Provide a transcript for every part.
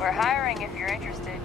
We're hiring if you're interested.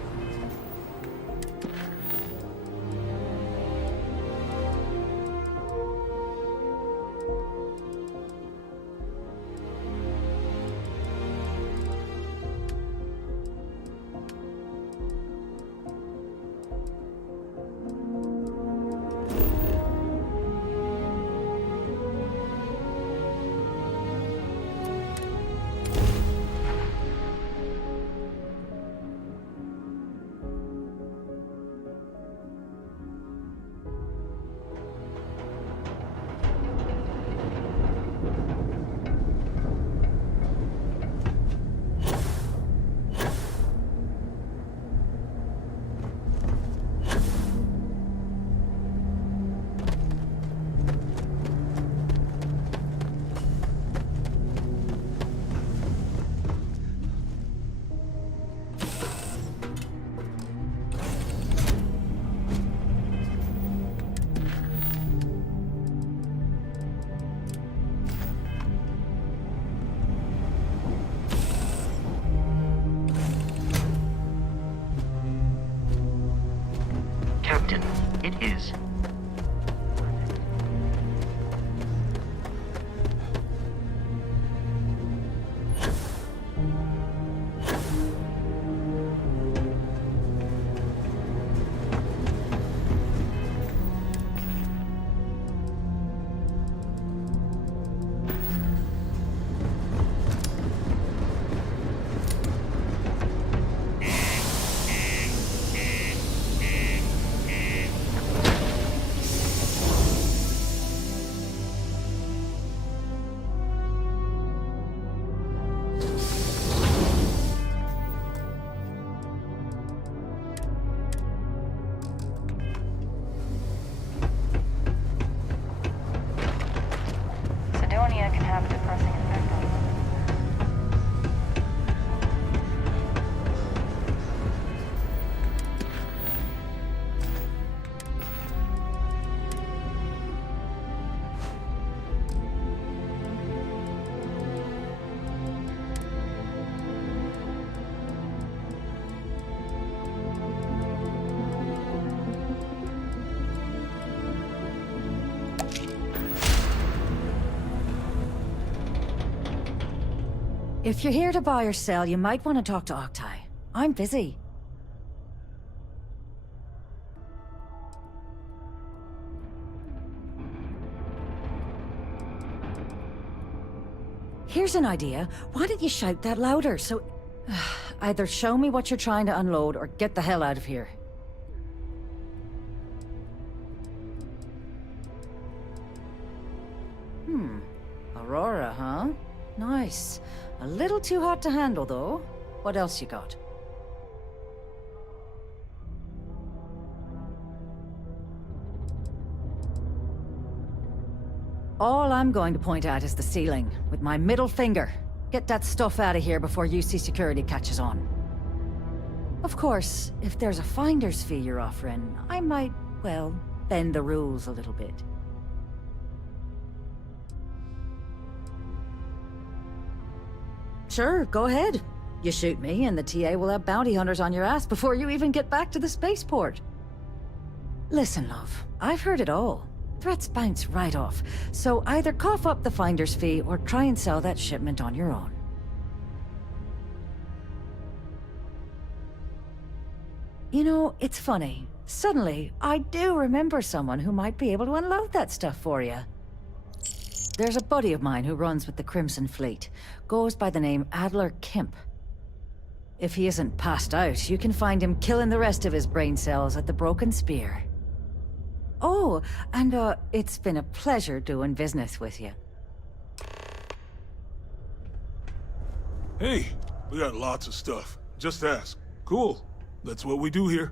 Captain, it is. Sidonia can have a depressing effect on them. If you're here to buy or sell, you might want to talk to Octai. I'm busy. Here's an idea. Why don't you shout that louder so... Either show me what you're trying to unload or get the hell out of here. Aurora, huh? Nice. A little too hot to handle, though. What else you got? All I'm going to point at is the ceiling, with my middle finger. Get that stuff out of here before UC security catches on. Of course, if there's a finder's fee you're offering, I might, well, bend the rules a little bit. Sure, go ahead. You shoot me, and the TA will have bounty hunters on your ass before you even get back to the spaceport. Listen, love, I've heard it all. Threats bounce right off, so either cough up the finder's fee or try and sell that shipment on your own. You know, it's funny. Suddenly, I do remember someone who might be able to unload that stuff for you. There's a buddy of mine who runs with the Crimson Fleet. Goes by the name Adler Kemp. If he isn't passed out, you can find him killing the rest of his brain cells at the Broken Spear. Oh, and it's been a pleasure doing business with you. Hey, we got lots of stuff. Just ask. Cool. That's what we do here.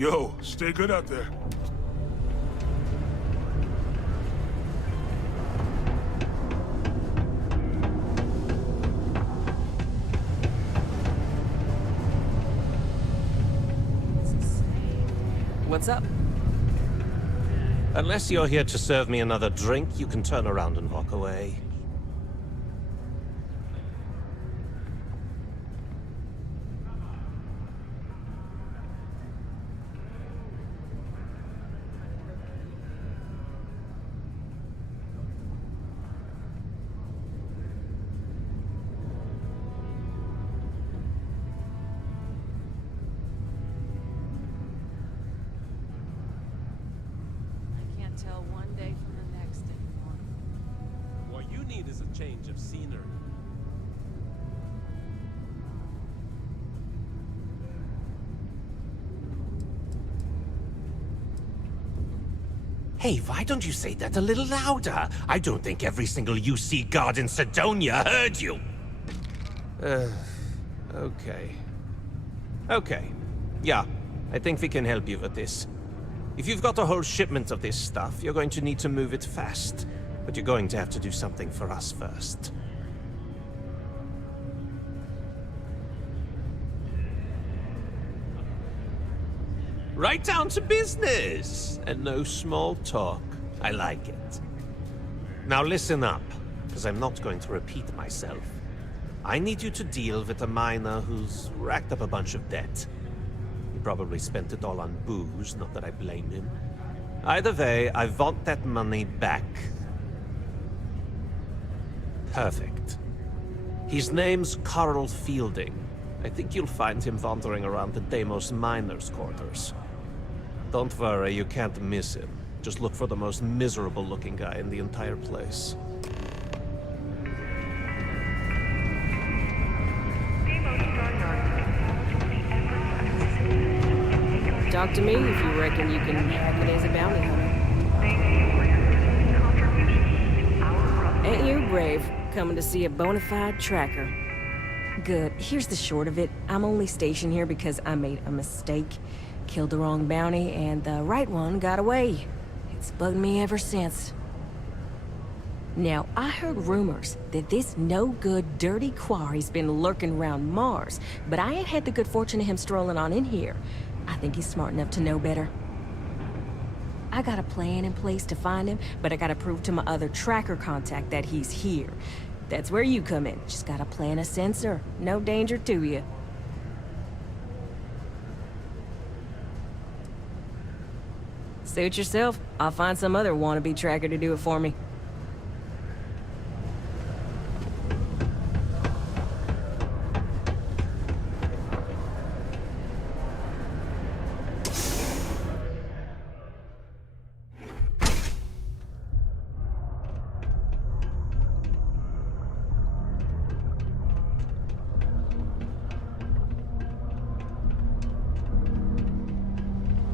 Yo, stay good out there. What's up? Unless you're here to serve me another drink, you can turn around and walk away. Tell one day from the next anymore. What you need is a change of scenery. Hey, why don't you say that a little louder? I don't think every single UC guard in Sidonia heard you. Okay. Okay. Yeah, I think we can help you with this. If you've got a whole shipment of this stuff, you're going to need to move it fast. But you're going to have to do something for us first. Right down to business! And no small talk. I like it. Now listen up, because I'm not going to repeat myself. I need you to deal with a miner who's racked up a bunch of debt. He probably spent it all on booze, not that I blame him. Either way, I want that money back. Perfect. His name's Carl Fielding. I think you'll find him wandering around the Deimos miners' quarters. Don't worry, you can't miss him. Just look for the most miserable-looking guy in the entire place. Talk to me if you reckon you can hack it as a bounty hunter. Ain't you brave, coming to see a bona fide tracker? Good. Here's the short of it. I'm only stationed here because I made a mistake. Killed the wrong bounty, and the right one got away. It's bugged me ever since. Now, I heard rumors that this no-good, dirty quarry's been lurking around Mars, but I ain't had the good fortune of him strolling on in here. I think he's smart enough to know better. I got a plan in place to find him, but I gotta prove to my other tracker contact that he's here. That's where you come in. Just gotta plant a sensor. No danger to you. Suit yourself. I'll find some other wannabe tracker to do it for me.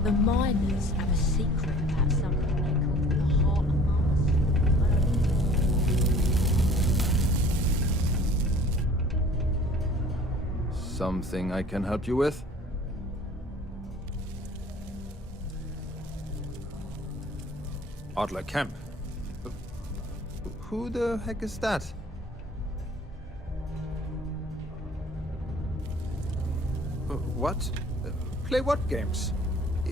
The miners have a secret about something they call the Heart of Mars. Something I can help you with? Outlaw Camp. Who the heck is that? What? Play what games?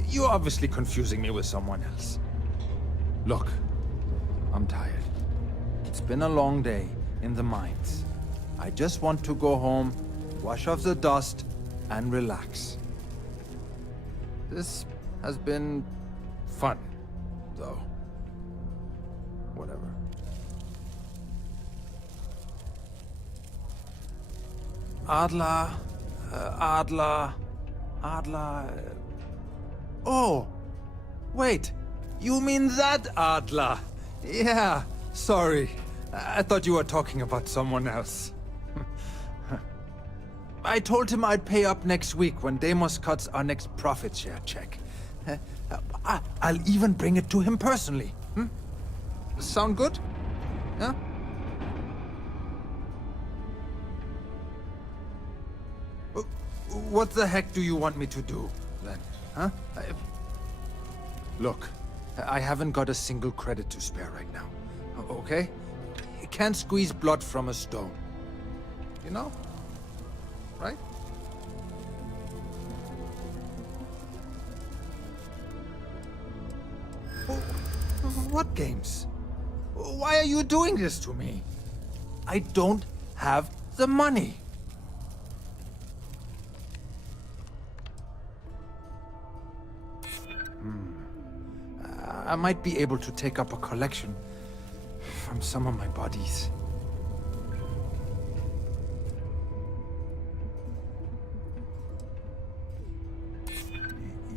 You're obviously confusing me with someone else. Look, I'm tired. It's been a long day in the mines. I just want to go home, wash off the dust, and relax. This has been fun, though. Whatever. Outlaw. Oh, wait. You mean that Outlaw? Yeah, sorry. I thought you were talking about someone else. I told him I'd pay up next week when Deimos cuts our next profit share check. I'll even bring it to him personally. Sound good? Yeah? What the heck do you want me to do, then? Huh? Look, I haven't got a single credit to spare right now. Okay? You can't squeeze blood from a stone. You know? Right? What games? Why are you doing this to me? I don't have the money. I might be able to take up a collection from some of my buddies.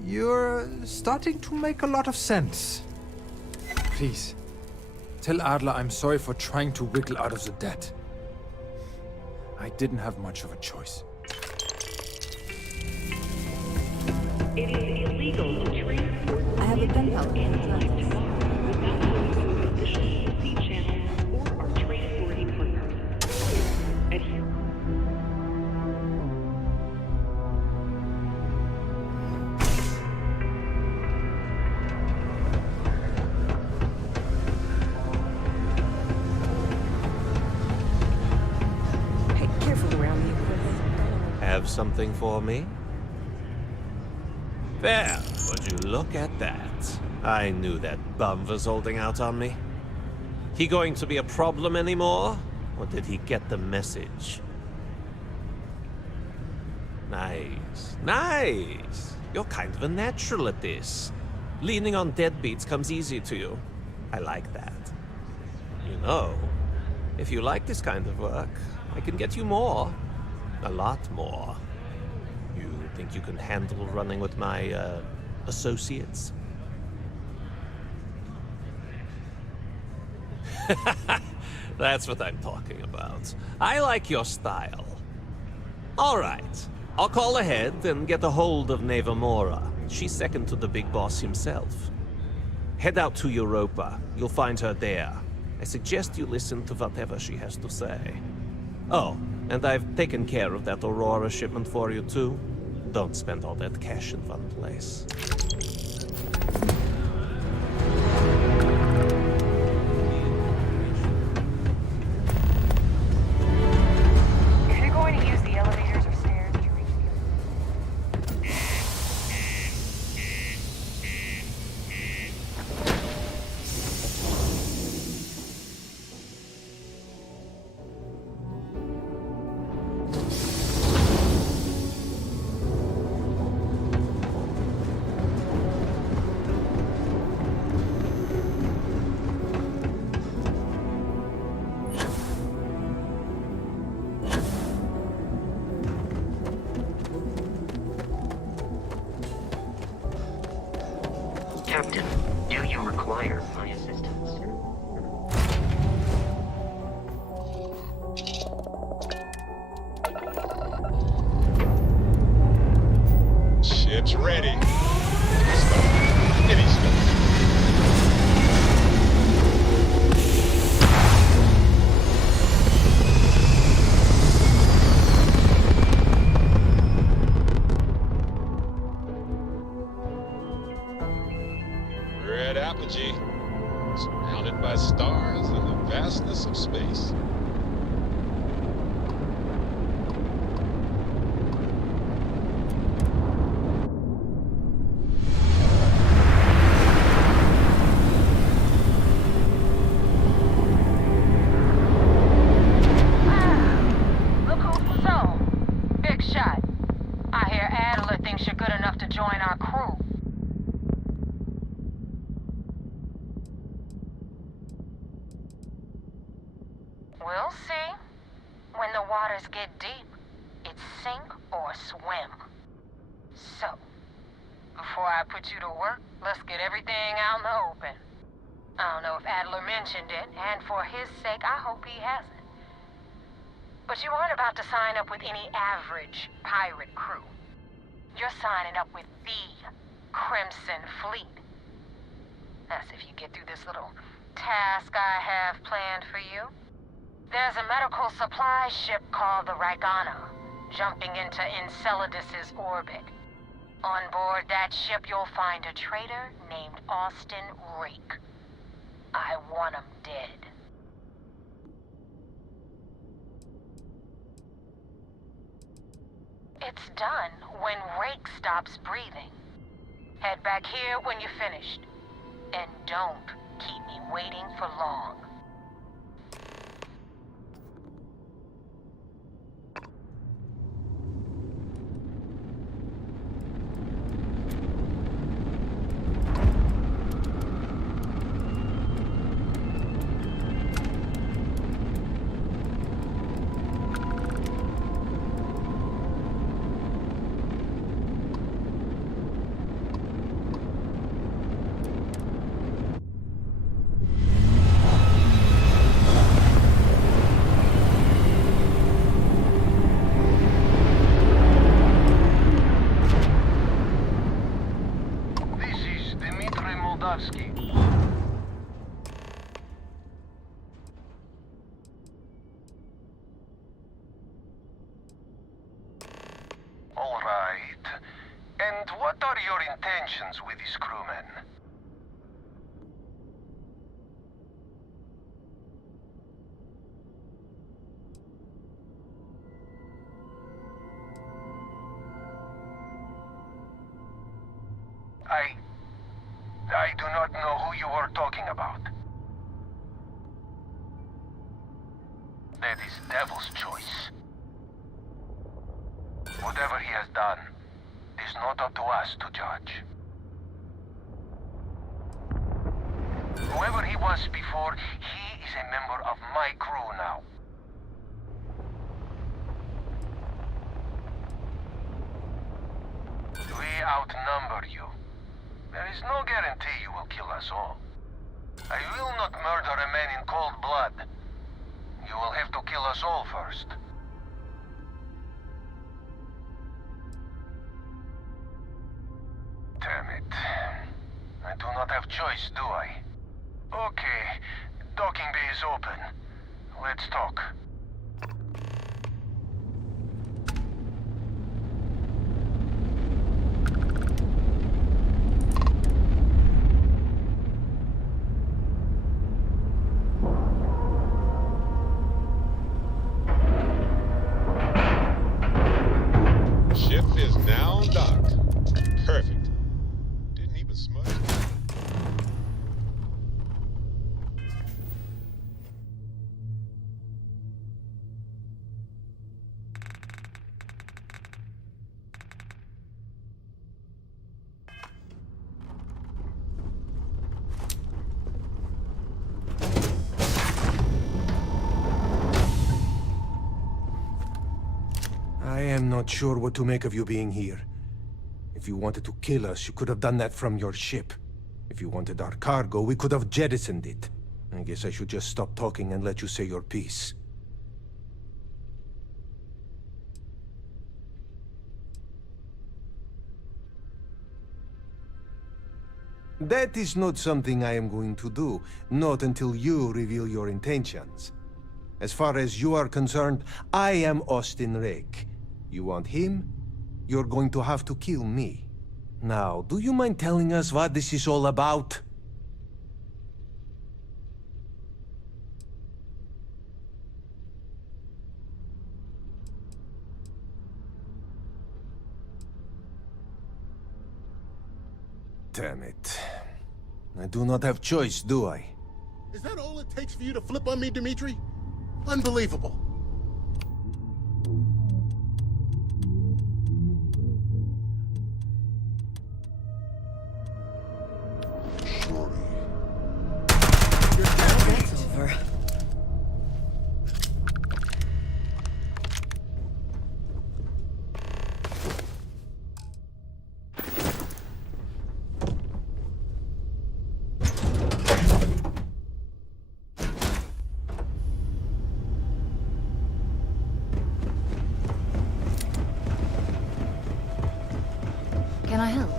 You're starting to make a lot of sense. Please, tell Adler I'm sorry for trying to wiggle out of the debt. I didn't have much of a choice. It is illegal to transport I have a pen pal. without permission of sea channels or our transporting partners. Adhere. Hey, careful around me. Have something for me? There, would you look at that? I knew that bum was holding out on me. He going to be a problem anymore? Or did he get the message? Nice, nice. You're kind of a natural at this. Leaning on deadbeats comes easy to you. I like that. You know, if you like this kind of work, I can get you more. A lot more. You think you can handle running with my, associates? That's what I'm talking about. I like your style. All right. I'll call ahead and get a hold of Neva Mora. She's second to the big boss himself. Head out to Europa. You'll find her there. I suggest you listen to whatever she has to say. Oh, and I've taken care of that Aurora shipment for you too. Don't spend all that cash in one place. If you're going to use the elevators or stairs, you reach the Captain, do you require my assistance? Ship's ready. Any scope. We're at Apogee, surrounded by stars and the vastness of space. Look who's home. Big shot. I hear Adler thinks you're good enough to join our crew. We'll see. When the waters get deep, it's sink or swim. So, before I put you to work, let's get everything out in the open. I don't know if Adler mentioned it, and for his sake, I hope he hasn't. But you aren't about to sign up with any average pirate crew. You're signing up with the Crimson Fleet. That's if you get through this little task I have planned for you. There's a medical supply ship called the Ragana, jumping into Enceladus's orbit. On board that ship, you'll find a traitor named Austin Rake. I want him dead. It's done when Rake stops breathing. Head back here when you're finished. And don't keep me waiting for long. All right. And what are your intentions with these crewmen? I do not know who you are talking about. That is Devil's choice. Whatever he has done is not up to us to judge. Whoever he was before, he is a member of my crew now. We outnumber you. There is no guarantee you will kill us all. I will not murder a man in cold blood. You will have to kill us all first. Damn it. I do not have choice, do I? Okay, docking bay is open. Let's talk. Ship is now docked. Perfect. Didn't even smudge. I am not sure what to make of you being here. If you wanted to kill us, you could have done that from your ship. If you wanted our cargo, we could have jettisoned it. I guess I should just stop talking and let you say your piece. That is not something I am going to do, not until you reveal your intentions. As far as you are concerned, I am Austin Rake. You want him? You're going to have to kill me. Now, do you mind telling us what this is all about? Damn it. I do not have choice, do I? Is that all it takes for you to flip on me, Dimitri? Unbelievable. That's over. Can I help?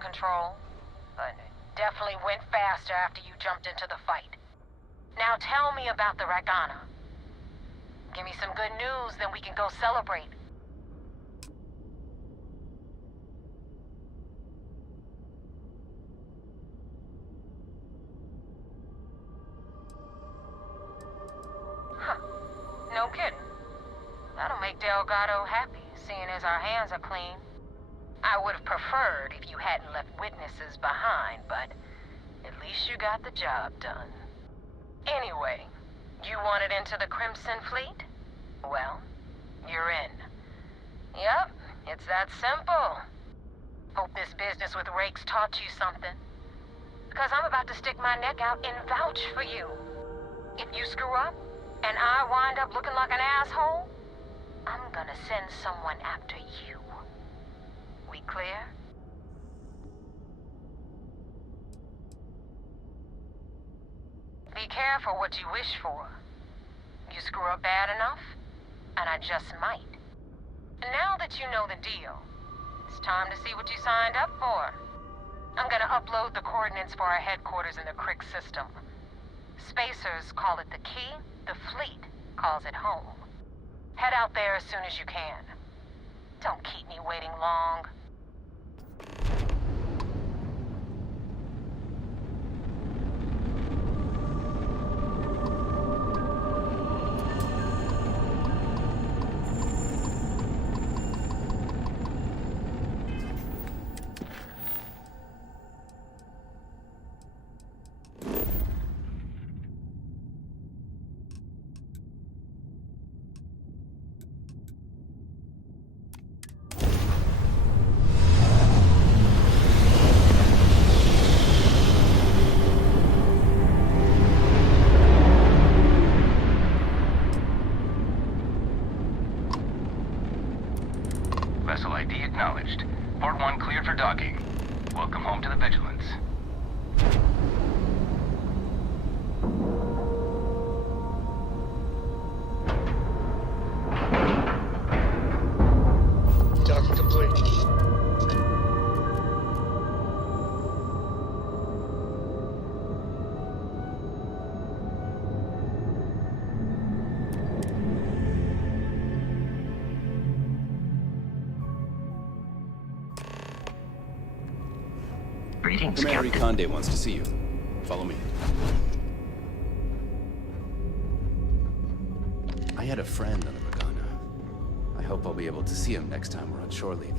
control, but it definitely went faster after you jumped into the fight. Now tell me about the Ragana. Give me some good news, then we can go celebrate. Huh. No kidding. That'll make Delgado happy, seeing as our hands are clean. I would have preferred if you hadn't left witnesses behind, but at least you got the job done. Anyway, you wanted into the Crimson Fleet? Well, you're in. Yep, it's that simple. Hope this business with Rakes taught you something. Because I'm about to stick my neck out and vouch for you. If you screw up, and I wind up looking like an asshole, I'm gonna send someone after you. We clear? Be careful what you wish for. You screw up bad enough, and I just might. And now that you know the deal, it's time to see what you signed up for. I'm gonna upload the coordinates for our headquarters in the Crick system. Spacers call it the key, the fleet calls it home. Head out there as soon as you can. Don't keep me waiting long. Vessel ID acknowledged. Port 1 cleared for docking. Welcome home to the Vigilance. Docking complete. Greetings, Commander Captain. Conde wants to see you. Follow me. I had a friend on the Ragana. I hope I'll be able to see him next time we're on shore leave.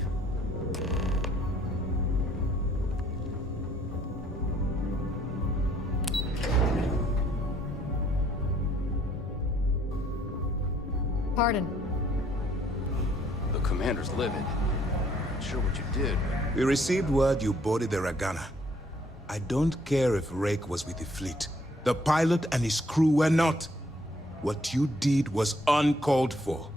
Pardon. The commander's livid. Not sure what you did, but... We received word you boarded the Ragana. I don't care if Rake was with the fleet. The pilot and his crew were not. What you did was uncalled for.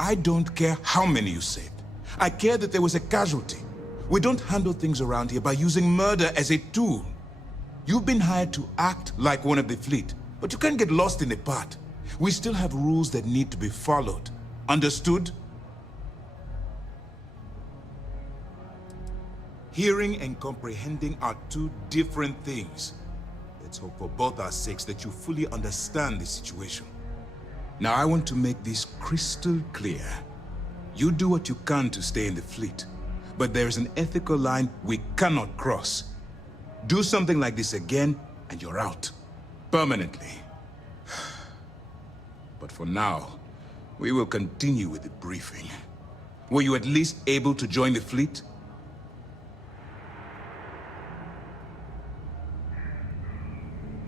I don't care how many you saved. I care that there was a casualty. We don't handle things around here by using murder as a tool. You've been hired to act like one of the fleet, but you can't get lost in the part. We still have rules that need to be followed. Understood? Hearing and comprehending are two different things. Let's hope for both our sakes that you fully understand the situation. Now I want to make this crystal clear. You do what you can to stay in the fleet, but there is an ethical line we cannot cross. Do something like this again, and you're out. Permanently. But for now, we will continue with the briefing. Were you at least able to join the fleet?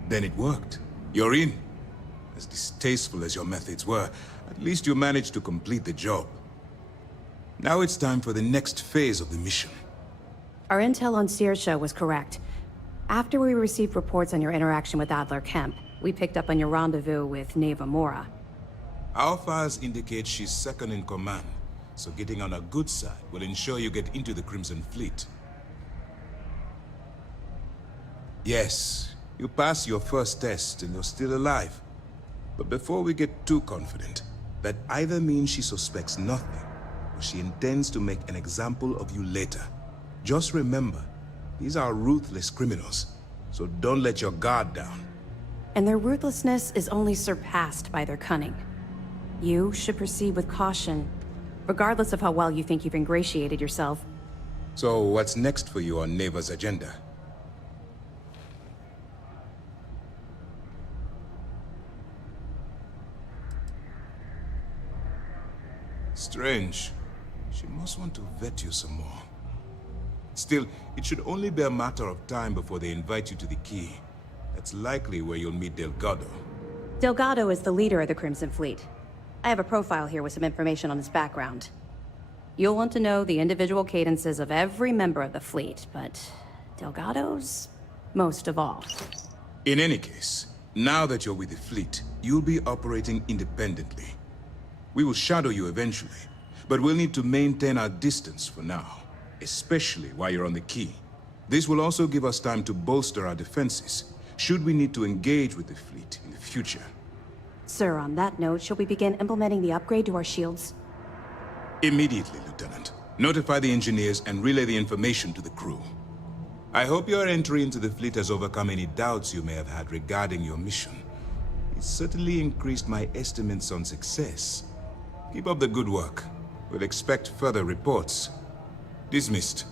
Then it worked. You're in. As distasteful as your methods were, at least you managed to complete the job. Now it's time for the next phase of the mission. Our intel on Saoirse was correct. After we received reports on your interaction with Adler Kemp, we picked up on your rendezvous with Neva Mora. Our files indicate she's second in command, so getting on her good side will ensure you get into the Crimson Fleet. Yes, you passed your first test and you're still alive. But before we get too confident, that either means she suspects nothing, but she intends to make an example of you later. Just remember, these are ruthless criminals, so don't let your guard down. And their ruthlessness is only surpassed by their cunning. You should proceed with caution, regardless of how well you think you've ingratiated yourself. So what's next for you on Neva's agenda? Strange. She must want to vet you some more. Still, it should only be a matter of time before they invite you to the Key. That's likely where you'll meet Delgado. Delgado is the leader of the Crimson Fleet. I have a profile here with some information on his background. You'll want to know the individual cadences of every member of the fleet, but Delgado's most of all. In any case, now that you're with the fleet, you'll be operating independently. We will shadow you eventually, but we'll need to maintain our distance for now, especially while you're on the Key. This will also give us time to bolster our defenses, should we need to engage with the fleet in the future. Sir, on that note, shall we begin implementing the upgrade to our shields? Immediately, Lieutenant. Notify the engineers and relay the information to the crew. I hope your entry into the fleet has overcome any doubts you may have had regarding your mission. It certainly increased my estimates on success. Keep up the good work. We'll expect further reports. Dismissed.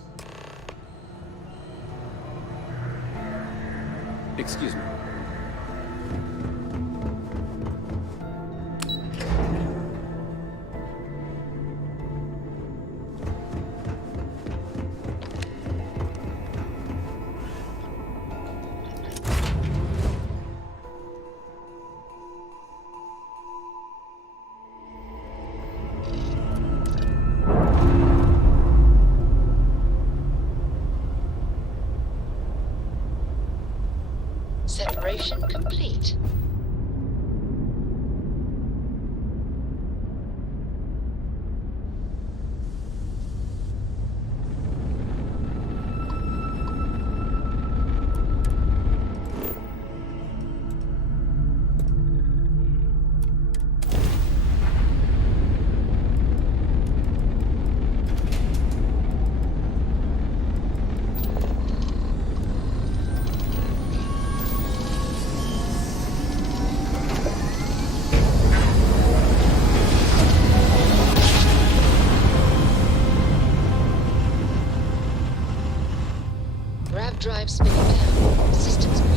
Excuse me. Separation complete. Drive spinning down. Systems green.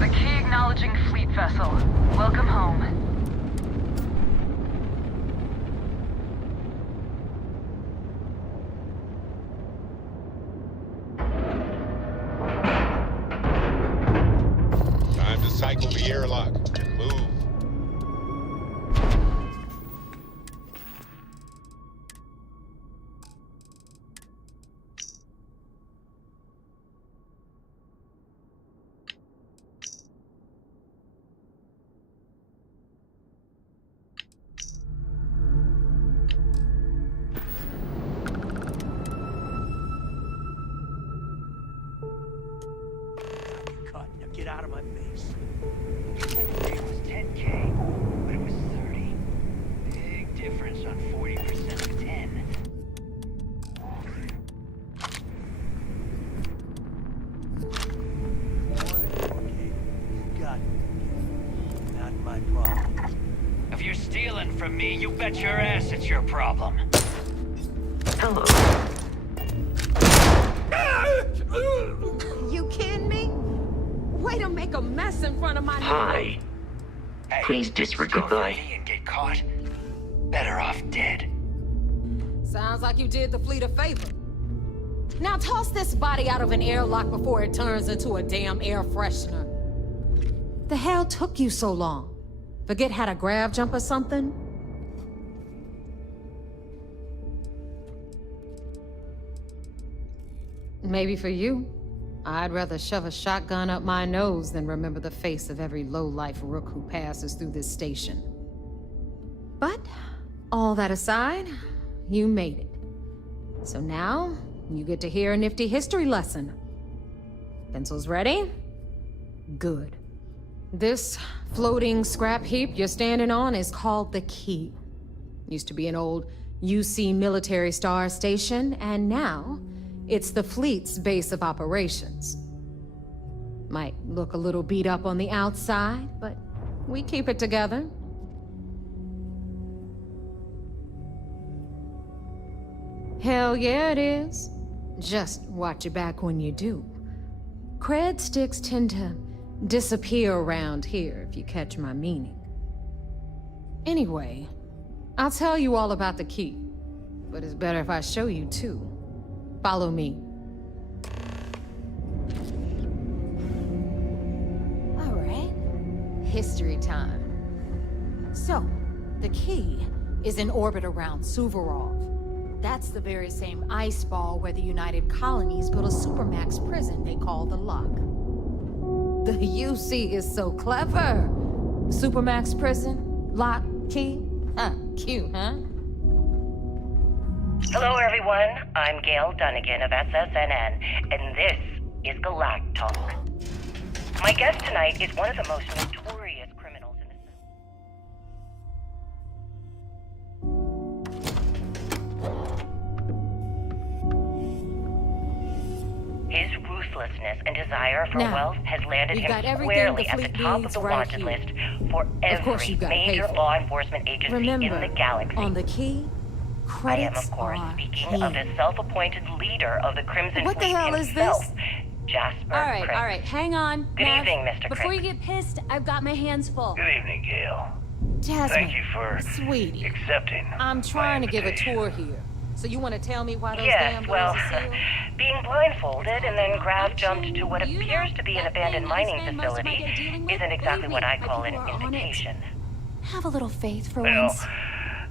The Key acknowledging fleet vessel. Welcome home. Time to cycle the airlock and move. Get out of my face. It was 10K, but it was 30. Big difference on 40% of 10. You got it. Not my problem. If you're stealing from me, you bet your ass it's your problem. Hello. You kidding me? Way to make a mess in front of my Hi. Hey, Please disregard. goodbye. And get caught. Better off dead. Sounds like you did the fleet a favor. Now toss this body out of an airlock before it turns into a damn air freshener. The hell took you so long? Forget how to grav jump or something? Maybe for you. I'd rather shove a shotgun up my nose than remember the face of every low-life rook who passes through this station. But, all that aside, you made it. So now, you get to hear a nifty history lesson. Pencils ready? Good. This floating scrap heap you're standing on is called the Key. Used to be an old UC military star station, and now it's the fleet's base of operations. Might look a little beat up on the outside, but we keep it together. Hell yeah, it is. Just watch your back when you do. Cred sticks tend to disappear around here, if you catch my meaning. Anyway, I'll tell you all about the Key, but it's better if I show you too. Follow me. All right, history time. So, the Key is in orbit around Suvorov. That's the very same ice ball where the United Colonies built a supermax prison they call the Lock. The UC is so clever. Supermax prison, Lock, Key. Huh, cute, huh? Hello, everyone. I'm Gail Dunnigan of SSNN, and this is Galactic Talk. My guest tonight is one of the most notorious criminals in the His ruthlessness and desire for wealth has landed him squarely at the top of the wanted list for every major law enforcement agency in the galaxy. On the Key, I am, of course, speaking of the self-appointed leader of the Crimson What the Fleet hell is himself, this? Jasper All right, Crick. hang on. Good Mav, evening, Mr. Before Crick. you get pissed, I've got my hands full. Good evening, Gail. Jasmine, Thank you for sweetie, accepting. I'm trying to give a invitation. tour here. So you want to tell me why those Yes, damn well, doors are sealed? being blindfolded and then Grav jumped to what appears to be an abandoned mining facility isn't exactly what I call an invitation. Have a little faith for Well, once.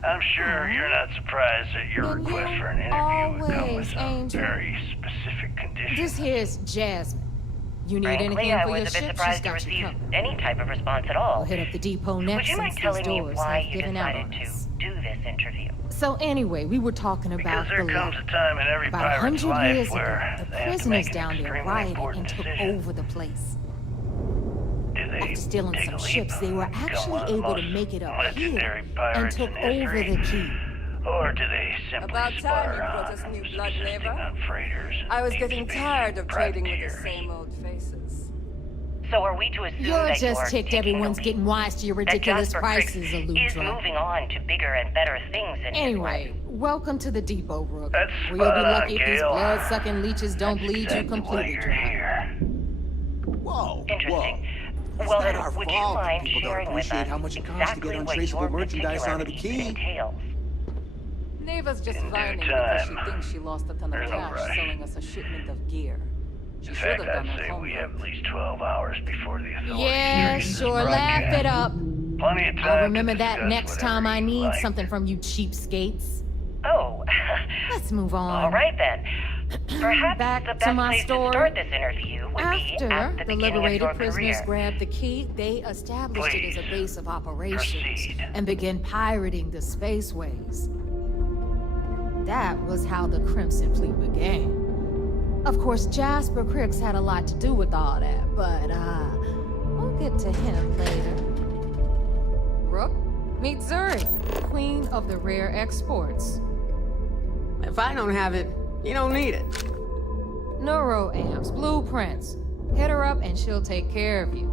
I'm sure you're not surprised that your request for an interview would come with some Angel. very specific conditions. This here's Jasmine. You need Frankly, anything I for was your a bit ship? She's surprised to got you receive covered. any type of response at all. We'll hit up the depot next Would you mind since telling these me doors why have you given out decided on us. to do this interview? So anyway, we were talking about Because there the comes lake. a time in every About pirate's 100 life years ago, where the they have to prisoners make an down there extremely rioted important and took decision. over the place. Do they After stealing take some a leap ships, they were and become actually one of the able to most make it up legendary here and pirates took in over history? the Key. Or do they simply About time sputter you brought on, us new blood, subsisting Lever. on freighters and I was deep getting space tired of trading with the privateers? same old faces. So are we to assume You're that just you're ticked taking everyone's the leap? getting wise to your That ridiculous Jasper Crick prices, is Aludra. moving on to bigger and better things in his life? Anyway, welcome to the depot, Rook. That's Where you'll be spot on, lucky if these Gail. blood-sucking leeches don't bleed you Exactly why completely you're dry. here. Whoa. Interesting. It's Well, not then, our would fault you that mind people don't sharing with appreciate us how much it costs to exactly get what untraceable your merchandise particular onto the piece Key? entails? Neva's just In due whining because she time. thinks she lost a ton of There's no cash rush. selling us a shipment of gear. She In should fact, have done I'd her say we homework. have at least 12 hours before the authorities Yeah, hear this sure, laugh broadcast. it up. Plenty of time I'll to remember that discuss next time whatever I you need like. something from you cheapskates. Oh, Let's move on. all right then. Perhaps Back the to best my place story. to start this interview would be After at the the beginning of liberated your prisoners career. grabbed the Key, they established it as a base of operations proceed. and began pirating the spaceways. That was how the Crimson Fleet began. Of course, Jasper Crick's had a lot to do with all that, but we'll get to him later. Rook, meet Zuri, queen of the rare exports. If I don't have it, you don't need it. Neuroamps, blueprints. Hit her up and she'll take care of you.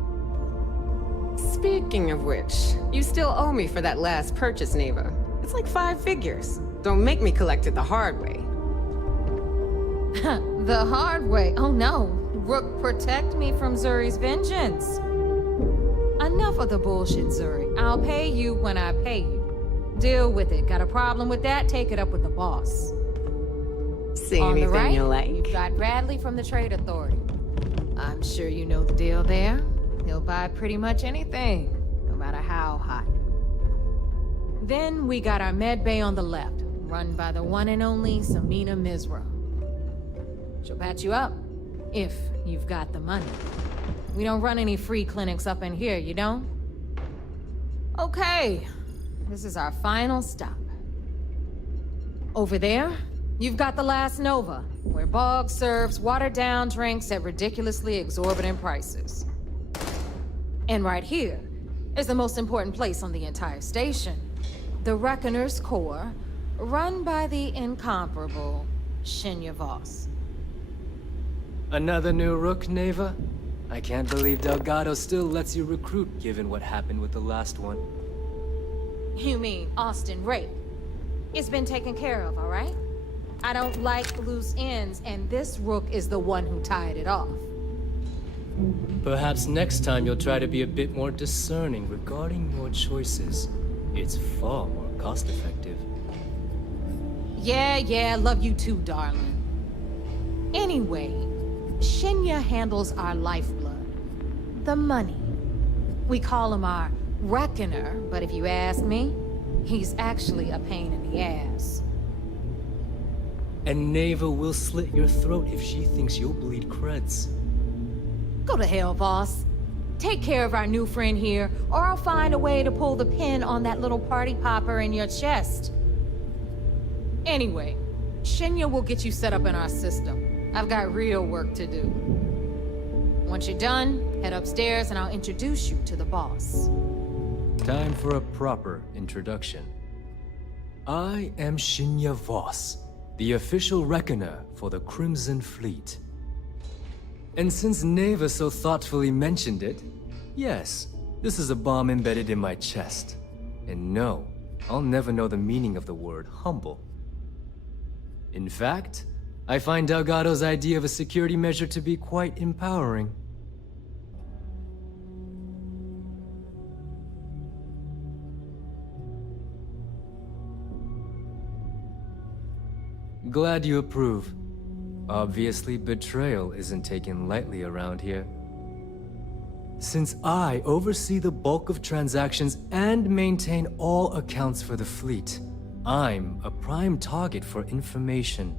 Speaking of which, you still owe me for that last purchase, Neva. It's like 5 figures. Don't make me collect it the hard way. The hard way? Oh no. Rook, protect me from Zuri's vengeance. Enough of the bullshit, Zuri. I'll pay you when I pay you. Deal with it. Got a problem with that? Take it up with the boss. Say On the anything right, you like. you've got Bradley from the Trade Authority. I'm sure you know the deal there. He'll buy pretty much anything, no matter how hot. Then we got our med bay on the left, run by the one and only Samina Mizra. She'll patch you up, if you've got the money. We don't run any free clinics up in here, you don't? Okay, this is our final stop. Over there, you've got the Last Nova, where Bog serves watered-down drinks at ridiculously exorbitant prices. And right here is the most important place on the entire station. The Reckoner's Core, run by the incomparable Shinya Voss. Another new rook, Neva? I can't believe Delgado still lets you recruit, given what happened with the last one. You mean Austin Rake? It's been taken care of, all right? I don't like loose ends, and this rook is the one who tied it off. Perhaps next time you'll try to be a bit more discerning regarding your choices. It's far more cost-effective. Yeah, love you too, darling. Anyway, Shinya handles our lifeblood. The money. We call him our Reckoner, but if you ask me, he's actually a pain in the ass. And Neva will slit your throat if she thinks you'll bleed creds. Go to hell, boss. Take care of our new friend here, or I'll find a way to pull the pin on that little party popper in your chest. Anyway, Shinya will get you set up in our system. I've got real work to do. Once you're done, head upstairs and I'll introduce you to the boss. Time for a proper introduction. I am Shinya Voss, the official reckoner for the Crimson Fleet. And since Neva so thoughtfully mentioned it, yes, this is a bomb embedded in my chest. And no, I'll never know the meaning of the word humble. In fact, I find Delgado's idea of a security measure to be quite empowering. Glad you approve. Obviously, betrayal isn't taken lightly around here. Since I oversee the bulk of transactions and maintain all accounts for the fleet, I'm a prime target for information.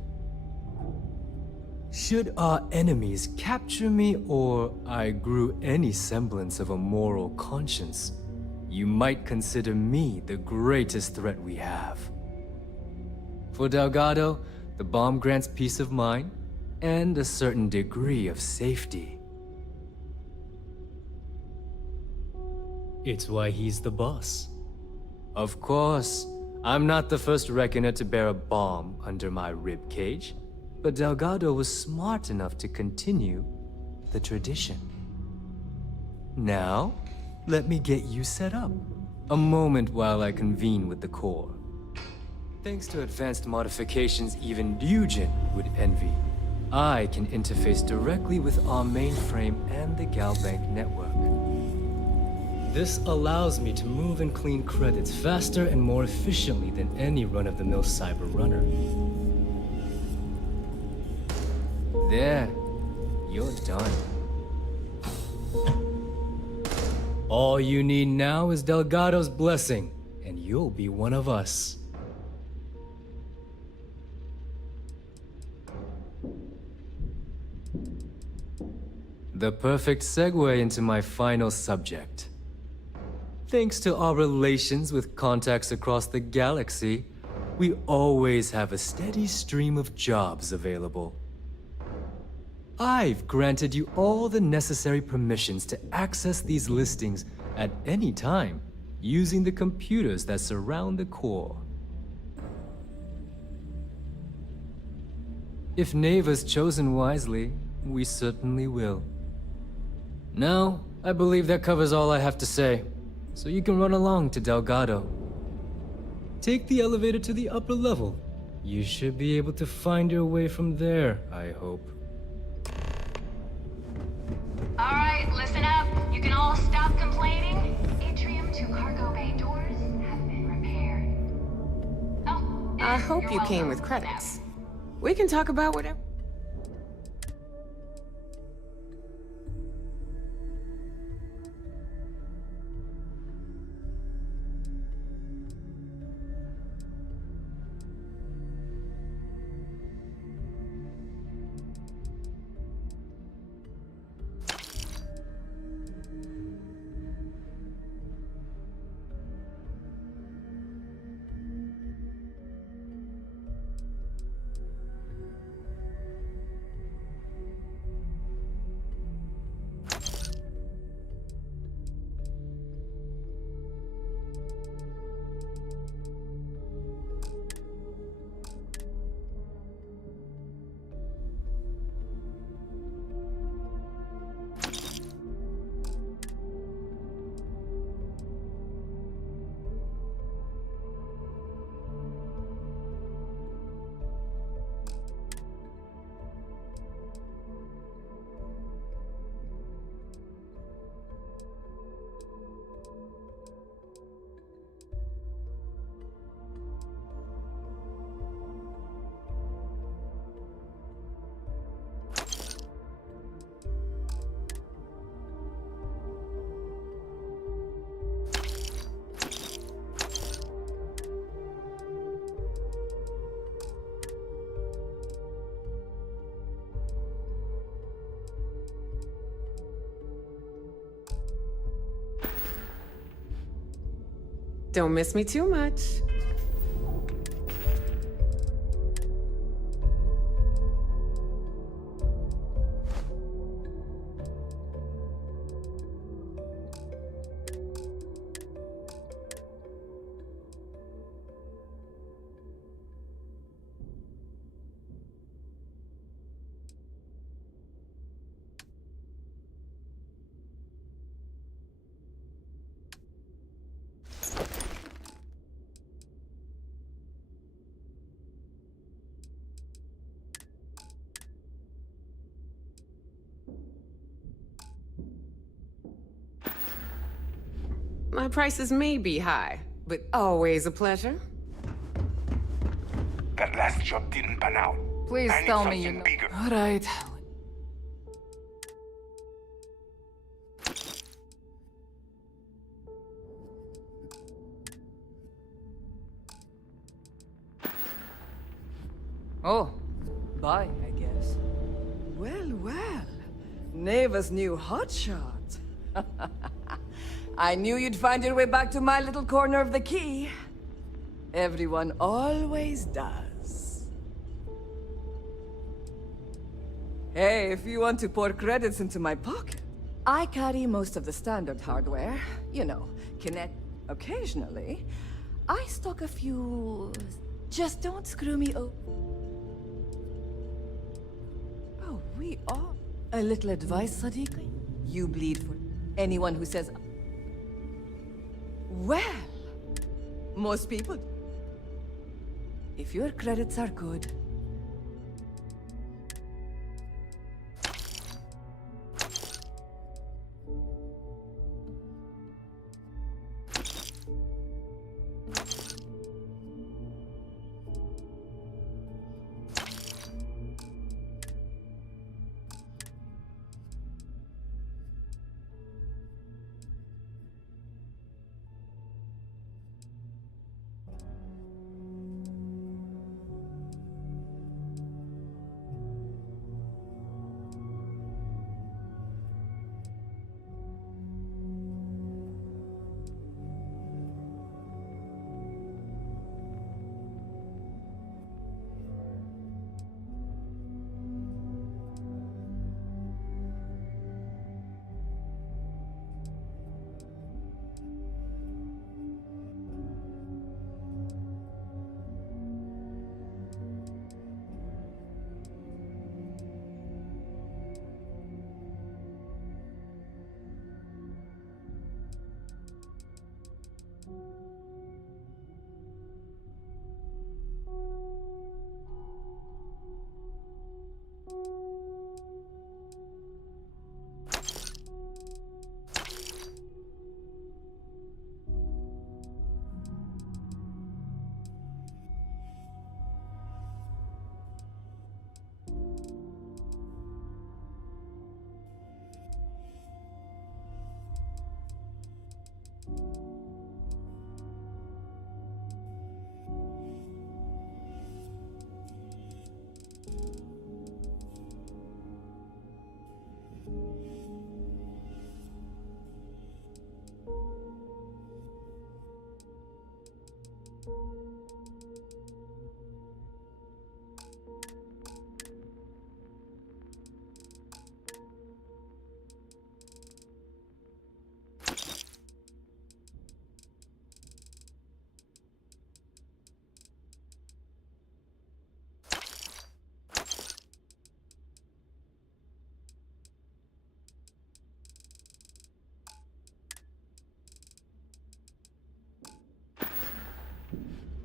Should our enemies capture me or I grew any semblance of a moral conscience, you might consider me the greatest threat we have. For Delgado, the bomb grants peace of mind and a certain degree of safety. It's why he's the boss. Of course, I'm not the first reckoner to bear a bomb under my rib cage, but Delgado was smart enough to continue the tradition. Now, let me get you set up. A moment while I convene with the core. Thanks to advanced modifications even Ryujin would envy, I can interface directly with our mainframe and the Galbank network. This allows me to move and clean credits faster and more efficiently than any run-of-the-mill cyber runner. There, you're done. All you need now is Delgado's blessing, and you'll be one of us. The perfect segue into my final subject. Thanks to our relations with contacts across the galaxy, we always have a steady stream of jobs available. I've granted you all the necessary permissions to access these listings at any time, using the computers that surround the core. If Neva's chosen wisely, we certainly will. Now, I believe that covers all I have to say, so you can run along to Delgado. Take the elevator to the upper level. You should be able to find your way from there, I hope. Alright, listen up. You can all stop complaining. Atrium to cargo bay doors have been repaired. Oh, I hope you came with credits. We can talk about whatever. Don't miss me too much. My prices may be high, but always a pleasure. That last job didn't pan out. Please I need tell me something bigger. All right. Oh, bye, I guess. Well, well. Neva's new hotshot. I knew you'd find your way back to my little corner of the key. Everyone always does. Hey, if you want to pour credits into my pocket, I carry most of the standard hardware. You know, connect occasionally. I stock a few... Just don't screw me up. Oh, we are... A little advice, Sadiqi? You bleed for anyone who says... Well, most people... If your credits are good...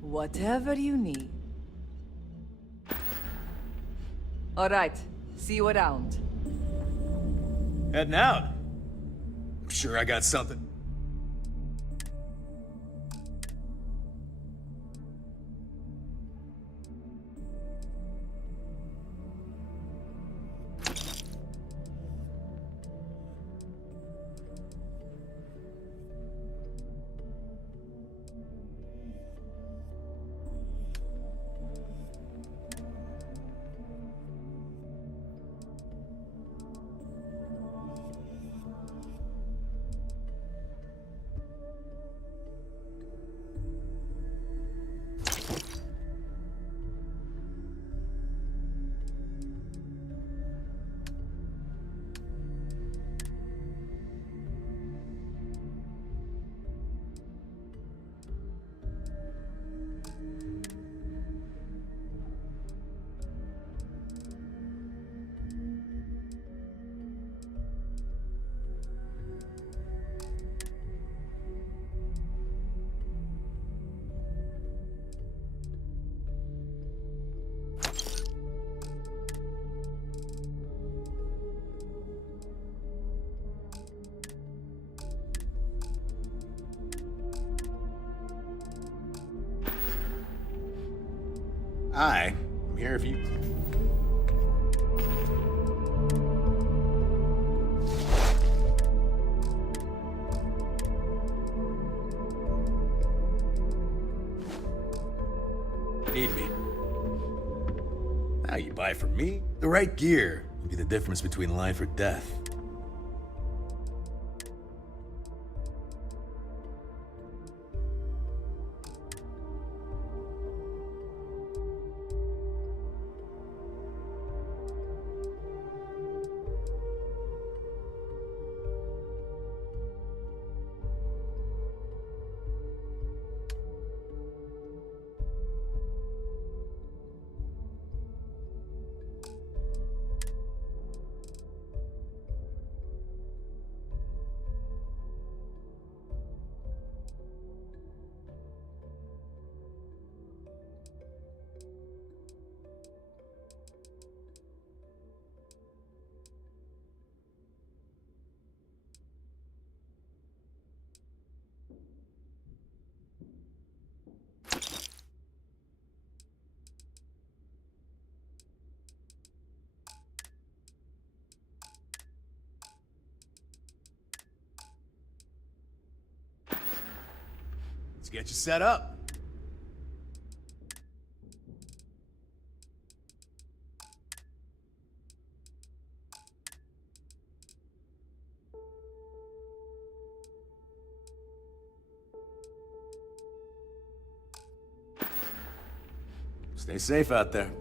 Whatever you need. All right, see you around. Heading out. I'm sure I got something. I'm here if you... Need me. Now you buy from me? The right gear will be the difference between life or death. Let's get you set up. Stay safe out there.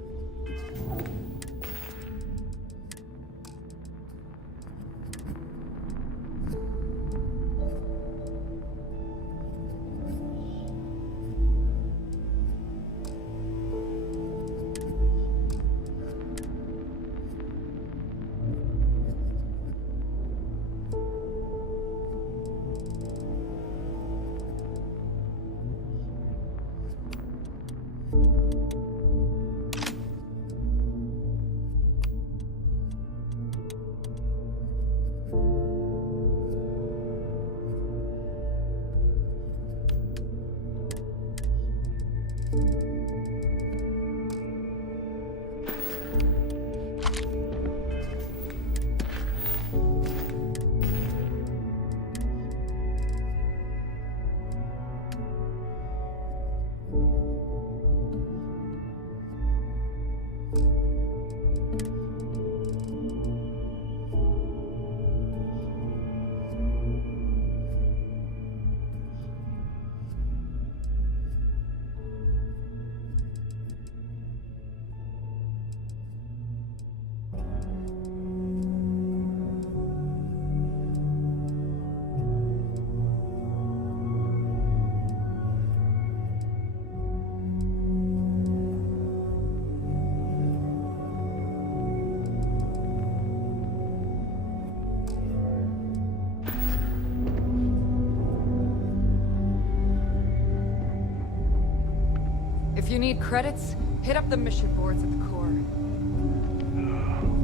If you need credits, hit up the mission boards at the core.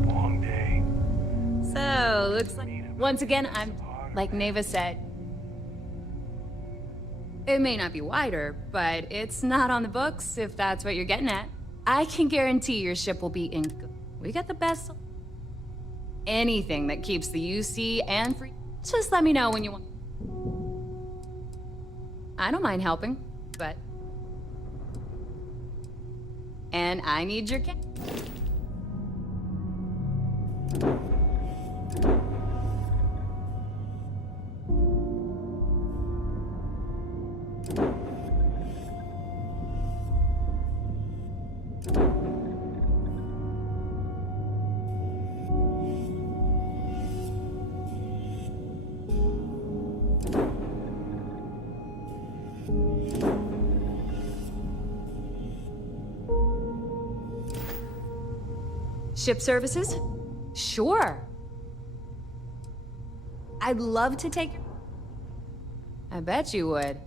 Long day. So, looks like... Once again, I'm... Like Neva said... It may not be wider, but it's not on the books, if that's what you're getting at. I can guarantee your ship will be in... We got the best... Anything that keeps the UC and free... Just let me know when you want... I don't mind helping, but... And I need your ca- Ship services? Sure. I'd love to take... I bet you would.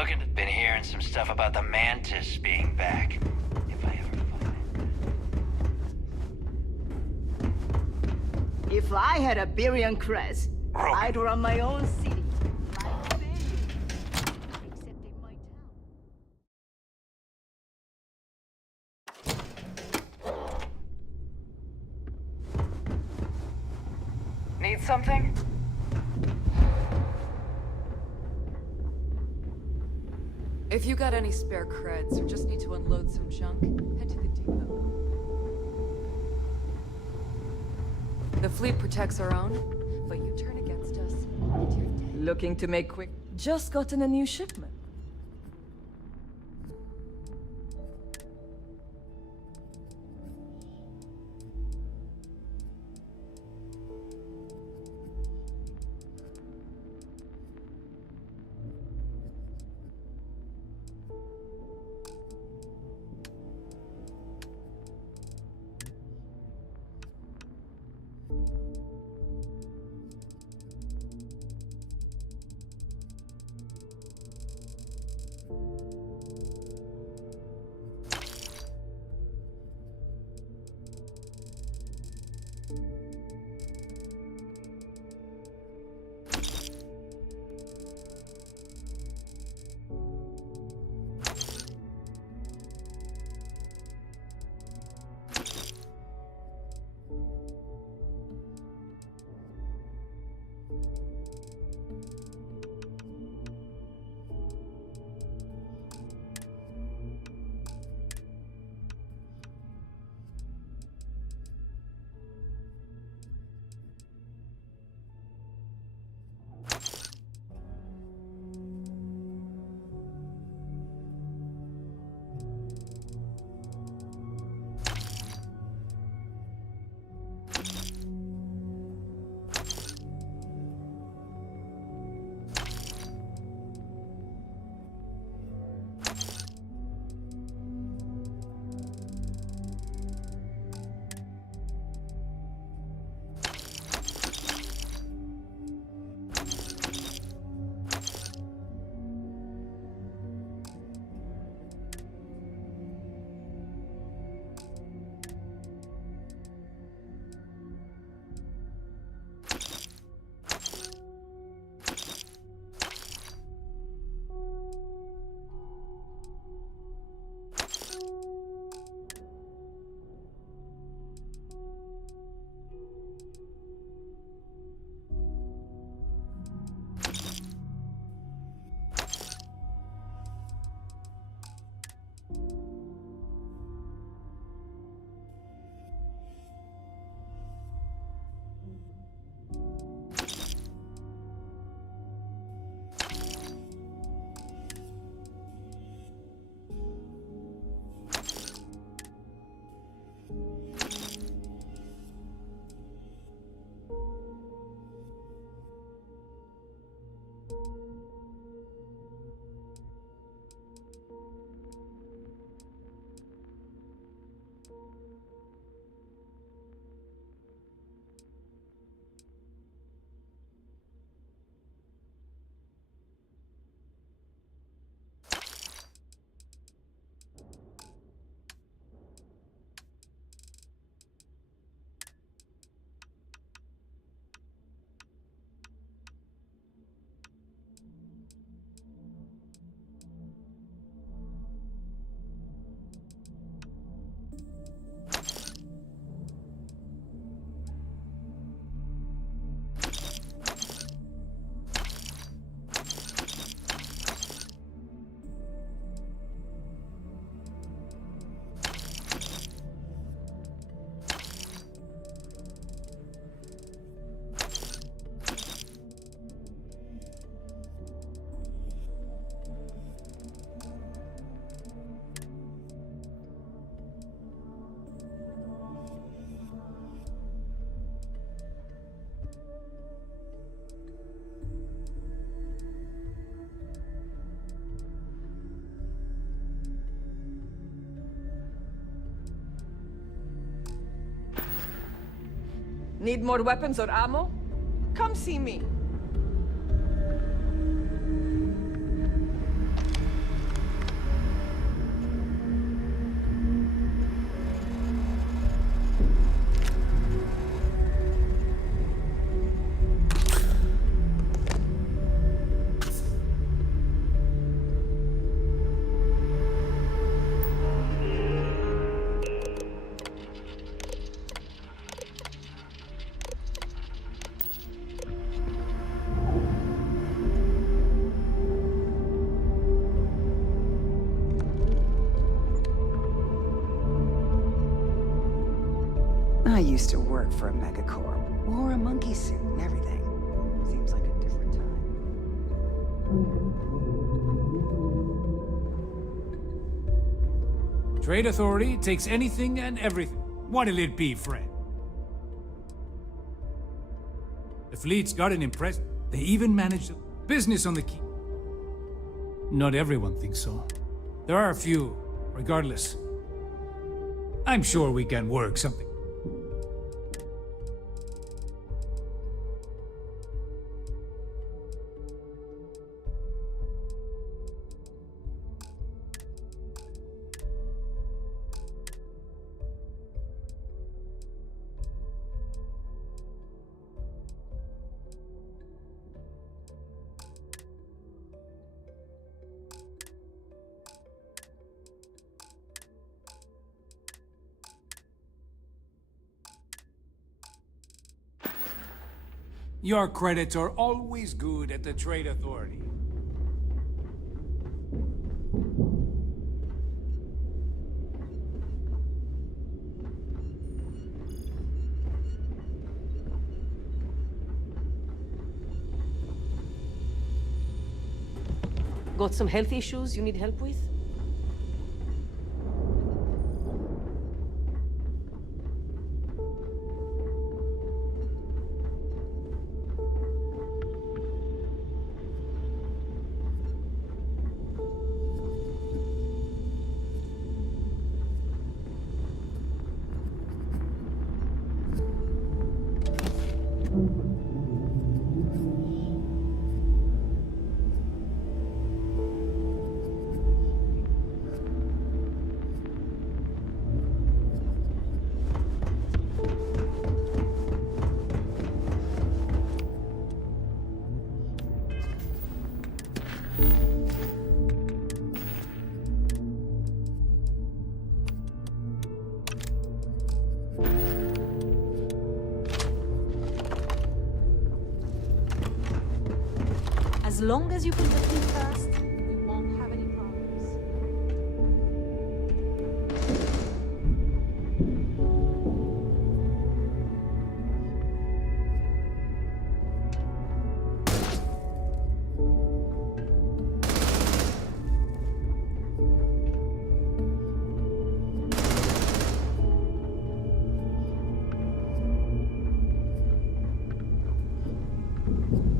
looking to... Been hearing some stuff about the Mantis being back. If I ever find... If I had a Birion crest, I'd run my own city. Need something? If you got any spare creds or just need to unload some junk, head to the depot. The fleet protects our own, but you turn against us, and you're dead. Looking to make quick... Just gotten a new shipment. Need more weapons or ammo? Come see me. used to work for a megacorp. Wore a monkey suit and everything. Seems like a different time. Trade Authority takes anything and everything. What'll it be, friend? The fleet's got an impressive. They even managed business on the key. Not everyone thinks so. There are a few, regardless. I'm sure we can work something. Your credits are always good at the Trade Authority. Got some health issues you need help with? As long as you put the fleet first, we won't have any problems.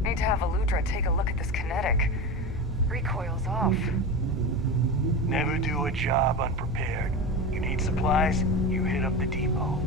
Need to have Eludra take a look at this kinetic. Recoil's off. Never do a job unprepared. You need supplies, you hit up the depot.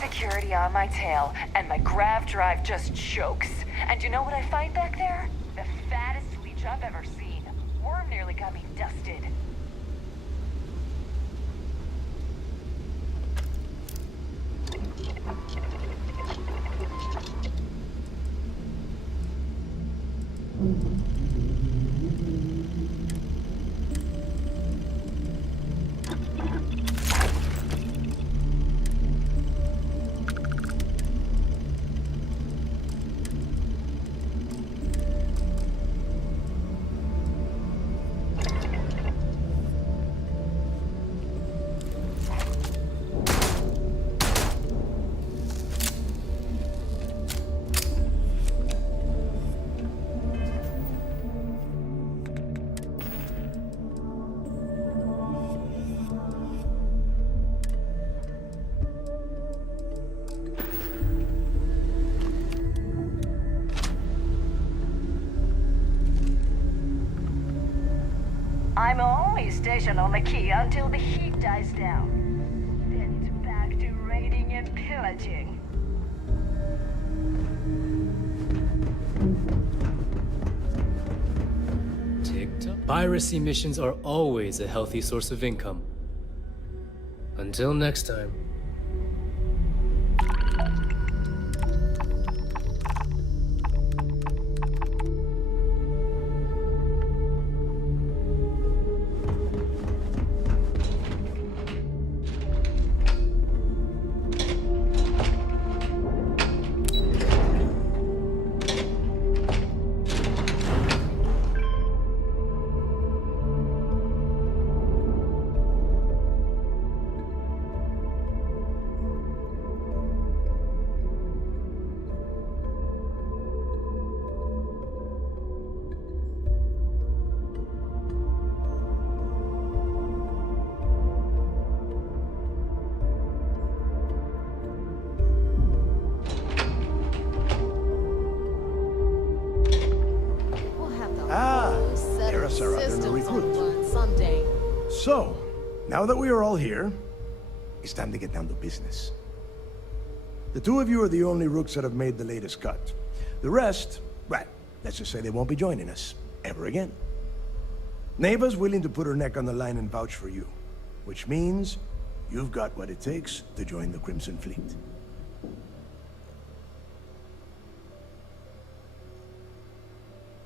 Security on my tail, and my grav drive just chokes. And you know what I find back there? The fattest leech I've ever seen. Worm nearly got me dusted. I'm always stationed on the key until the heat dies down. Then it's back to raiding and pillaging. TikTok. Piracy missions are always a healthy source of income. Until next time. So, now that we are all here, it's time to get down to business. The two of you are the only rooks that have made the latest cut. The rest, well, let's just say they won't be joining us ever again. Neva's willing to put her neck on the line and vouch for you, which means you've got what it takes to join the Crimson Fleet.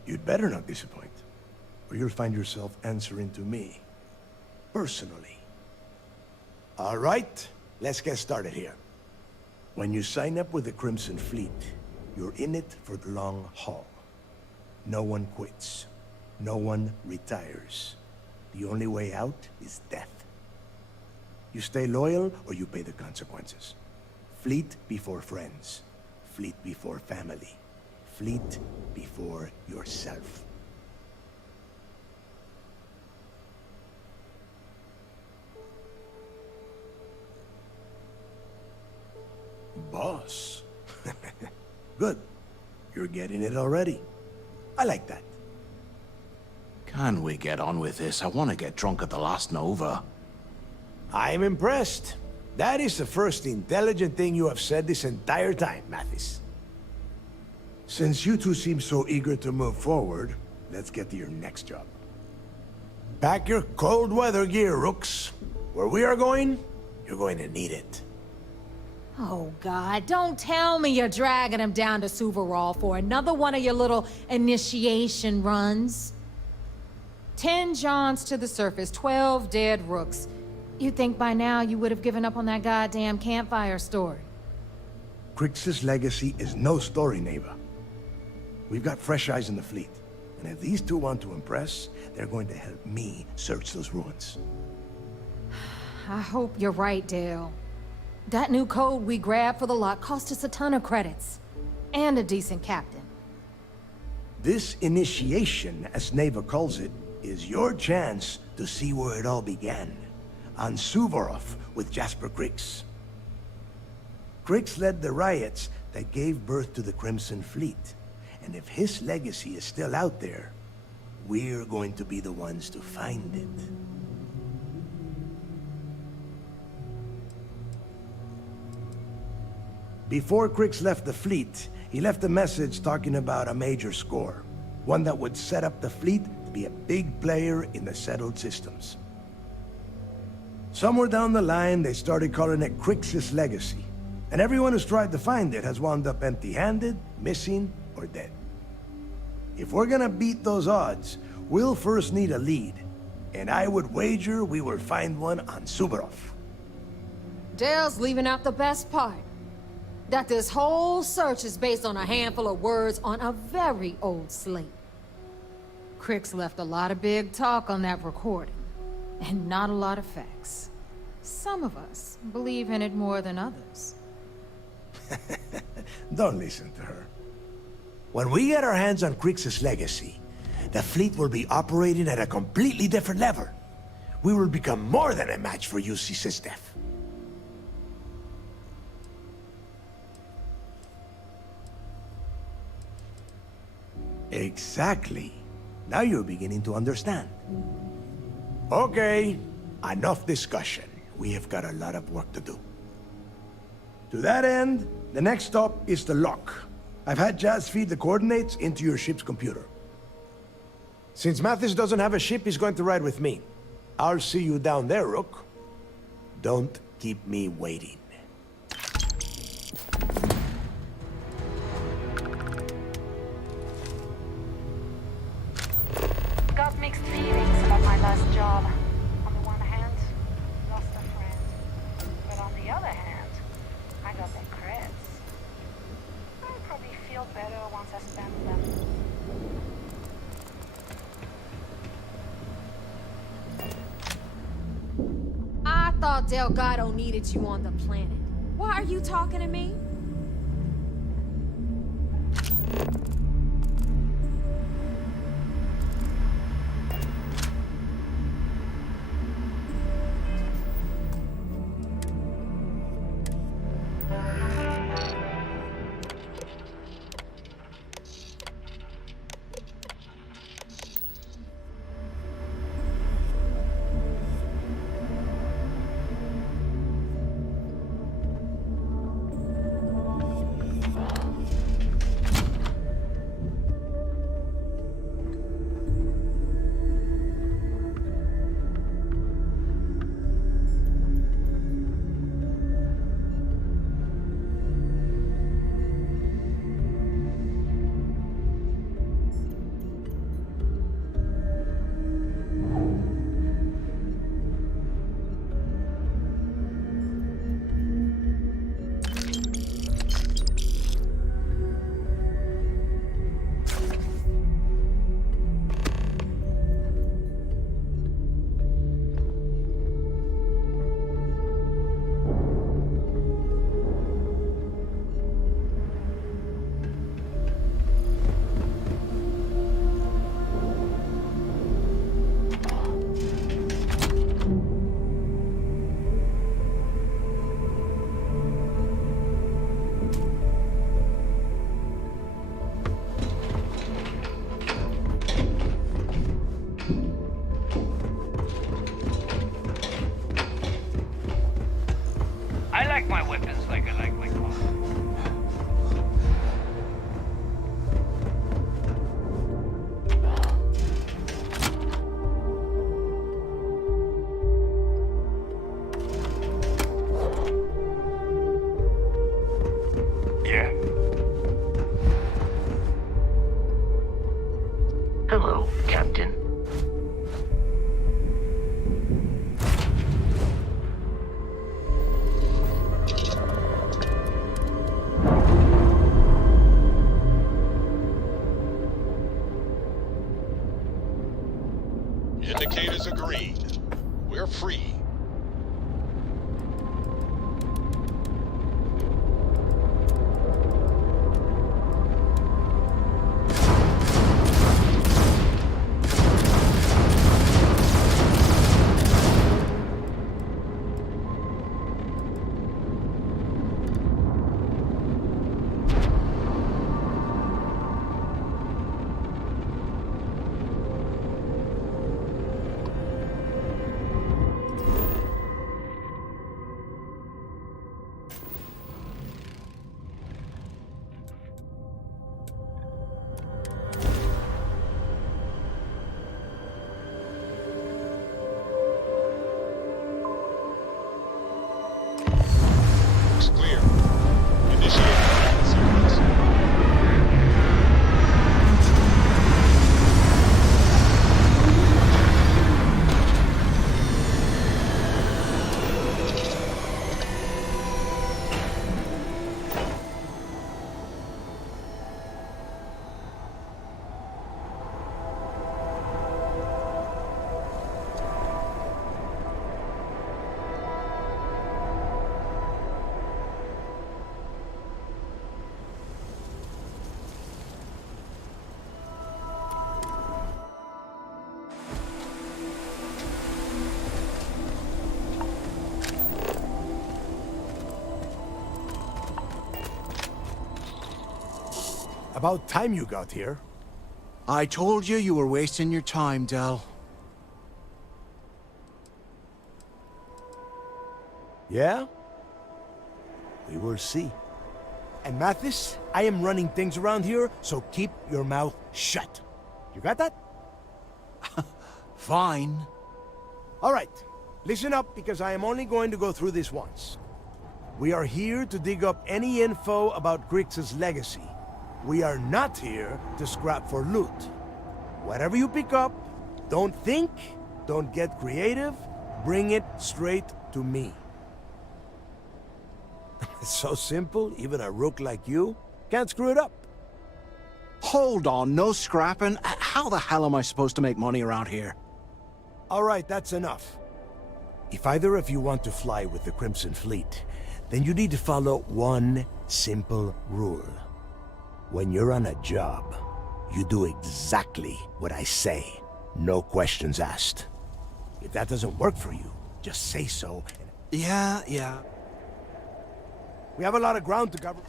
You'd better not disappoint, or you'll find yourself answering to me. Personally. All right, let's get started here. When you sign up with the Crimson Fleet, you're in it for the long haul. No one quits. No one retires. The only way out is death. You stay loyal or you pay the consequences. Fleet before friends. Fleet before family. Fleet before yourself. Boss. Good. You're getting it already. I like that. Can we get on with this? I want to get drunk at the last Nova. I'm impressed. That is the first intelligent thing you have said this entire time, Mathis. Since you two seem so eager to move forward, let's get to your next job. Pack your cold weather gear, Rooks. Where we are going, you're going to need it. Oh, God, don't tell me you're dragging him down to Suvorov for another one of your little initiation runs. 10 Johns to the surface, 12 dead Rooks. You'd think by now you would have given up on that goddamn campfire story. Crix's legacy is no story, Neva. We've got fresh eyes in the fleet. And if these two want to impress, they're going to help me search those ruins. I hope you're right, Dale. That new code we grabbed for the lot cost us a ton of credits. And a decent captain. This initiation, as Neva calls it, is your chance to see where it all began. On Suvorov with Jasper Crix. Crix led the riots that gave birth to the Crimson Fleet. And if his legacy is still out there, we're going to be the ones to find it. Before Crix left the fleet, he left a message talking about a major score. One that would set up the fleet to be a big player in the settled systems. Somewhere down the line, they started calling it Crix's legacy. And everyone who's tried to find it has wound up empty-handed, missing, or dead. If we're gonna beat those odds, we'll first need a lead. And I would wager we will find one on Suvorov. Dale's leaving out the best part. That this whole search is based on a handful of words on a very old slate. Crix left a lot of big talk on that recording, and not a lot of facts. Some of us believe in it more than others. Don't listen to her. When we get our hands on Crix's legacy, the fleet will be operating at a completely different level. We will become more than a match for UC Sysdef. Exactly. Now you're beginning to understand. Okay, enough discussion. We have got a lot of work to do. To that end, the next stop is the lock. I've had Jazz feed the coordinates into your ship's computer. Since Mathis doesn't have a ship, he's going to ride with me. I'll see you down there, Rook. Don't keep me waiting. Got mixed feelings about my last job. On the one hand, lost a friend. But on the other hand, I got the creds. I'll probably feel better once I spend them. I thought Delgado needed you on the planet. Why are you talking to me? I like my weapons like I like my car. Yeah. Hello, Captain. Indicators agreed. We're free. About time you got here. I told you you were wasting your time, Del. Yeah? We will see. And Mathis, I am running things around here, so keep your mouth shut. You got that? Fine. All right. Listen up, because I am only going to go through this once. We are here to dig up any info about Grix's legacy. We are not here to scrap for loot. Whatever you pick up, don't think, don't get creative, bring it straight to me. It's so simple, even a rook like you can't screw it up. Hold on, no scrapping? How the hell am I supposed to make money around here? All right, that's enough. If either of you want to fly with the Crimson Fleet, then you need to follow one simple rule. When you're on a job, you do exactly what I say. No questions asked. If that doesn't work for you, just say so. Yeah. We have a lot of ground to cover.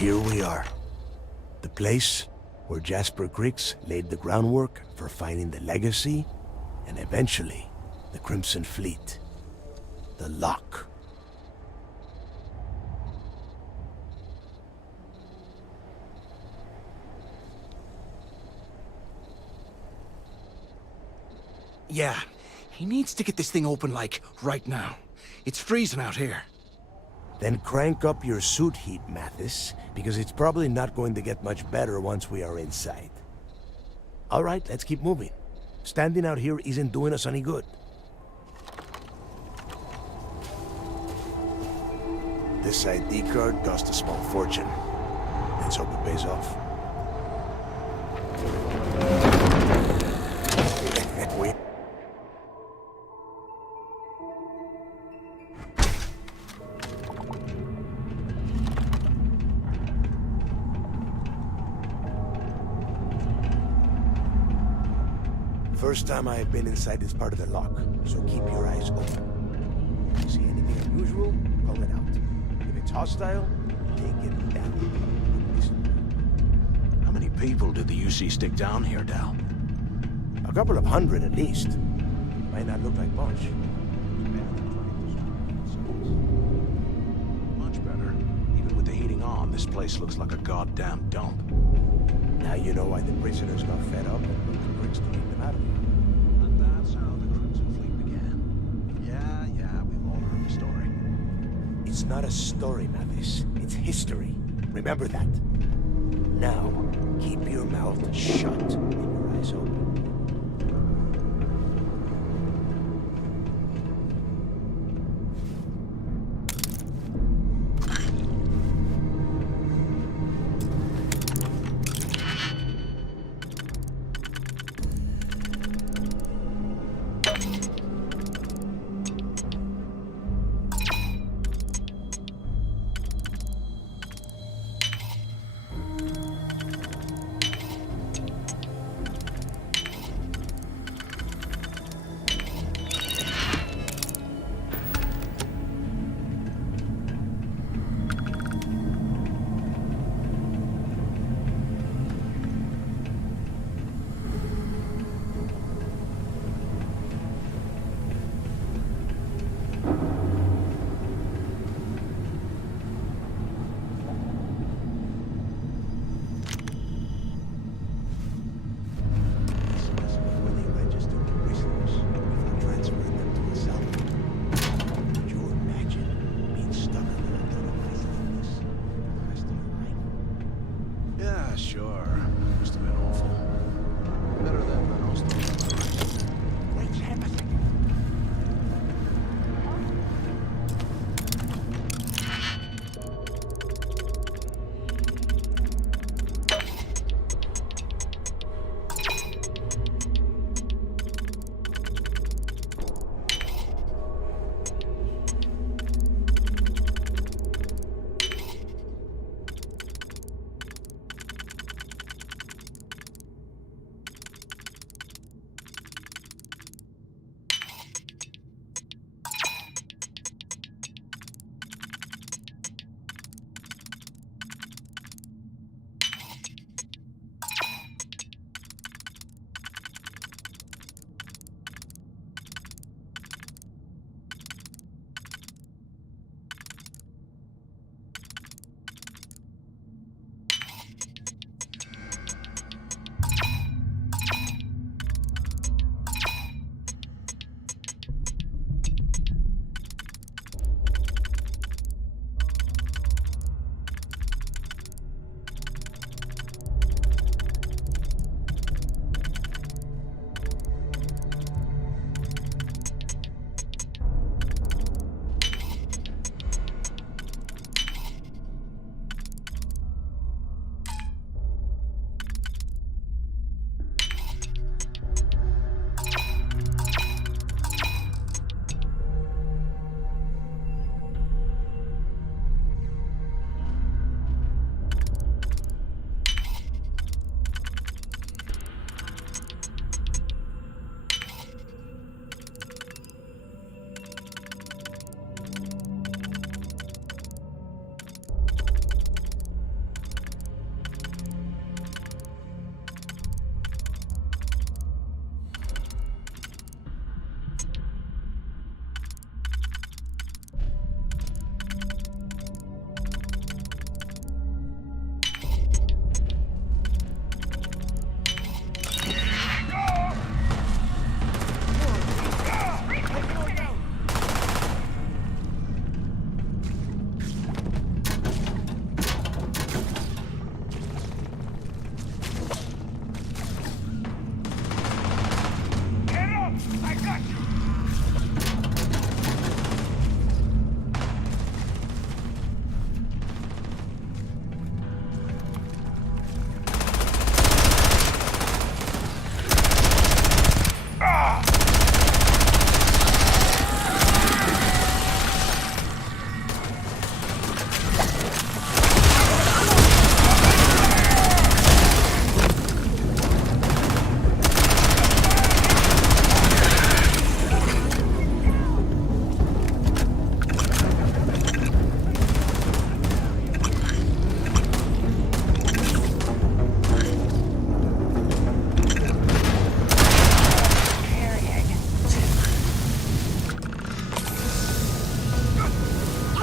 Here we are. The place where Jasper Griggs laid the groundwork for finding the Legacy and eventually the Crimson Fleet. The Lock. Yeah, he needs to get this thing open, like, right now. It's freezing out here. Then crank up your suit heat, Mathis, because it's probably not going to get much better once we are inside. All right, let's keep moving. Standing out here isn't doing us any good. This ID card cost a small fortune. Let's hope it pays off. We... First time I have been inside this part of the lock, so keep your eyes open. See anything unusual? Call it out. If it's hostile, take it down. How many people did the UC stick down here, Dal? A couple of hundred at least. Might not look like much. Much better. Even with the heating on, this place looks like a goddamn dump. Now you know why the prisoners got fed up and looked for Griggs to keep them out of here. And that's how the Crimson Fleet began. Yeah, we've all heard the story. It's not a story, Mathis. It's history. Remember that. Now, keep your mouth shut and your eyes open.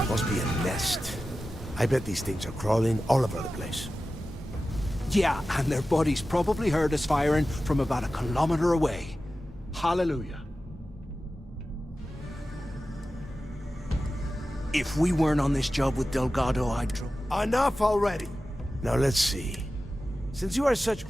Must be a nest. I bet these things are crawling all over the place. Yeah, and their buddies probably heard us firing from about 1 kilometer away. Hallelujah. If we weren't on this job with Delgado, I'd drop... Enough already! Now let's see. Since you are such...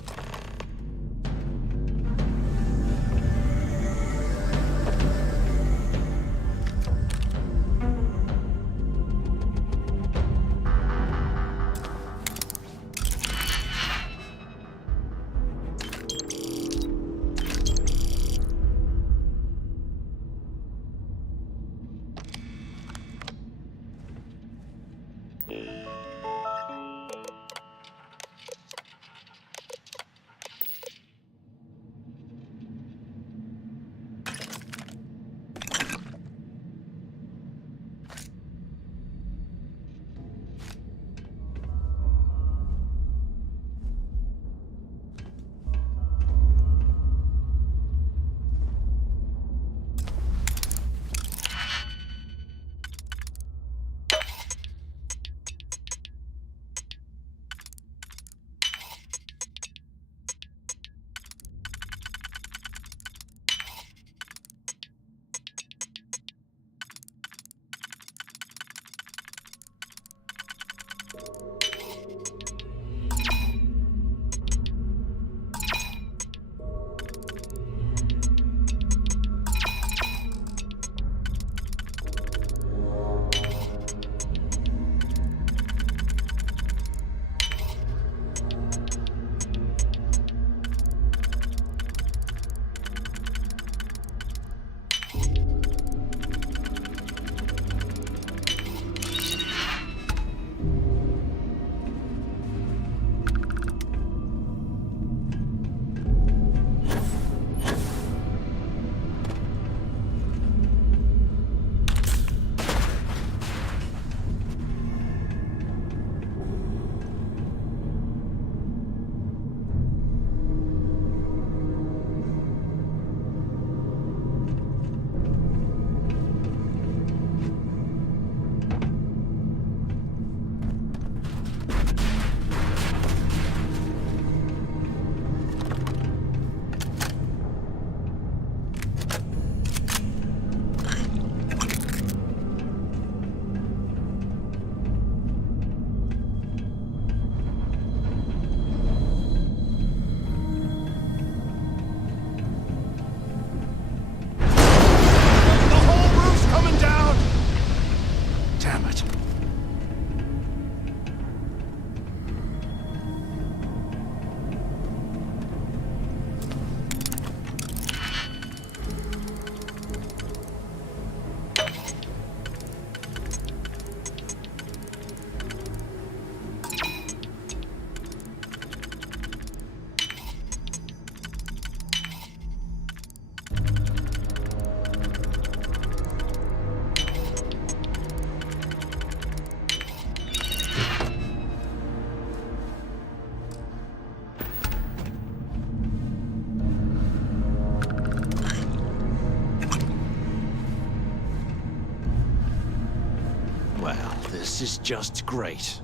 This is just great.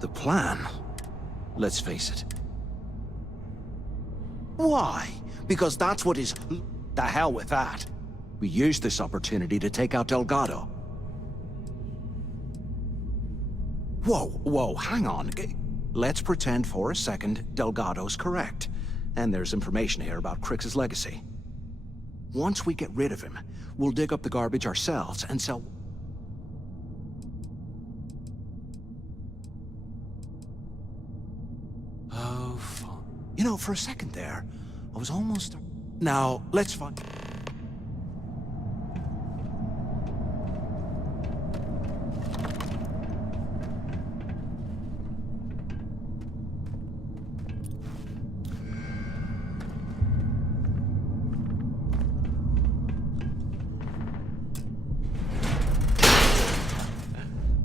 The plan? Let's face it. Why? Because that's what is... The hell with that. We used this opportunity to take out Delgado. Whoa, hang on. Let's pretend for a second Delgado's correct. And there's information here about Crix's legacy. Once we get rid of him, we'll dig up the garbage ourselves and sell... Oh, you know, for a second there, I was almost... Now, let's find...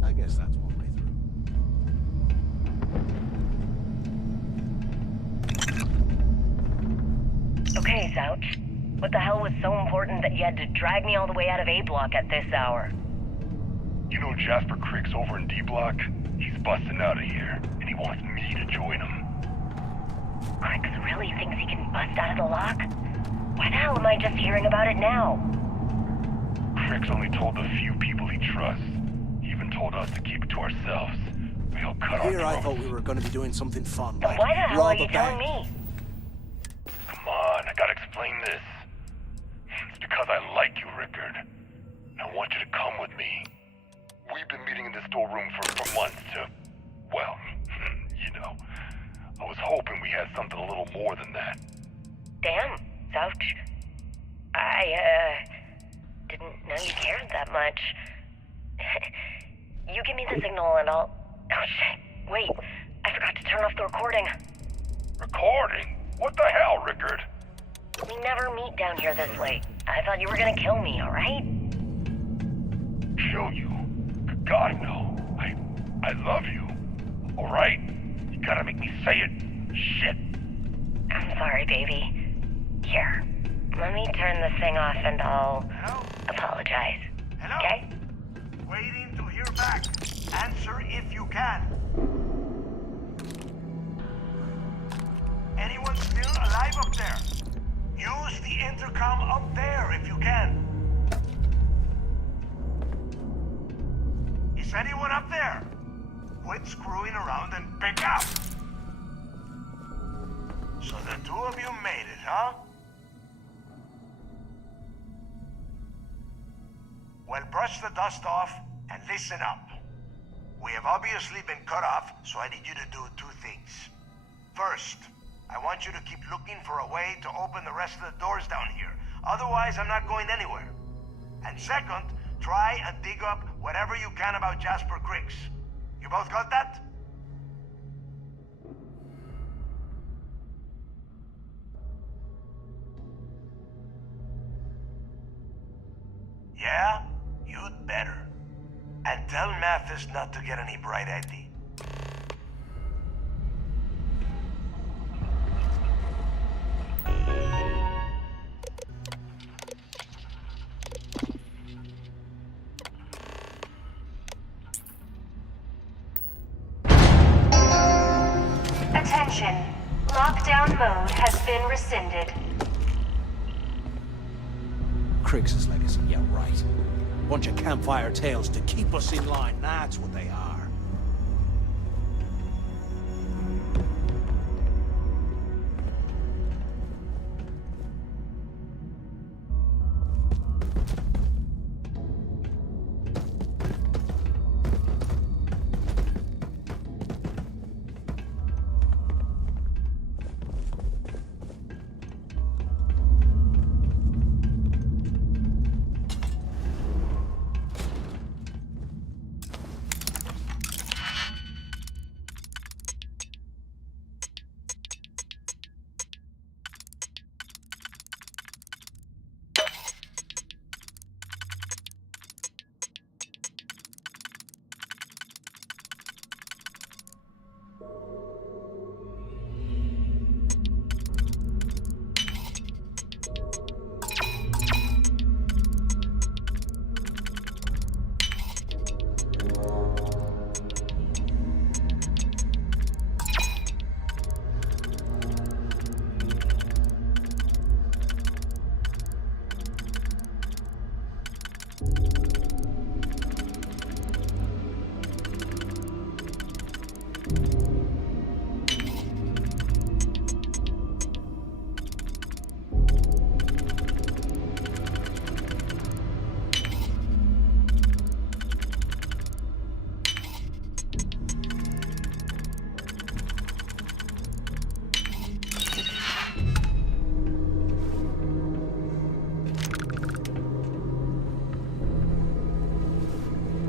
I guess that's one way through. Okay, Zouch. What the hell was so important that you had to drag me all the way out of A block at this hour? You know Jasper Crick's over in D-Block? He's busting out of here, and he wants me to join him. Crix really thinks he can bust out of the lock? Why the hell am I just hearing about it now? Crick's only told the few people he trusts. He even told us to keep it to ourselves. He'll cut our Here I throats. thought we were going to be doing something fun. Then Like why the hell rob are you a telling bank. me? Come on, I gotta explain this. It's because I like you, Rickard. I want you to come with me. We've been meeting in this storeroom for months to, well, you know. I was hoping we had something a little more than that. Damn, Zouch. I, didn't know you cared that much. You give me the signal and I'll... Oh shit, wait. I forgot to turn off the recording. Recording? What the hell, Rickard? We never meet down here this late. I thought you were gonna kill me, alright? Kill you? God, no. I love you. Alright? You gotta make me say it. Shit. I'm sorry, baby. Here, let me turn this thing off and I'll apologize. Hello? Okay? Waiting to hear back. Answer if you can. Anyone still alive up there? Use the intercom up there if you can. Is anyone up there? Quit screwing around and pick up. So the two of you made it, huh? Well, brush the dust off and listen up. We have obviously been cut off, so I need you to do two things. First, I want you to keep looking for a way to open the rest of the doors down here. Otherwise, I'm not going anywhere. And second, try and dig up whatever you can about Jasper Cricks. You both got that? Yeah? You'd better. And tell Mathis not to get any bright ID. Attention. Lockdown mode has been rescinded. Crix's legacy, yeah, right. Bunch of campfire tales to keep us in line, that's what they are.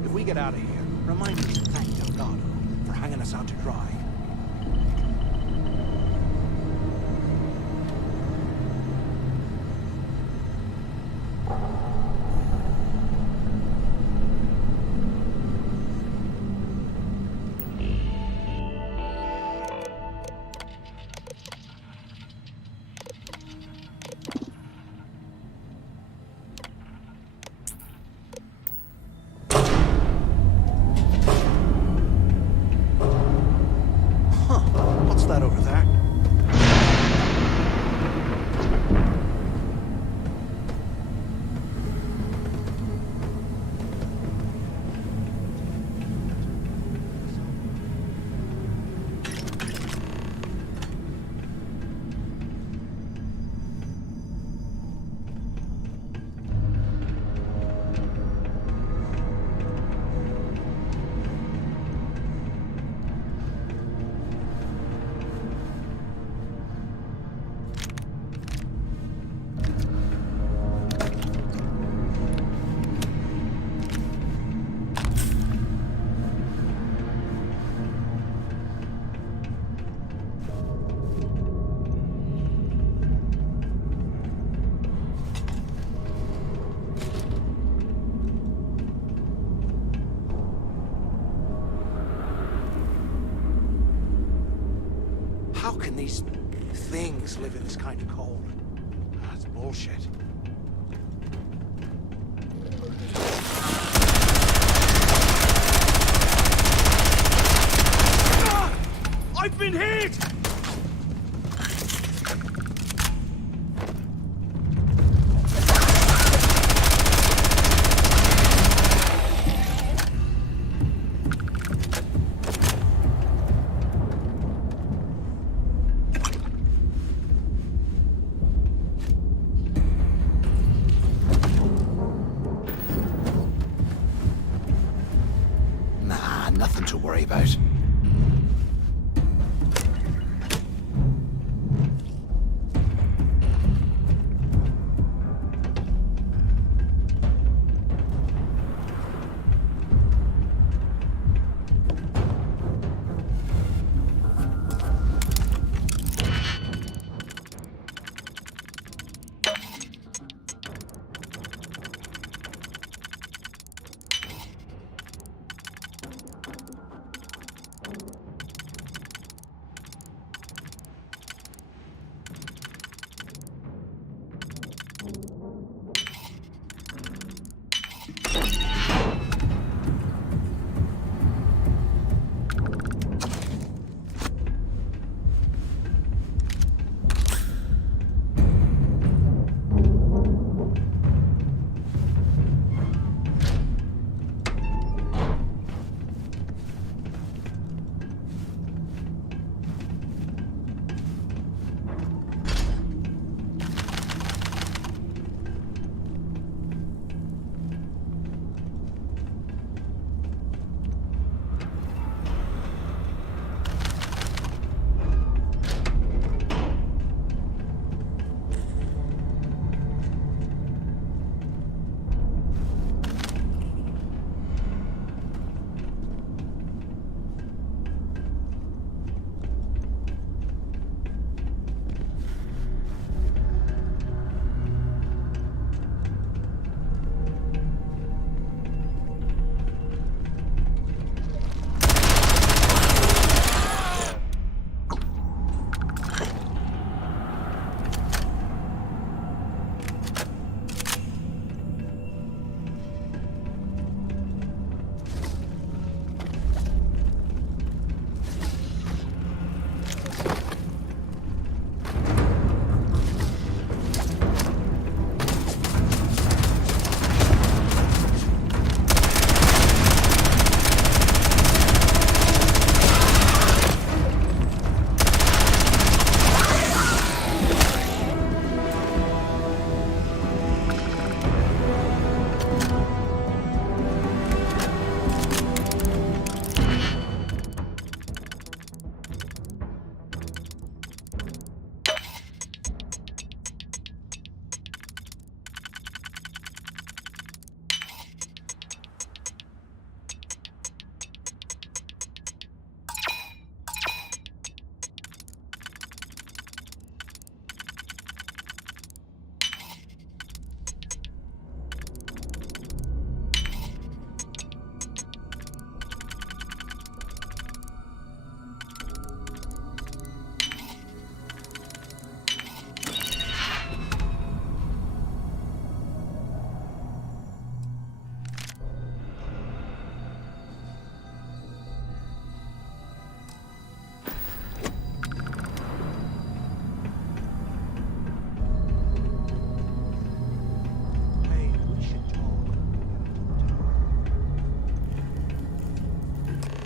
If we get out of here, remind us to thank Delgado for hanging us out to dry. How can these things live in this kind of cold? That's bullshit. I've been hit! Nah, nothing to worry about.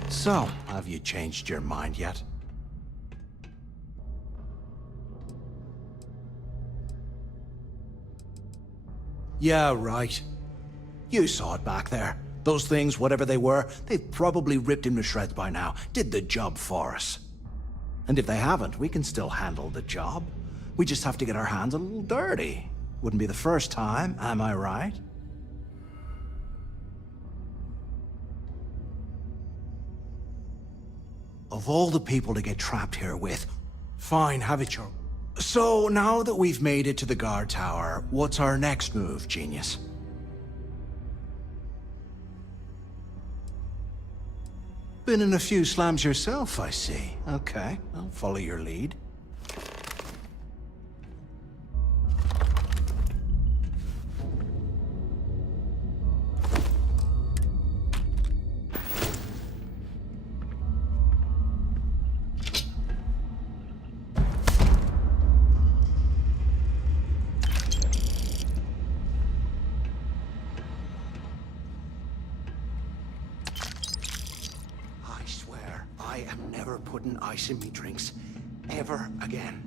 So, have you changed your mind yet? Yeah, right. You saw it back there. Those things, whatever they were, they've probably ripped him to shreds by now. Did the job for us. And if they haven't, we can still handle the job. We just have to get our hands a little dirty. Wouldn't be the first time, am I right? Of all the people to get trapped here with, fine, have it your... So, now that we've made it to the guard tower, what's our next move, genius? Been in a few slams yourself, I see. Okay, I'll follow your lead. I am never putting ice in me drinks. Ever again.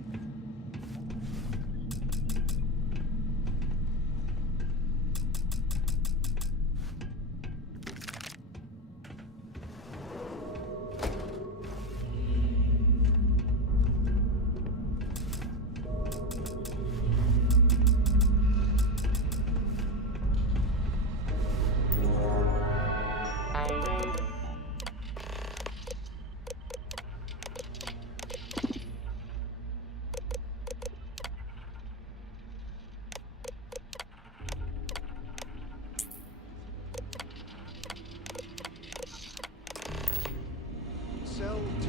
Cell T03.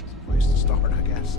It's a place to start, I guess.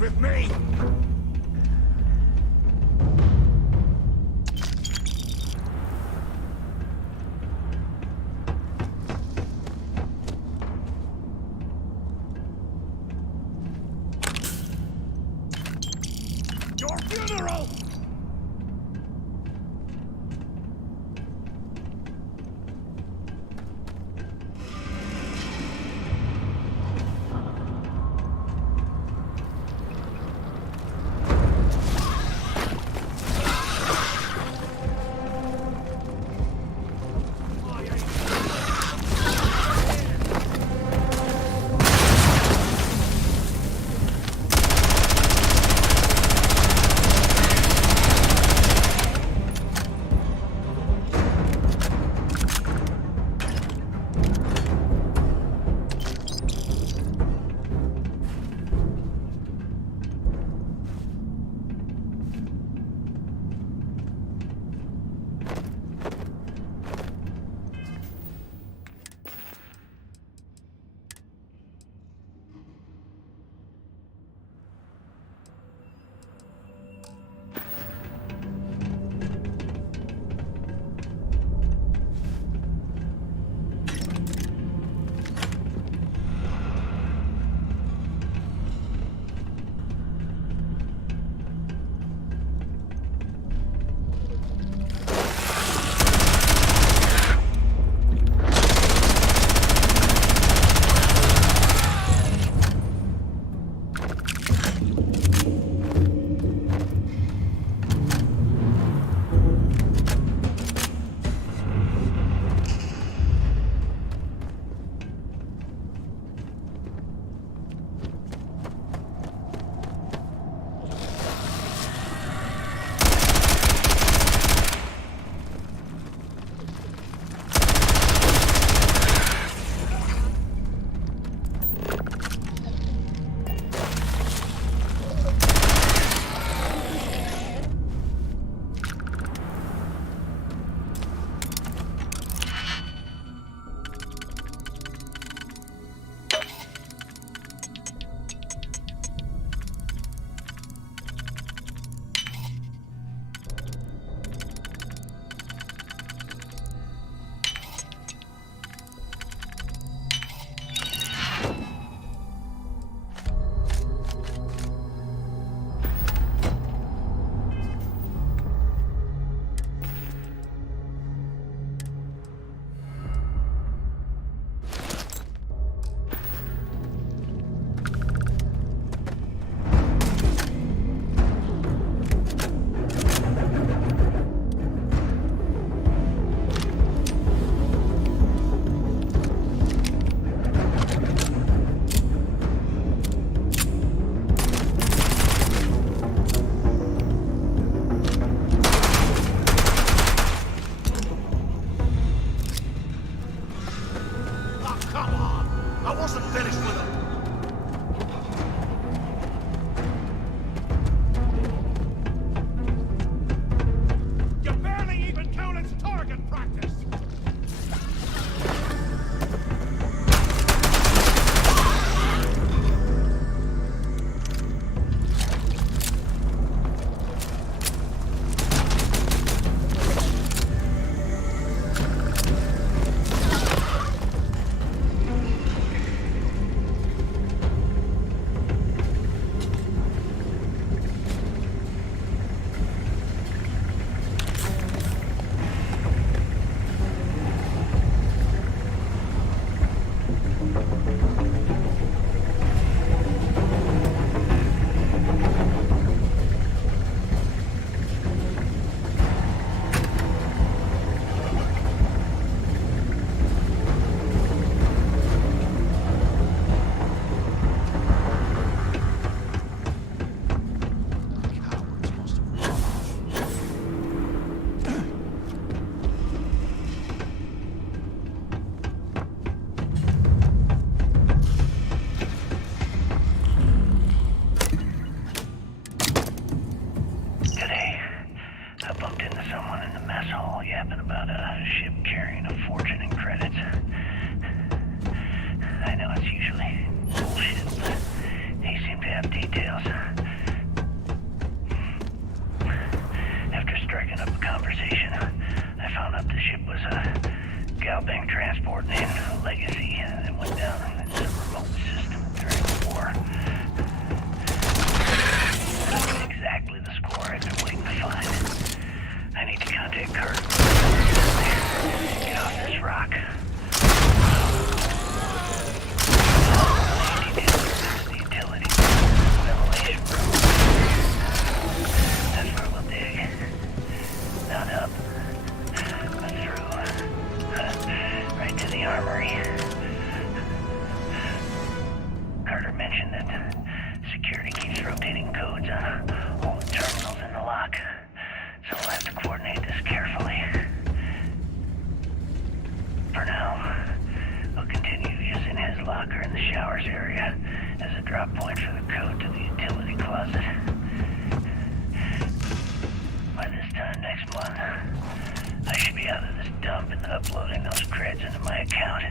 With me! Your funeral! someone in the mess hall yapping about a ship carrying a fortune in credits. I know it's usually bullshit, but they seem to have details. After striking up a conversation, I found out the ship was a Galbank transport named Legacy that went down in some remote system during the war. That's exactly the score I've been waiting to find. I need to contact Kurt. Get off this rock. The utility ventilation room. That's where we'll dig. Not up, but through. Right to the armory. Carter mentioned that security keeps rotating codes on all the terminals in the lock, so we'll have to coordinate this carefully. For now, we'll continue using his locker in the showers area as a drop point for the code to the utility closet. By this time next month, I should be out of this dump and uploading those creds into my account.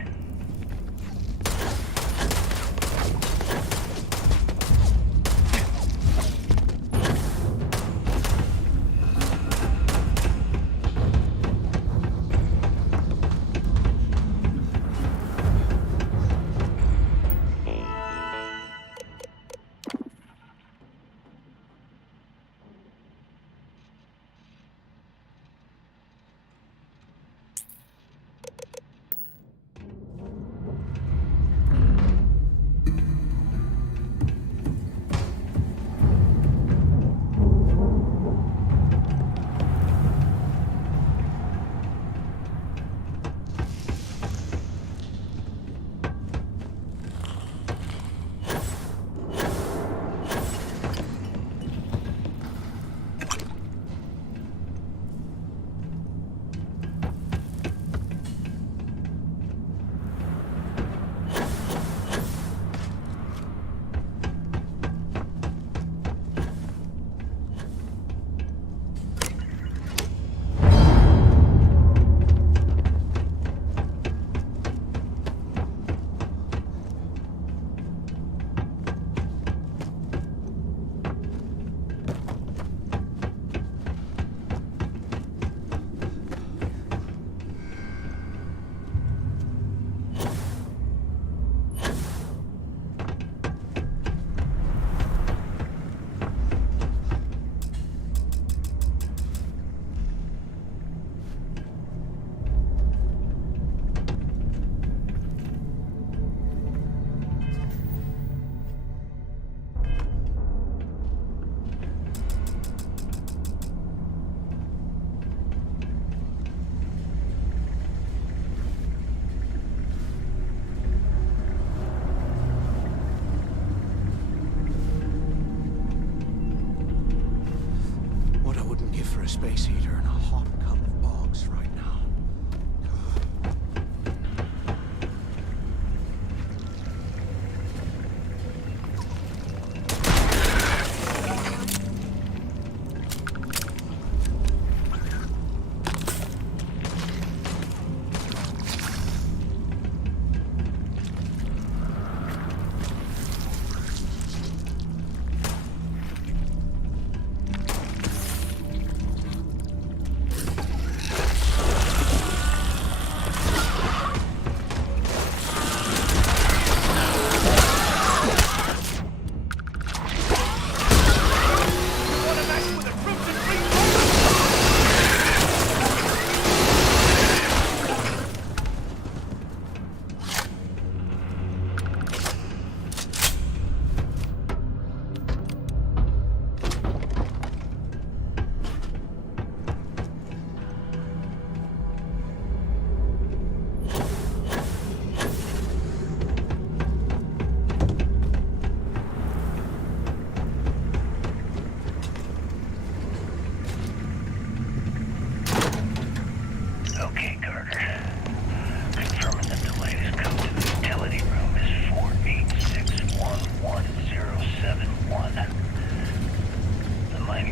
Space heater and a hot cup of bogs right now.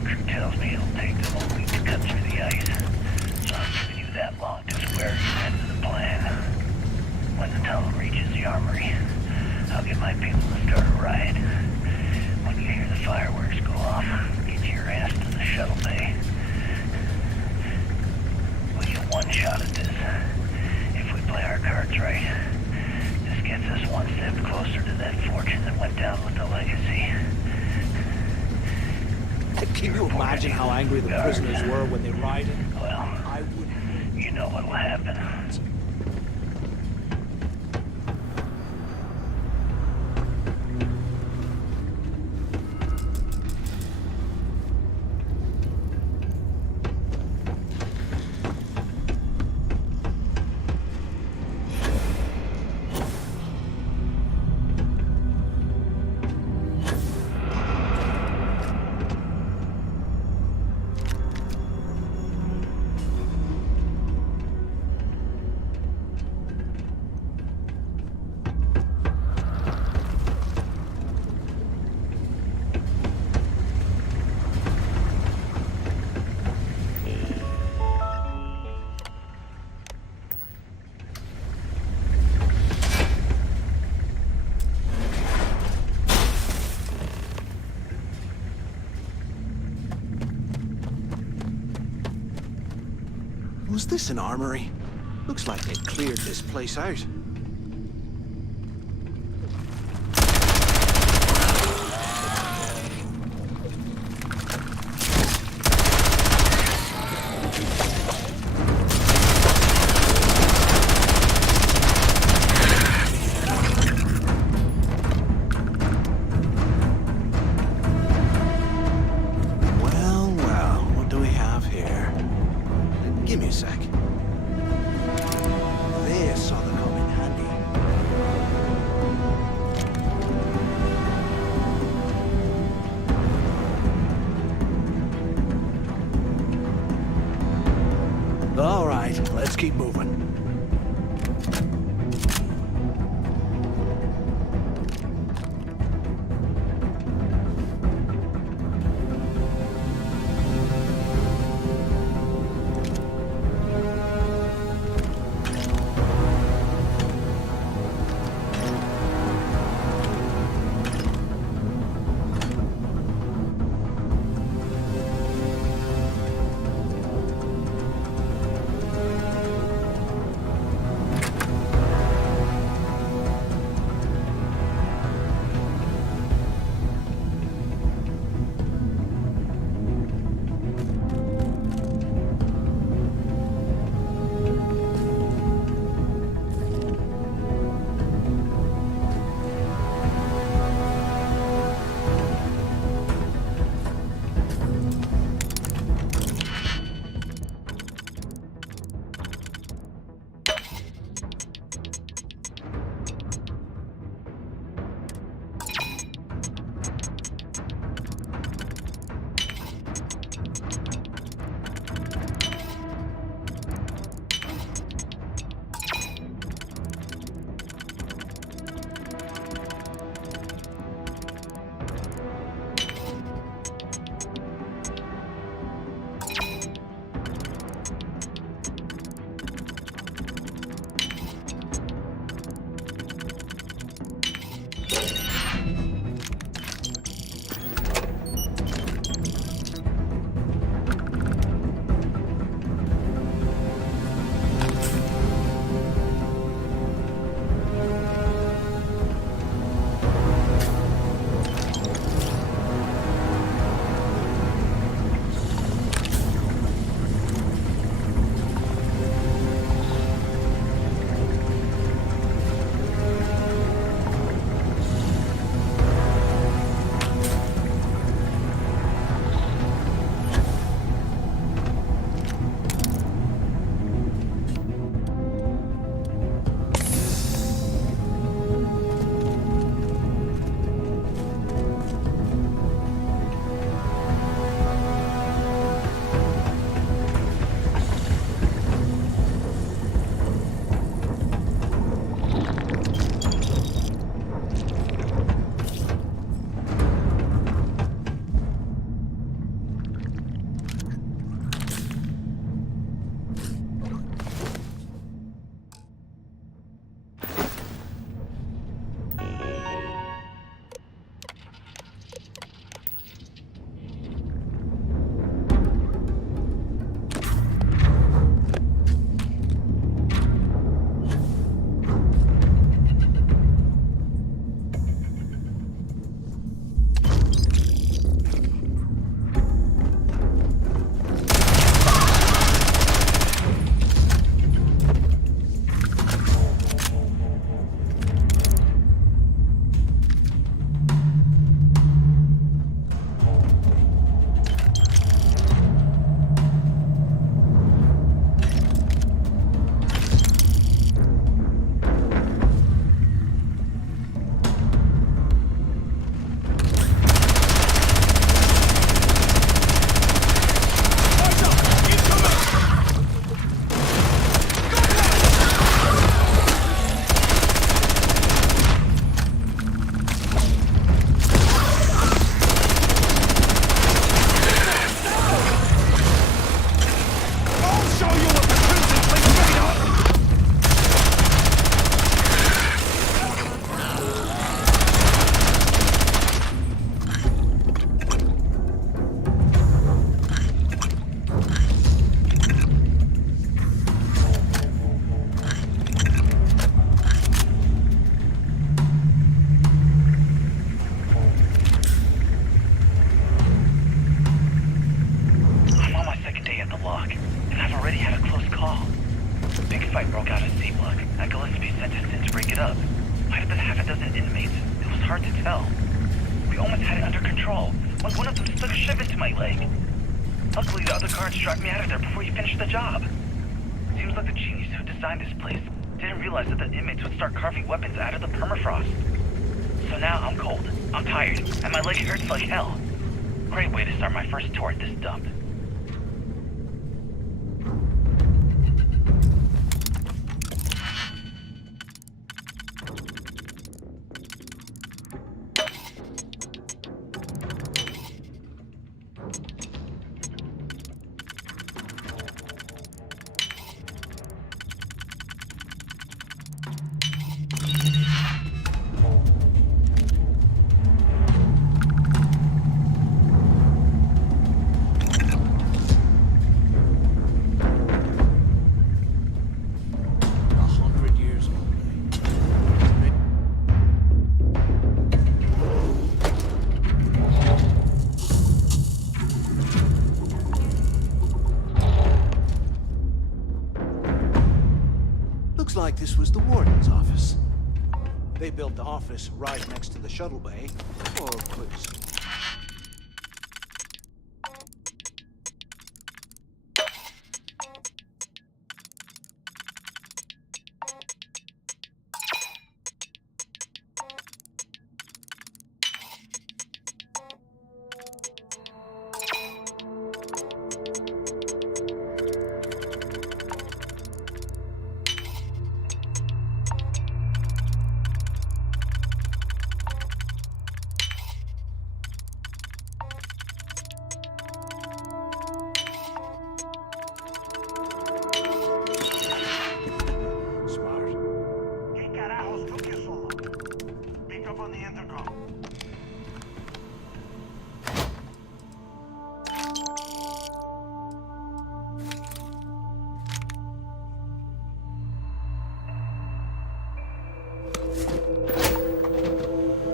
crew tells me it'll take them a week to cut through the ice. So I'm giving you that long to square your head to the plan. When the tunnel reaches the armory, I'll get my people to start a riot. When you hear the fireworks go off, get your ass to the shuttle bay. We get one shot at this. If we play our cards right, this gets us one step closer to that fortune that went down with the legacy. Can you imagine how angry the prisoners were when they rioted? Well, you know what'll happen. Was this an armory? Looks like they cleared this place out. Well, well, what do we have here? Give me a sec. This ought to come in handy. All right, let's keep moving. Luckily, the other guards dragged me out of there before you finished the job. Seems like the genius who designed this place didn't realize that the inmates would start carving weapons out of the permafrost. So now I'm cold, I'm tired, and my leg hurts like hell. Great way to start my first tour at this dump. Looks like this was the warden's office. They built the office right next to the shuttle bay for privacy.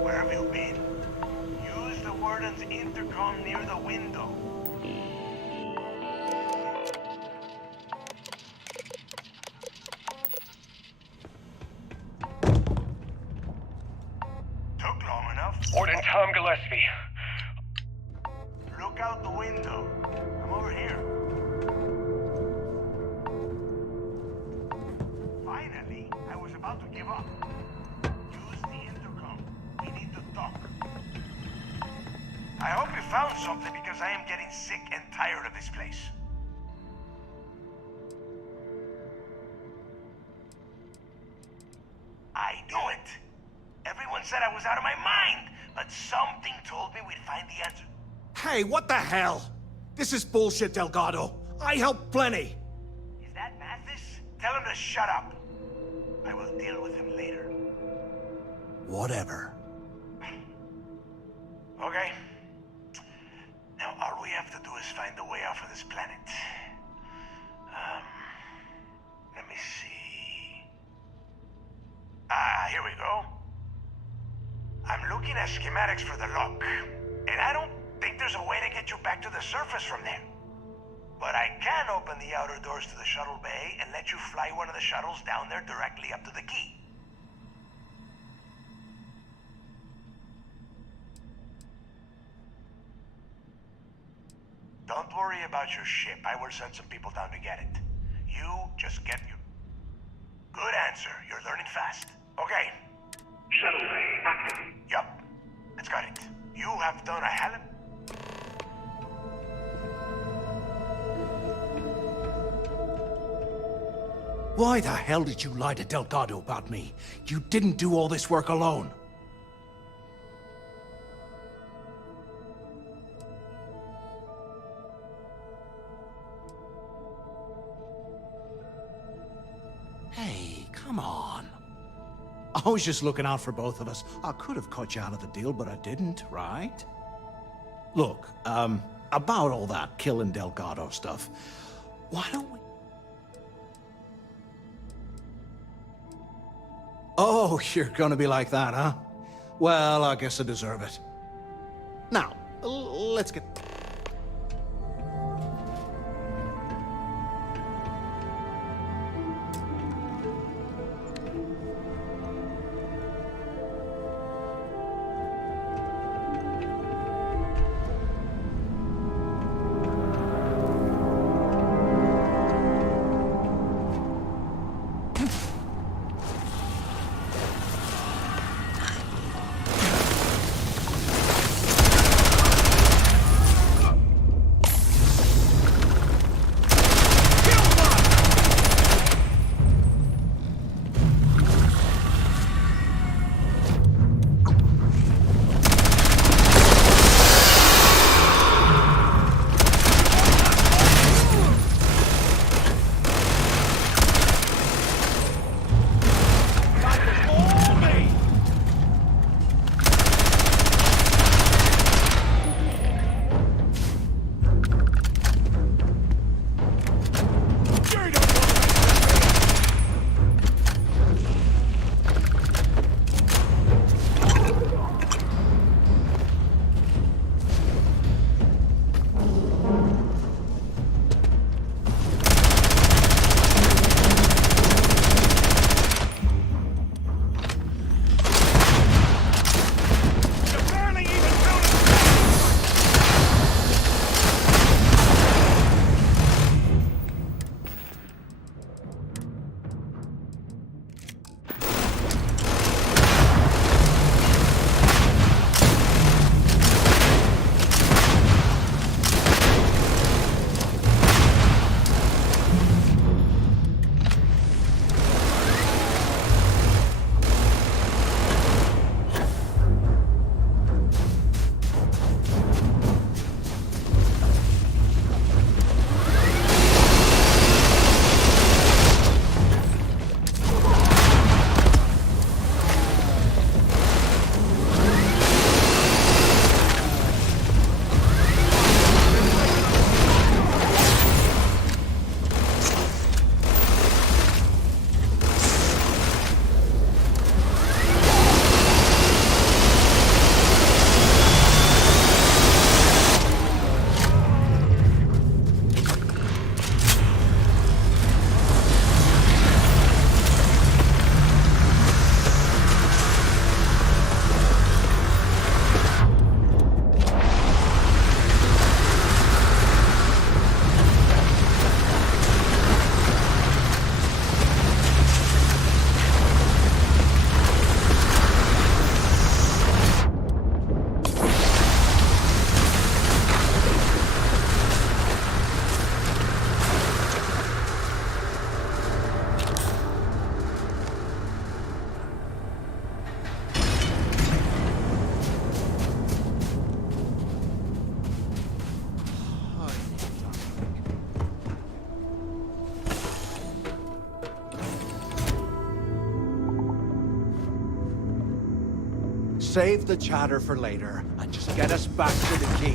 Where have you been? Use the warden's intercom near the window. Took long enough. Warden Tom Gillespie. Look out the window. I'm over here. Finally, I was about to give up. Use the intercom. We need to talk. I hope you found something because I am getting sick and tired of this place. I knew it. Everyone said I was out of my mind, but something told me we'd find the answer. Hey, what the hell? This is bullshit, Delgado. I helped plenty. Is that Mathis? Tell him to shut up. I will deal with him later. Whatever. Okay. Now all we have to do is find a way off of this planet. Let me see. Here we go. I'm looking at schematics for the lock, and I don't think there's a way to get you back to the surface from there. But I can open the outer doors to the shuttle bay and let you fly one of the shuttles down there directly up to the key. Don't worry about your ship. I will send some people down to get it. You just get your... Good answer. You're learning fast. Okay. Shuttle bay active. Yup. That's got it. You have done a hell of... Why the hell did you lie to Delgado about me? You didn't do all this work alone. Hey, come on. I was just looking out for both of us. I could have cut you out of the deal, but I didn't, right? Look, about all that killing Delgado stuff, why don't we... Oh, you're gonna be like that, huh? Well, I guess I deserve it. Now, let's get... Save the chatter for later, and just get us back to the key.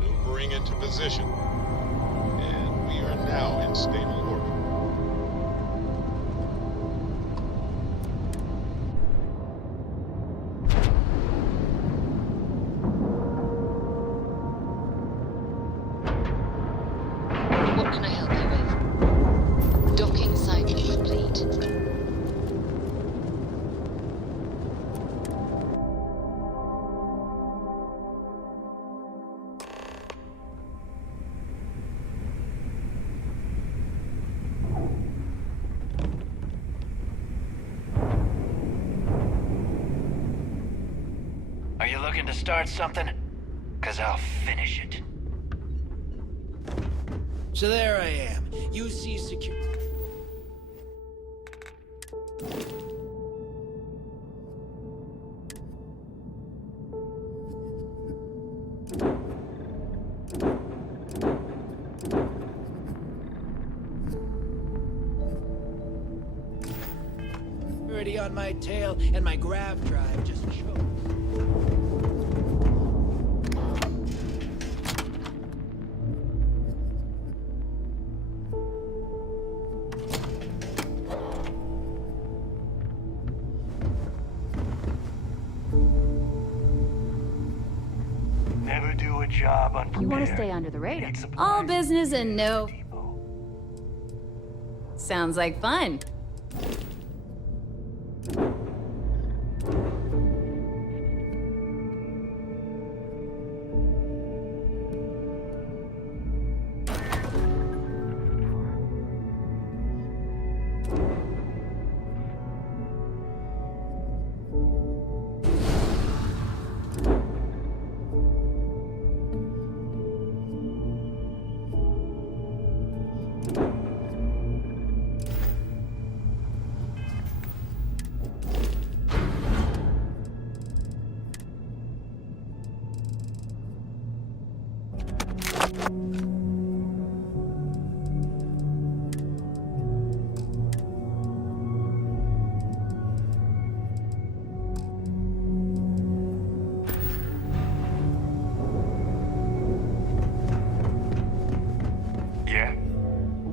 Maneuvering into position. And we are now in stable orbit. What can I help you with? Docking cycle complete. Are you looking to start something? 'Cause I'll finish it. So there I am. UC secure. Already on my tail, and my grav drive just choked. Never do a job unprepared. You want to stay under the radar. All business and no... Sounds like fun.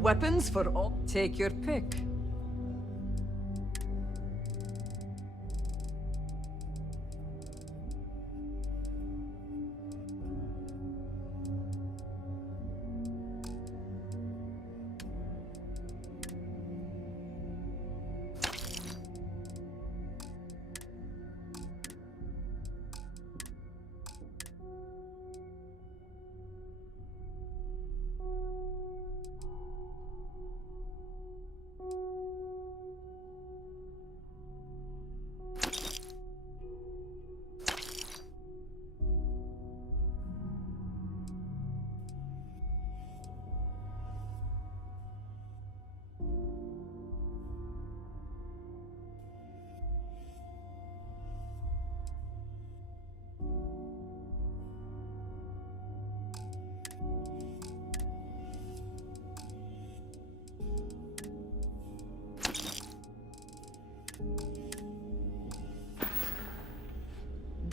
Weapons for all. Take your pick.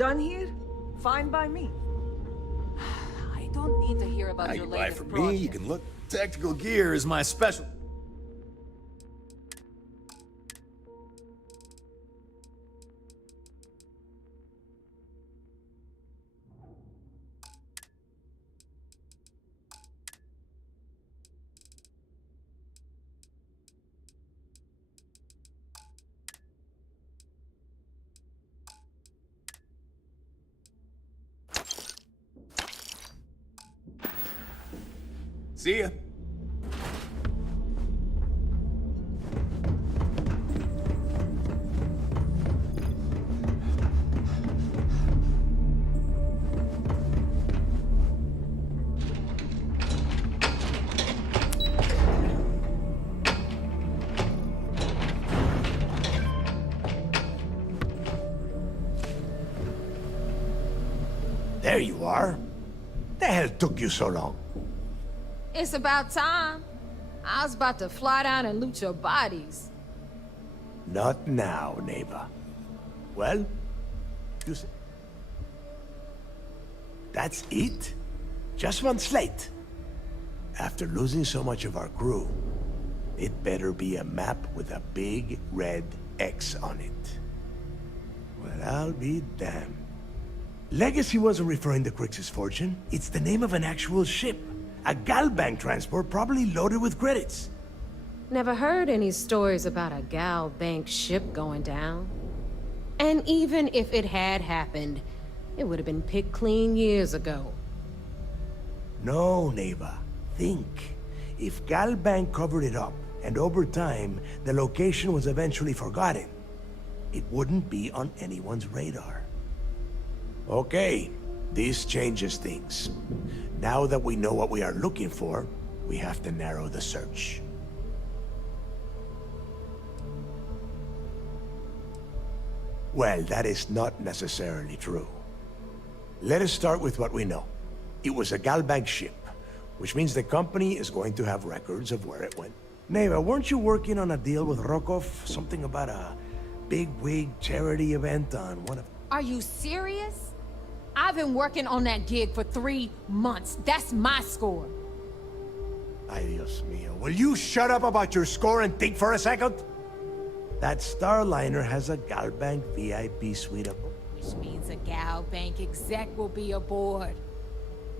Done here? Fine by me. I don't need to hear about Now your you buy latest from me, project. you can look. Tactical gear is my special. See ya. There you are. The hell took you so long? It's about time. I was about to fly down and loot your bodies. Not now, neighbor. Well, you say... That's it? Just one slate? After losing so much of our crew, it better be a map with a big red X on it. Well, I'll be damned. Legacy wasn't referring to Crix's fortune. It's the name of an actual ship. A Galbank transport probably loaded with credits. Never heard any stories about a Gal Bank ship going down. And even if it had happened, it would have been picked clean years ago. No, neighbor. Think. If Galbank covered it up, and over time, the location was eventually forgotten, it wouldn't be on anyone's radar. Okay, this changes things. Now that we know what we are looking for, we have to narrow the search. Well, that is not necessarily true. Let us start with what we know. It was a Galbank ship, which means the company is going to have records of where it went. Neva, weren't you working on a deal with Rokov? Something about a big-wig charity event on one of... Are you serious? I've been working on that gig for 3 months. That's my score. Ay, Dios mío. Will you shut up about your score and think for a second? That Starliner has a Galbank VIP suite aboard. Which means a Gal Bank exec will be aboard.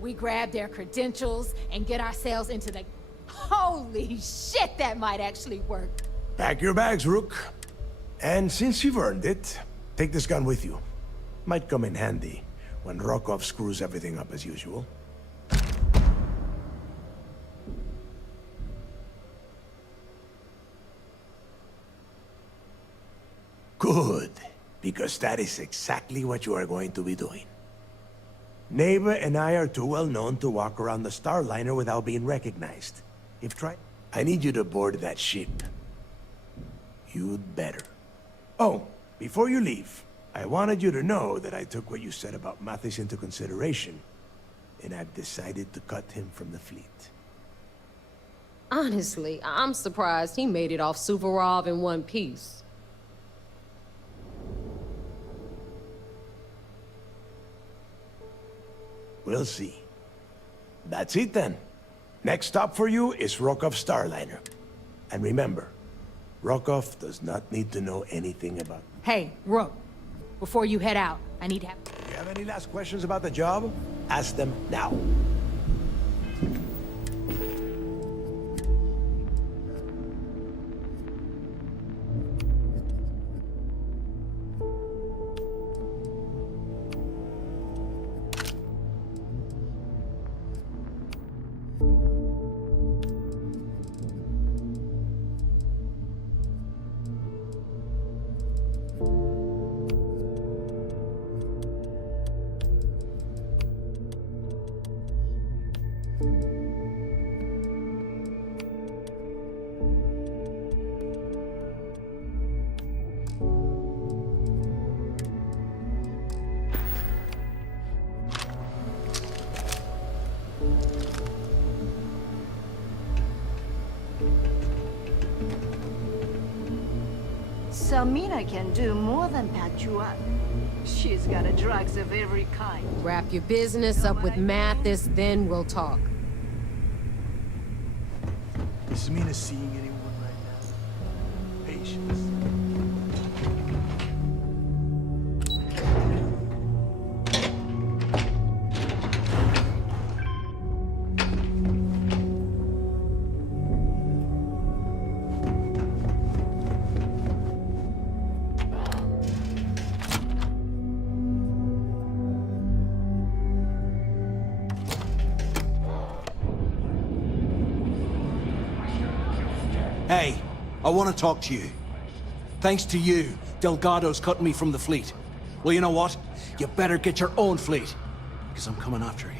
We grab their credentials and get ourselves into the... Holy shit, that might actually work. Pack your bags, Rook. And since you've earned it, take this gun with you. Might come in handy when Rokov screws everything up as usual. Good, because that is exactly what you are going to be doing. Neva and I are too well known to walk around the Starliner without being recognized. If try... I need you to board that ship. You'd better. Oh, before you leave, I wanted you to know that I took what you said about Mathis into consideration, and I've decided to cut him from the fleet. Honestly, I'm surprised he made it off Suvorov in one piece. We'll see. That's it then. Next stop for you is Rokov Starliner. And remember, Rokov does not need to know anything about... Hey, Rook, before you head out, I need to have... You have any last questions about the job? Ask them now. Selmina can do more than patch you up. She's got a drugs of every kind. Wrap your business up with Mathis, then we'll talk. Is Mina seeing anyone right now? Patience. Hey, I want to talk to you. Thanks to you, Delgado's cutting me from the fleet. Well, you know what? You better get your own fleet, because I'm coming after you.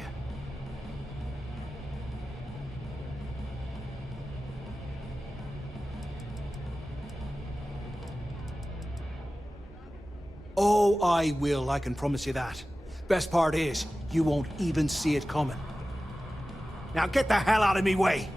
Oh, I will, I can promise you that. Best part is, you won't even see it coming. Now get the hell out of me way!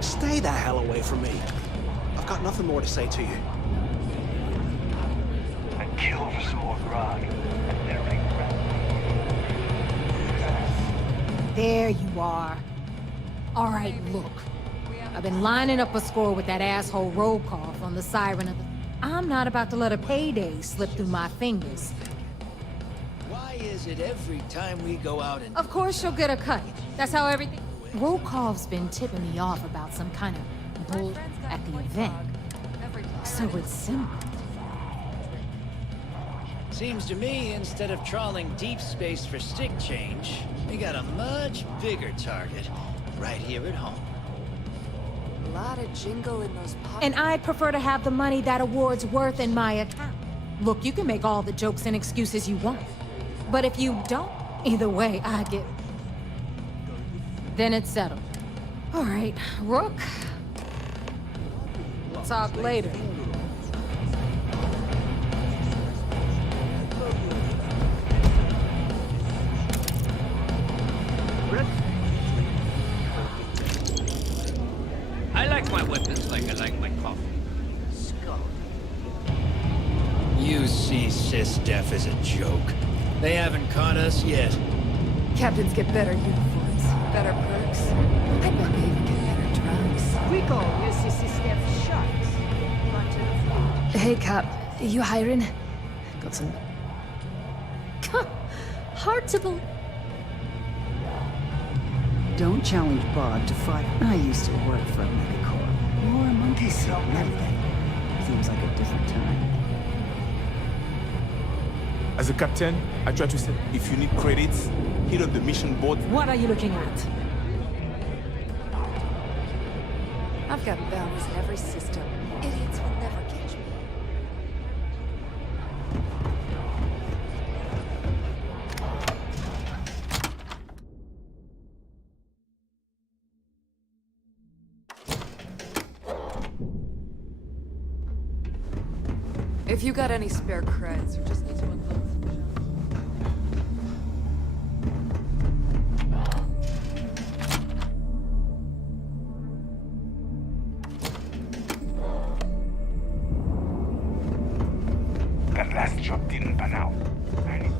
Stay the hell away from me. I've got nothing more to say to you. And kill for some more grog. There ain't There you are. All right, look. I've been lining up a score with that asshole roll call on the siren of the... I'm not about to let a payday slip through my fingers. Why is it every time we go out and... Of course she'll get a cut. That's how everything... Rokov's been tipping me off about some kind of bull at the event. So it's simple. Seems to me, instead of trawling deep space for stick change, we got a much bigger target right here at home. A lot of jingle in those pockets. And I'd prefer to have the money that award's worth in my account. Look, you can make all the jokes and excuses you want. But if you don't, either way, I get... Then it's settled. All right, Rook. We'll talk later. I like my weapons like I like my coffee. You see SysDef as a joke. They haven't caught us yet. Captains get better uniforms, better perks. I bet they even get better drugs. We call UCC Steph sharks. Hey, Cap. You hiring? Got some... Hard to believe. Don't challenge Bob to fight. I used to work for a megacorp. Wore a monkey suit and everything. Seems like a different time. As a captain, I try to say, if you need credits, hit up the mission board. What are you looking at? I've got bounties in every system. Idiots will never catch me. If you got any spare creds, or just need to unload some junk. That last job didn't pan out. I need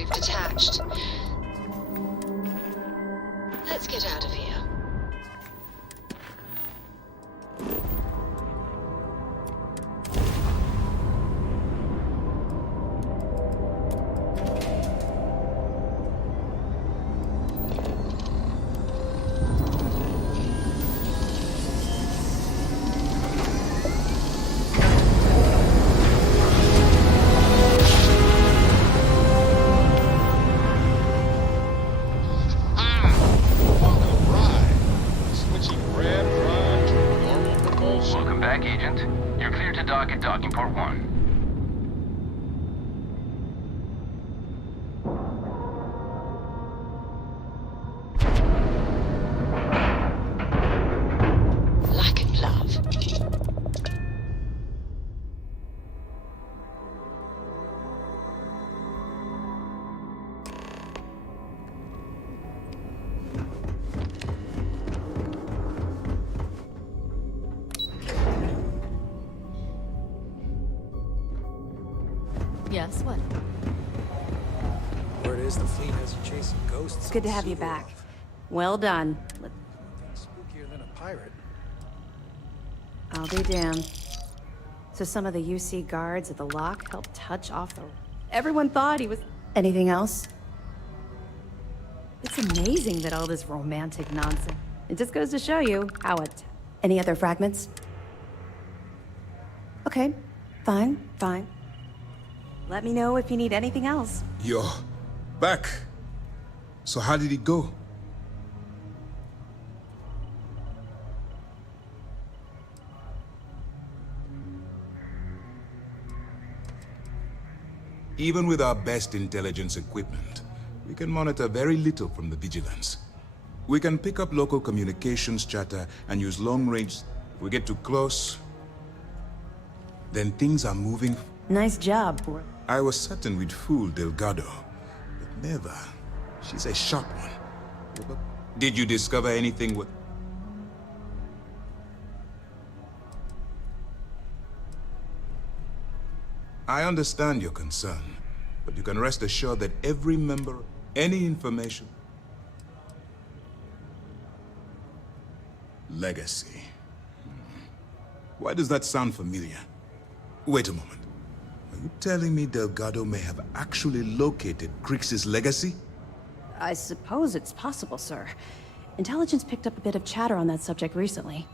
we've detached. Let's get out of here. Welcome back, Agent. You're clear to dock at docking port 1. Lacking love. Yes, what? Word is the fleet has you chasing ghosts. It's good to have you back. Well done. Spookier than a pirate. I'll be damned. So some of the UC guards at the lock helped touch off the... Everyone thought he was... Anything else? It's amazing that all this romantic nonsense... It just goes to show you how it... Any other fragments? Okay, fine. Let me know if you need anything else. You're back. So how did it go? Even with our best intelligence equipment, we can monitor very little from the vigilance. We can pick up local communications chatter and use long-range... If we get too close, then things are moving. Nice job, Port. I was certain we'd fool Delgado, but never. She's a sharp one. Did you discover anything with... I understand your concern, but you can rest assured that every member, any information... Legacy. Why does that sound familiar? Wait a moment. Are you telling me Delgado may have actually located Crix's legacy? I suppose it's possible, sir. Intelligence picked up a bit of chatter on that subject recently.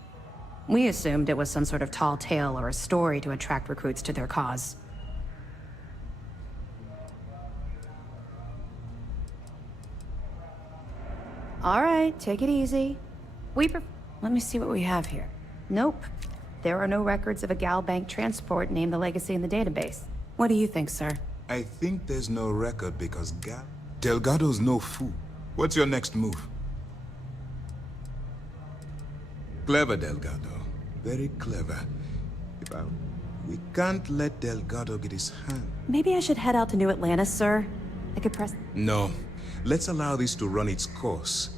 We assumed it was some sort of tall tale or a story to attract recruits to their cause. All right, take it easy. Let me see what we have here. Nope. There are no records of a Gal Bank transport named the Legacy in the database. What do you think, sir? I think there's no record because Delgado's no fool. What's your next move? Clever, Delgado. Very clever. We can't let Delgado get his hand. Maybe I should head out to New Atlantis, sir. I could press... No. Let's allow this to run its course.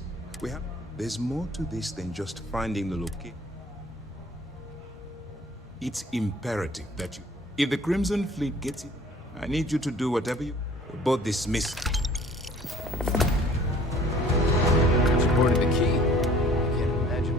There's more to this than just finding the location. It's imperative that you... If the Crimson Fleet gets it, I need you to do whatever you... Both dismiss. Transported the key. I can't imagine.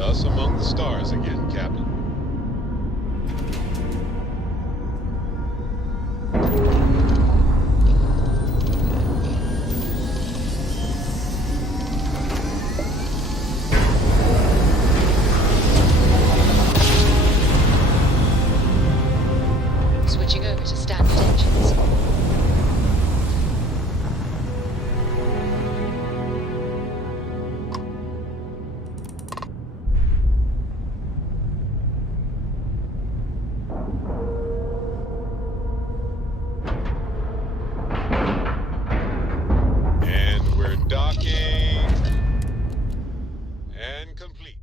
us among the stars again, Captain. Switching over to standard engines. And we're docking. And complete.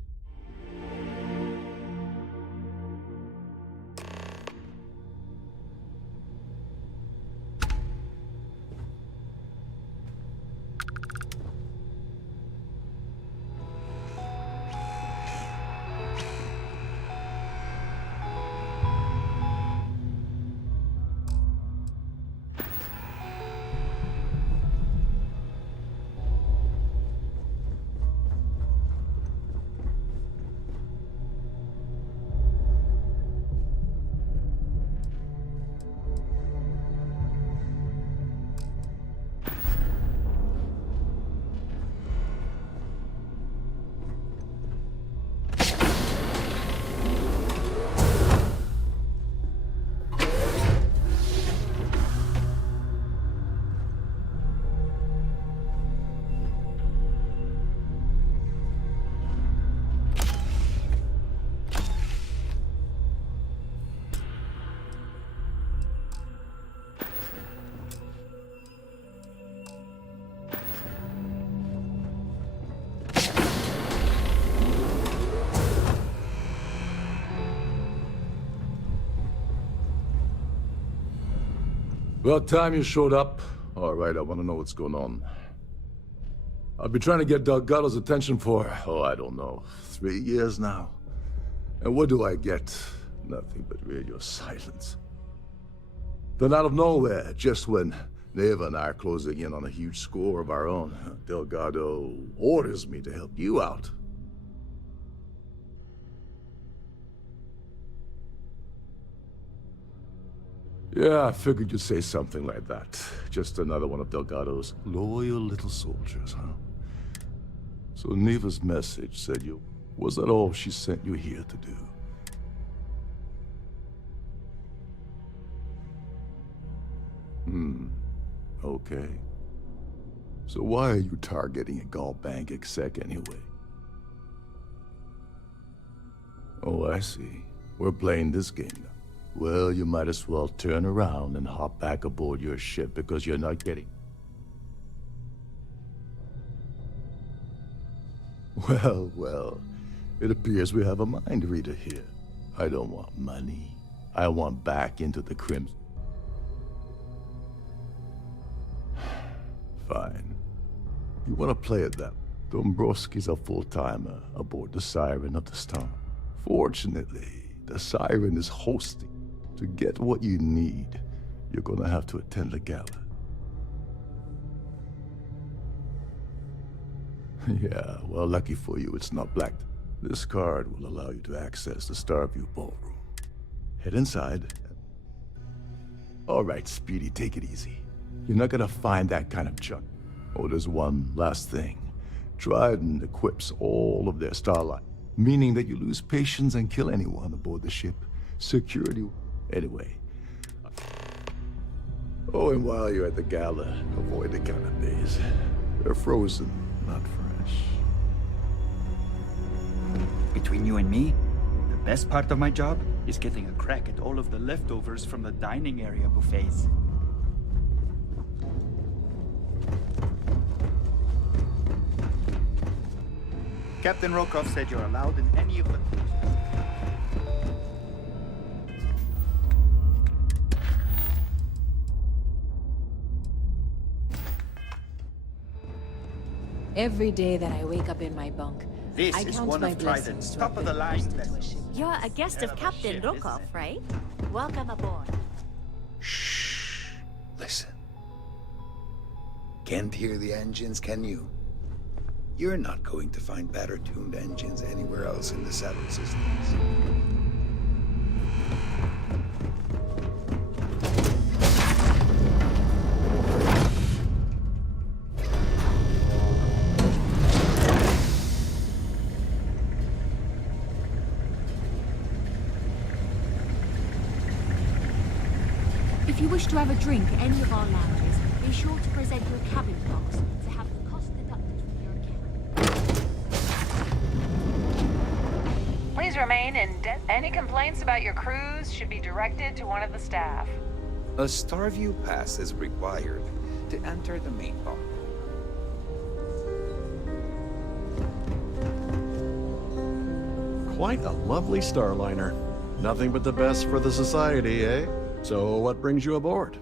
About time you showed up. All right, I want to know what's going on. I've been trying to get Delgado's attention for, I don't know, 3 years now. And what do I get? Nothing but radio silence. Then out of nowhere, just when Neva and I are closing in on a huge score of our own, Delgado orders me to help you out. Yeah, I figured you'd say something like that. Just another one of Delgado's loyal little soldiers, huh? So Neva's message said you... Was that all she sent you here to do? Okay. So why are you targeting a Gall Bank exec anyway? Oh, I see. We're playing this game now. Well, you might as well turn around and hop back aboard your ship because you're not getting... Well, it appears we have a mind reader here. I don't want money. I want back into the Crimson. Fine. You want to play it that? Dombrowski's a full-timer aboard the Siren of the Storm. Fortunately, the Siren is hosting. To get what you need, you're gonna have to attend the gala. Yeah, well, lucky for you, it's not blacked. This card will allow you to access the Starfield ballroom. Head inside. All right, Speedy, take it easy. You're not gonna find that kind of junk. Oh, there's one last thing. Dryden equips all of their starlight, meaning that you lose patience and kill anyone aboard the ship. Security... Anyway. Oh, and while you're at the gala, avoid the canapes. They're frozen, not fresh. Between you and me, the best part of my job is getting a crack at all of the leftovers from the dining area buffets. Captain Rokoff said you're allowed in any of the... Every day that I wake up in my bunk, This I is count one my of Trident's blessings to top have of the been line posted to a vessels. ship. You're a guest of Captain Rokoff, right? Welcome aboard. Listen. Can't hear the engines, can you? You're not going to find better-tuned engines anywhere else in the settled systems. If you wish to have a drink at any of our lounges, be sure to present your cabin pass to have the cost deducted from your account. Please remain in any complaints about your cruise should be directed to one of the staff. A Starview pass is required to enter the main ballroom. Quite a lovely Starliner. Nothing but the best for the society, eh? So what brings you aboard?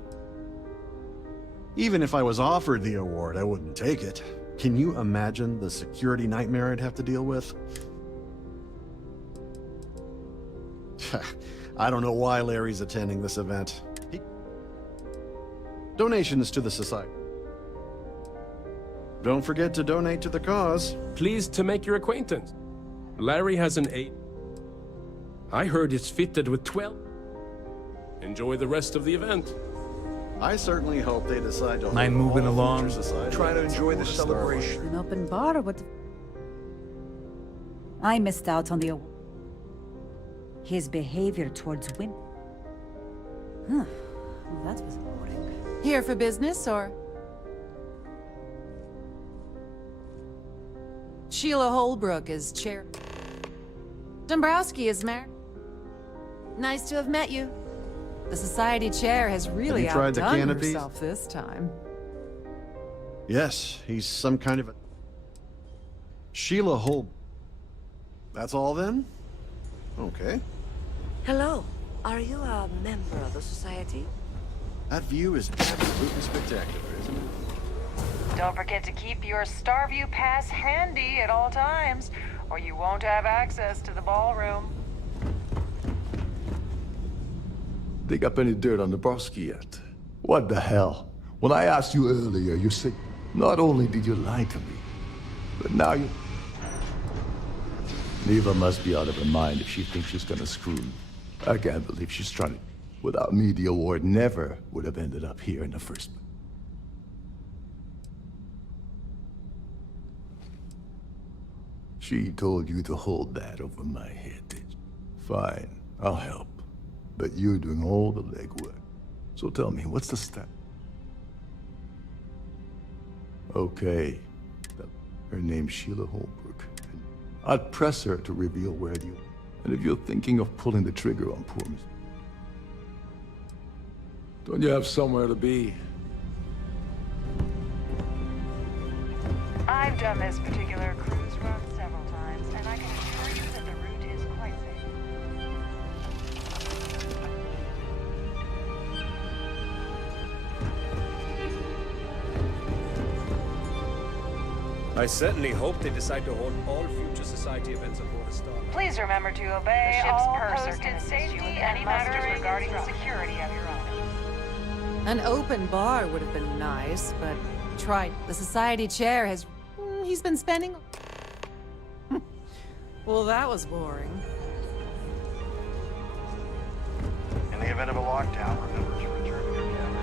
Even if I was offered the award, I wouldn't take it. Can you imagine the security nightmare I'd have to deal with? I don't know why Larry's attending this event. Donations to the society. Don't forget to donate to the cause. Pleased to make your acquaintance. Larry has an 8. I heard it's fitted with 12. Enjoy the rest of the event. I certainly hope they decide to I'm moving along. Try to enjoy the celebration. An open bar? What? I missed out on the award. His behavior towards women. Huh. Well, that was boring. Here for business, or? Sheila Holbrook is chair. Dombrowski is mayor. Nice to have met you. The society chair has really tried the outdone canopies? herself this time. Yes, he's some kind of a... Sheila Holb... That's all then? Okay. Hello. Are you a member of the society? That view is absolutely spectacular, isn't it? Don't forget to keep your Starview pass handy at all times, or you won't have access to the ballroom. Dig up any dirt on Dabrowski yet? What the hell? When I asked you earlier, you said not only did you lie to me, but now you... Neva must be out of her mind if she thinks she's gonna screw me. I can't believe she's trying to... Without me, the award never would have ended up here in the first place. She told you to hold that over my head, did you? Fine, I'll help. But you're doing all the legwork. So tell me, what's the stat? Okay. Her name's Sheila Holbrook. I'd press her to reveal where you... And if you're thinking of pulling the trigger on poor Miss... Don't you have somewhere to be? I've done this particular cruise run several times, and I can assure you that the route is quite safe. I certainly hope they decide to hold all future society events aboard a Starlight. Please remember to obey all posted safety and matters regarding the security of your own. An open bar would have been nice, but try. The society chair has... he's been spending... Well, that was boring. In the event of a lockdown, remember to return to your cabin.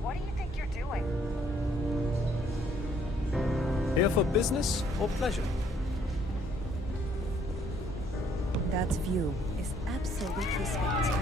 What do you think you're doing? Here for business or pleasure? That view is absolutely spectacular.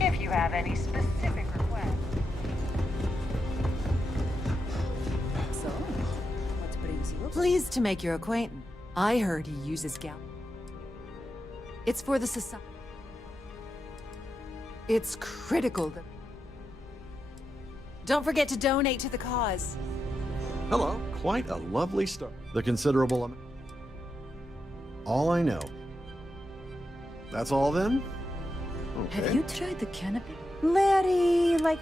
If you have any specific requests. So, what brings you up? Pleased to make your acquaintance. I heard he uses gal. It's for the society. It's critical that... Don't forget to donate to the cause. Hello. Quite a lovely start. The considerable amount. All I know. That's all then? Okay. Have you tried the canopy? Larry, like...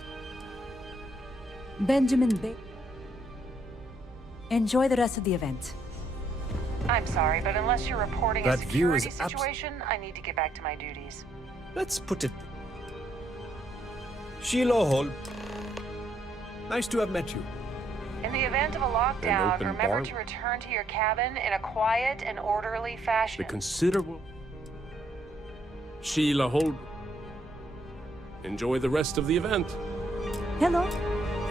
Benjamin Bay. Enjoy the rest of the event. I'm sorry, but unless you're reporting a That view security is situation, I need to get back to my duties. Let's put it... Sheila Hall. Nice to have met you. In the event of a lockdown, open remember bar? to return to your cabin in a quiet and orderly fashion. The considerable... Sheila Hall. Enjoy the rest of the event. Hello.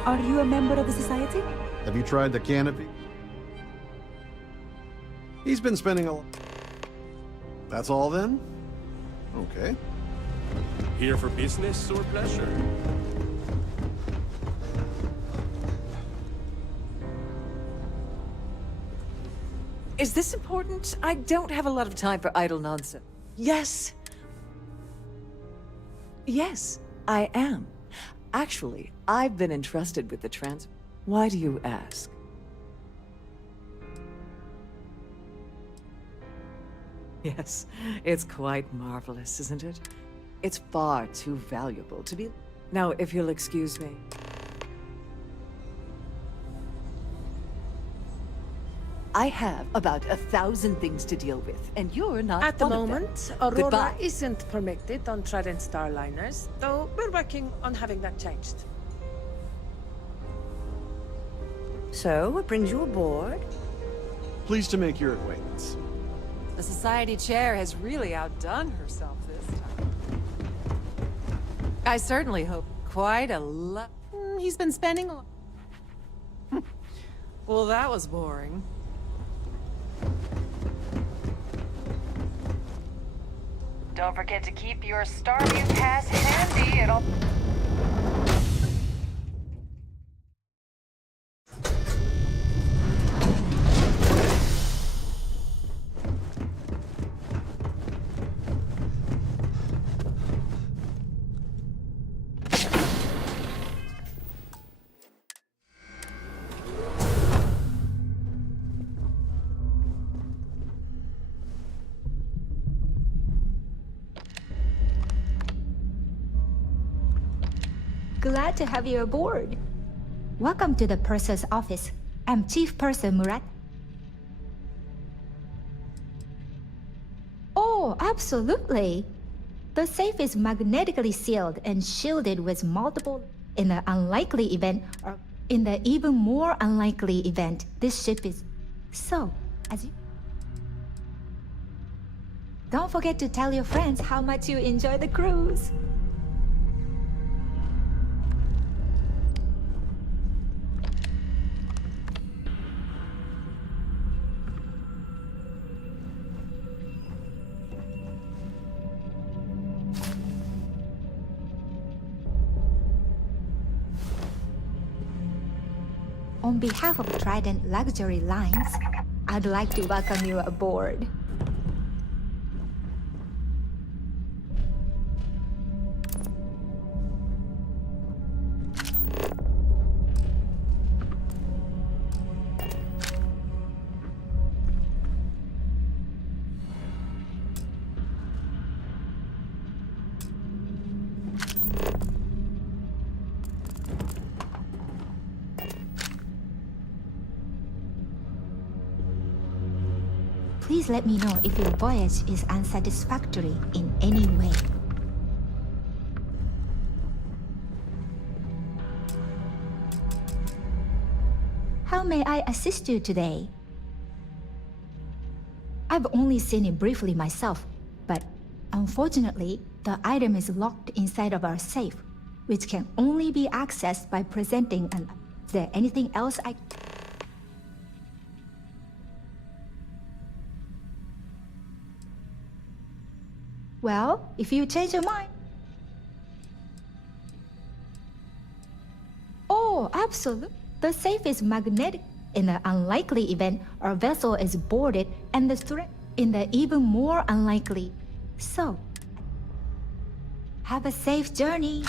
Are you a member of the society? Have you tried the canopy? He's been spending a lot. That's all then? Okay. Here for business or pleasure? Is this important? I don't have a lot of time for idle nonsense. Yes. Yes, I am. Actually, I've been entrusted with the transfer. Why do you ask? Yes, it's quite marvelous, isn't it? It's far too valuable to be... Now, if you'll excuse me. I have about 1,000 things to deal with, and you're not At the one of them. moment, Aurora Goodbye. isn't permitted on Trident Starliners, though we're working on having that changed. So, what brings you aboard? Pleased to make your acquaintance. The society chair has really outdone herself this time. I certainly hope quite a lot. He's been spending a lot. Well, that was boring. Don't forget to keep your Starview pass handy at all. Glad to have you aboard. Welcome to the Purser's office. I'm Chief Purser Murat. Oh, absolutely. The safe is magnetically sealed and shielded with multiple... In the unlikely event, or in the even more unlikely event, this ship is... So, as you... Don't forget to tell your friends how much you enjoy the cruise. On behalf of Trident Luxury Lines, I'd like to welcome you aboard. Please let me know if your voyage is unsatisfactory in any way. How may I assist you today? I've only seen it briefly myself, but unfortunately, the item is locked inside of our safe, which can only be accessed by presenting an... Is there anything else I... Well, if you change your mind... Oh, absolutely. The safe is magnetic. In the unlikely event, our vessel is boarded and the threat in the even more unlikely. So, have a safe journey.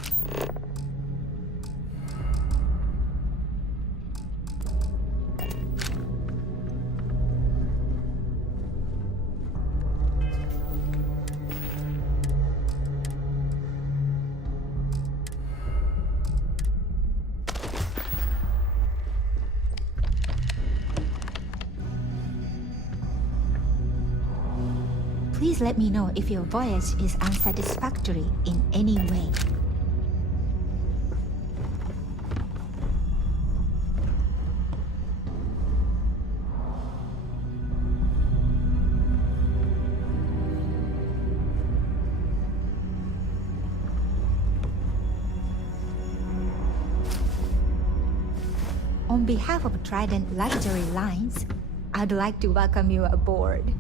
Please let me know if your voyage is unsatisfactory in any way. On behalf of Trident Luxury Lines, I'd like to welcome you aboard.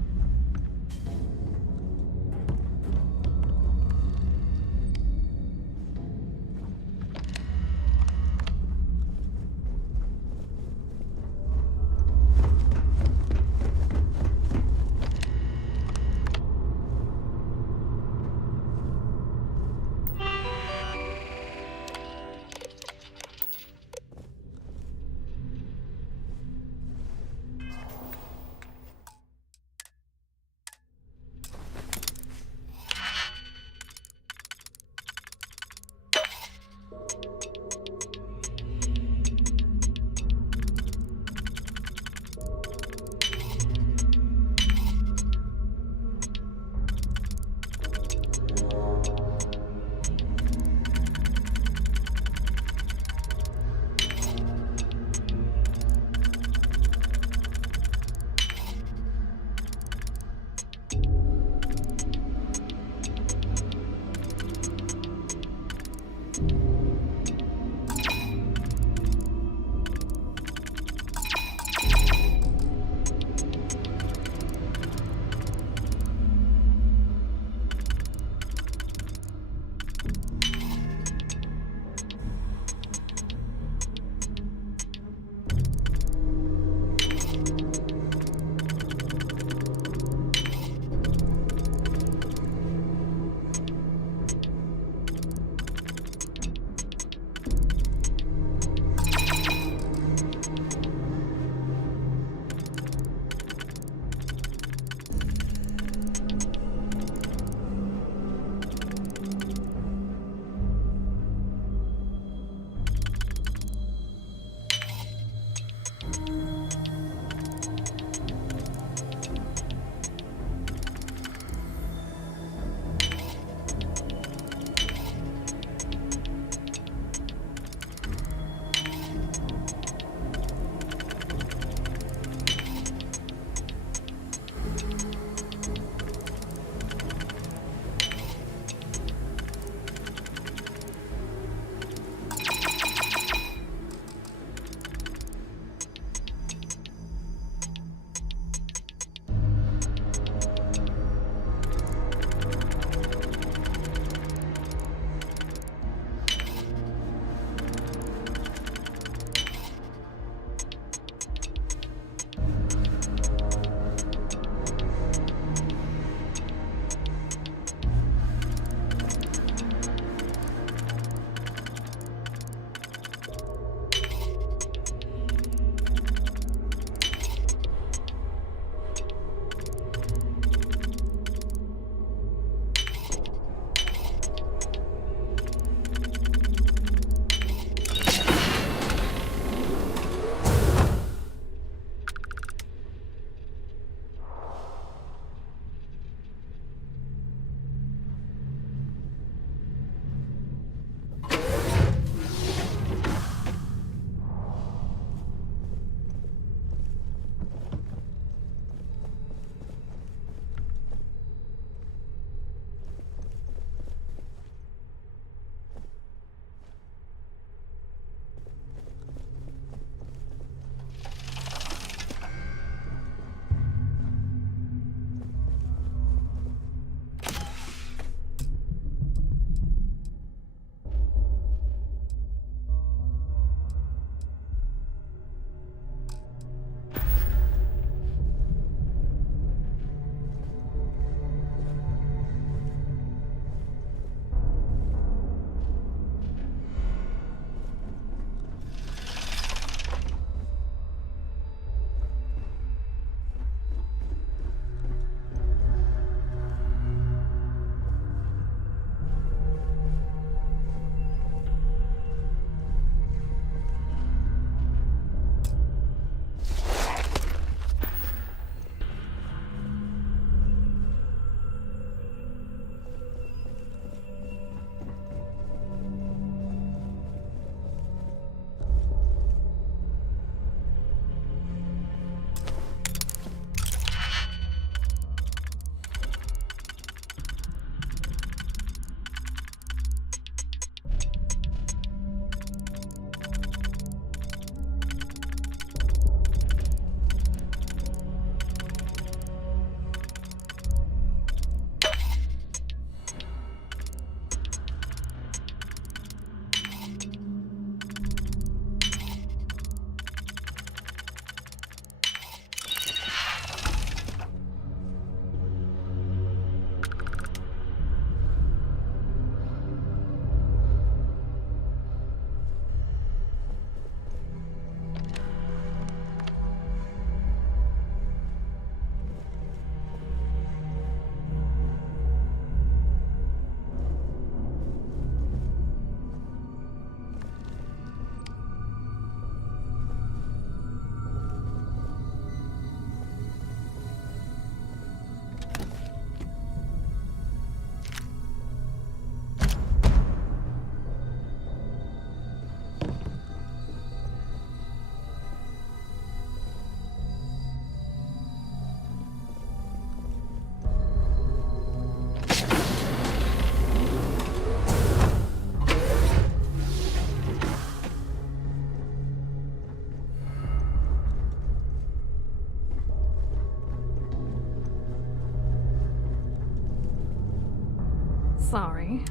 sorry.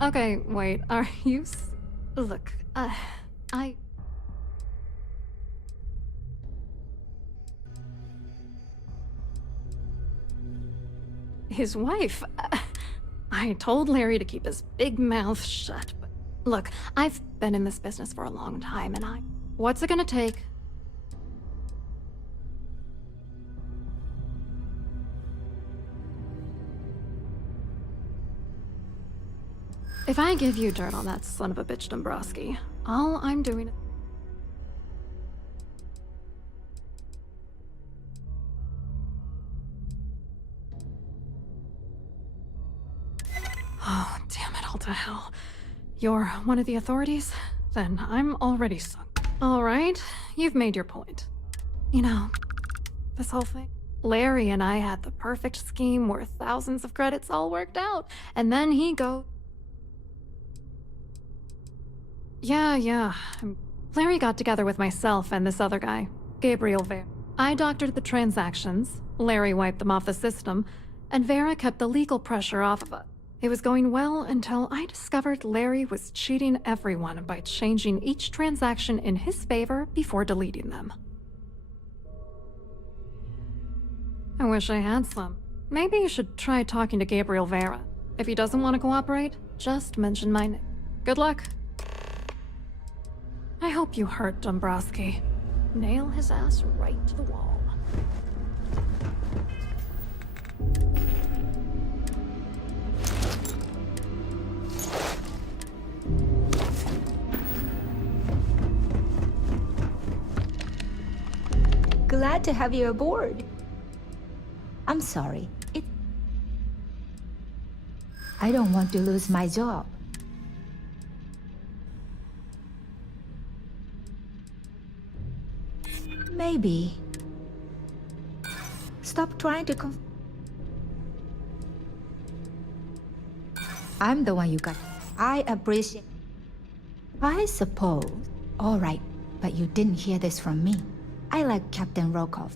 Okay, wait, are you Look, His wife? I told Larry to keep his big mouth shut, but... Look, I've been in this business for a long time, and What's it gonna take? If I give you dirt on that son of a bitch Dombrowski, all I'm doing... Oh, damn it all to hell. You're one of the authorities? Then I'm already sunk. Alright, you've made your point. You know, this whole thing... Larry and I had the perfect scheme worth thousands of credits all worked out, and then he goes... Yeah. Larry got together with myself and this other guy, Gabriel Vera. I doctored the transactions, Larry wiped them off the system, and Vera kept the legal pressure off of us. It was going well until I discovered Larry was cheating everyone by changing each transaction in his favor before deleting them. I wish I had some. Maybe you should try talking to Gabriel Vera. If he doesn't want to cooperate, just mention my name. Good luck. I hope you hurt Dombrowski. Nail his ass right to the wall. Glad to have you aboard. I'm sorry. I don't want to lose my job. Maybe. Stop trying to I'm the one you got. I appreciate... I suppose. Alright, but you didn't hear this from me. I like Captain Rokov.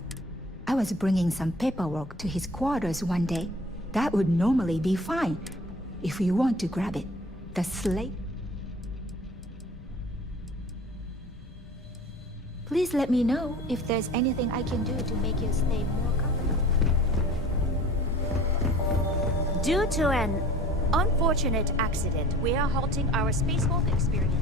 I was bringing some paperwork to his quarters one day. That would normally be fine. If you want to grab it. The slate... Please let me know if there's anything I can do to make your stay more comfortable. Due to an unfortunate accident, we are halting our spacewalk experience.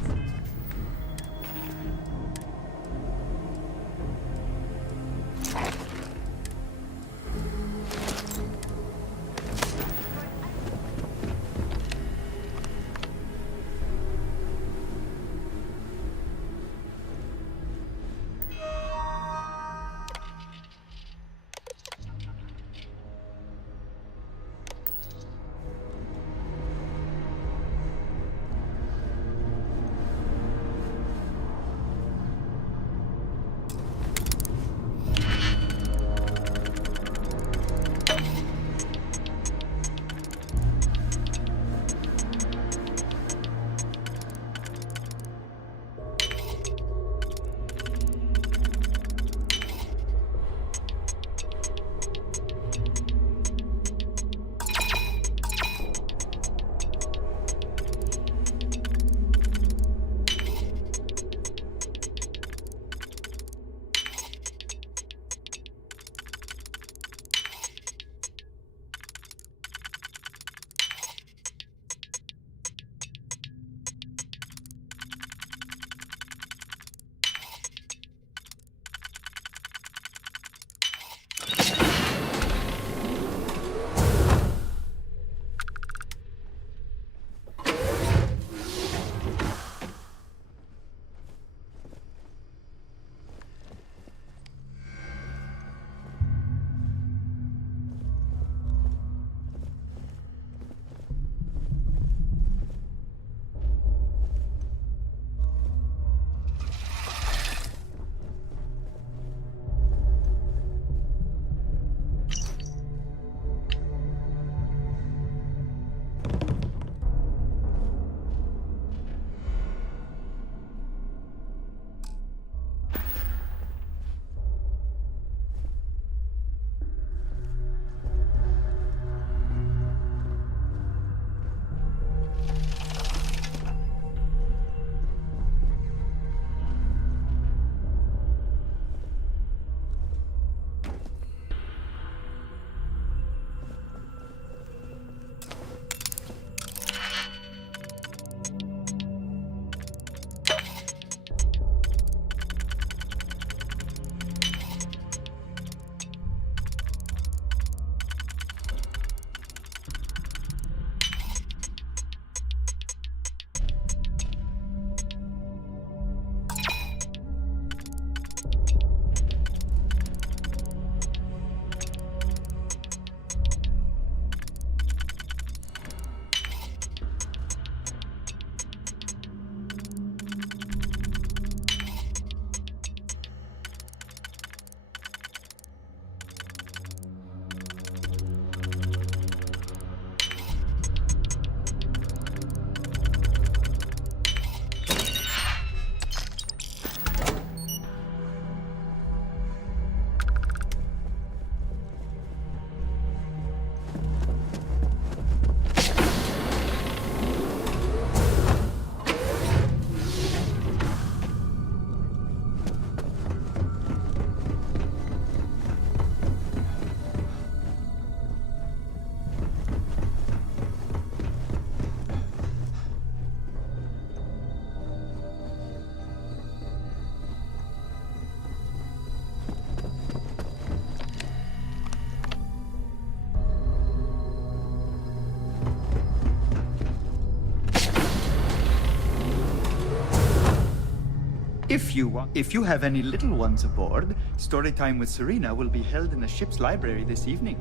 If you have any little ones aboard, story time with Serena will be held in the ship's library this evening.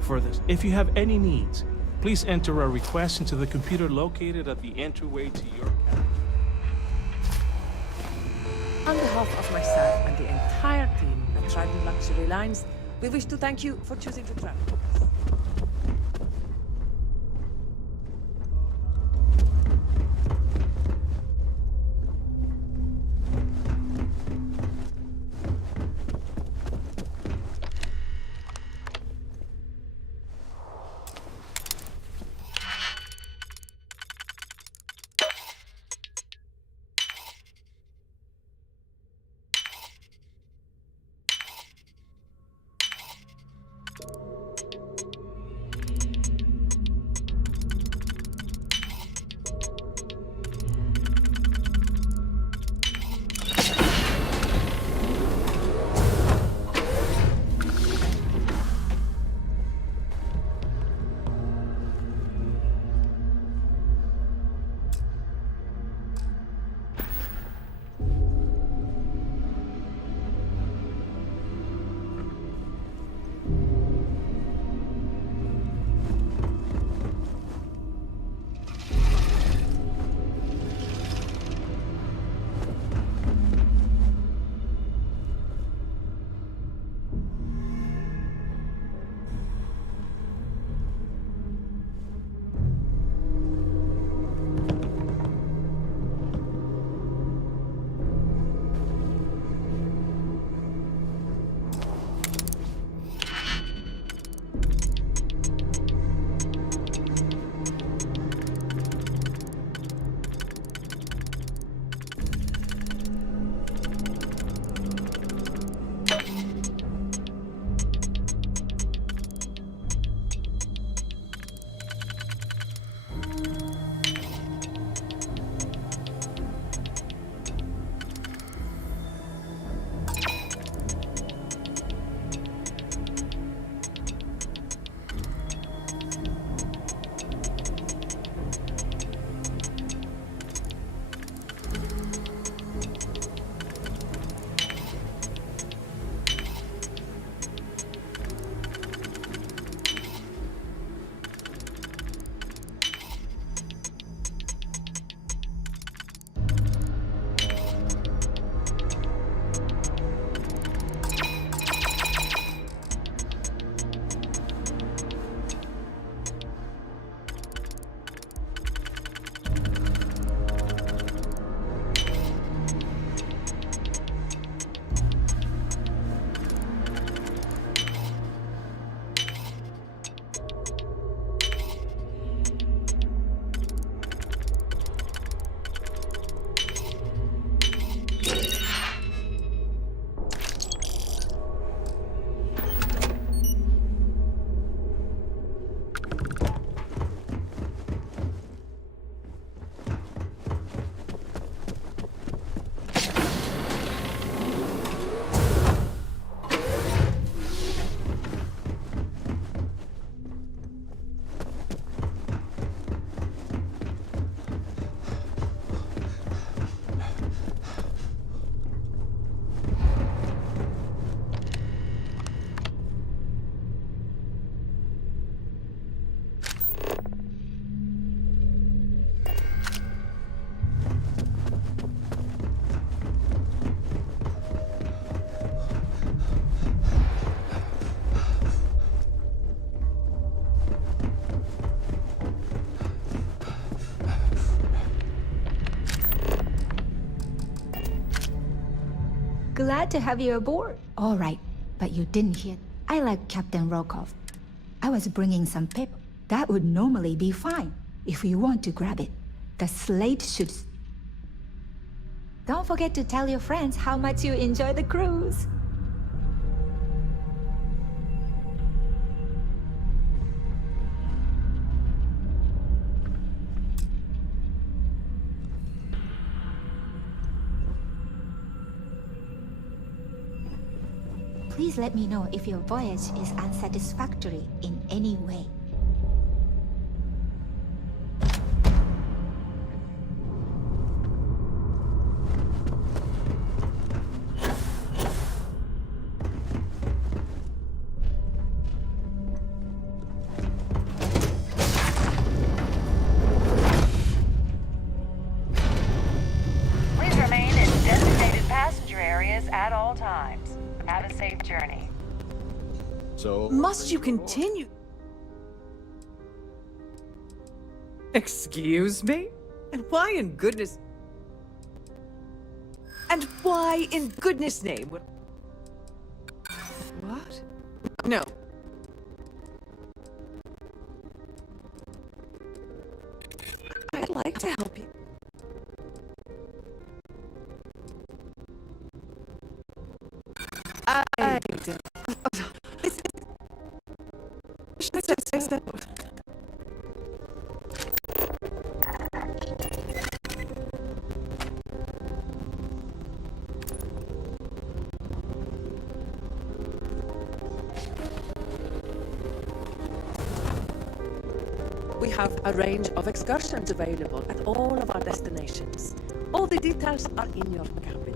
For this, if you have any needs, please enter a request into the computer located at the entryway to your cabin. On behalf of myself and the entire team at Trident Luxury Lines, we wish to thank you for choosing to travel with us. Glad to have you aboard. All right, but you didn't hear. I like Captain Rokov. I was bringing some paper. That would normally be fine, if you want to grab it. The slate should... Don't forget to tell your friends how much you enjoy the cruise. Please let me know if your voyage is unsatisfactory in any way. Please remain in designated passenger areas at all times. Have a safe journey. So... Must you continue? Excuse me? And why in goodness... And why in goodness name would... What? No. I'd like to help you. I don't... Should I say so? We have a range of excursions available at all of our destinations. All the details are in your cabin.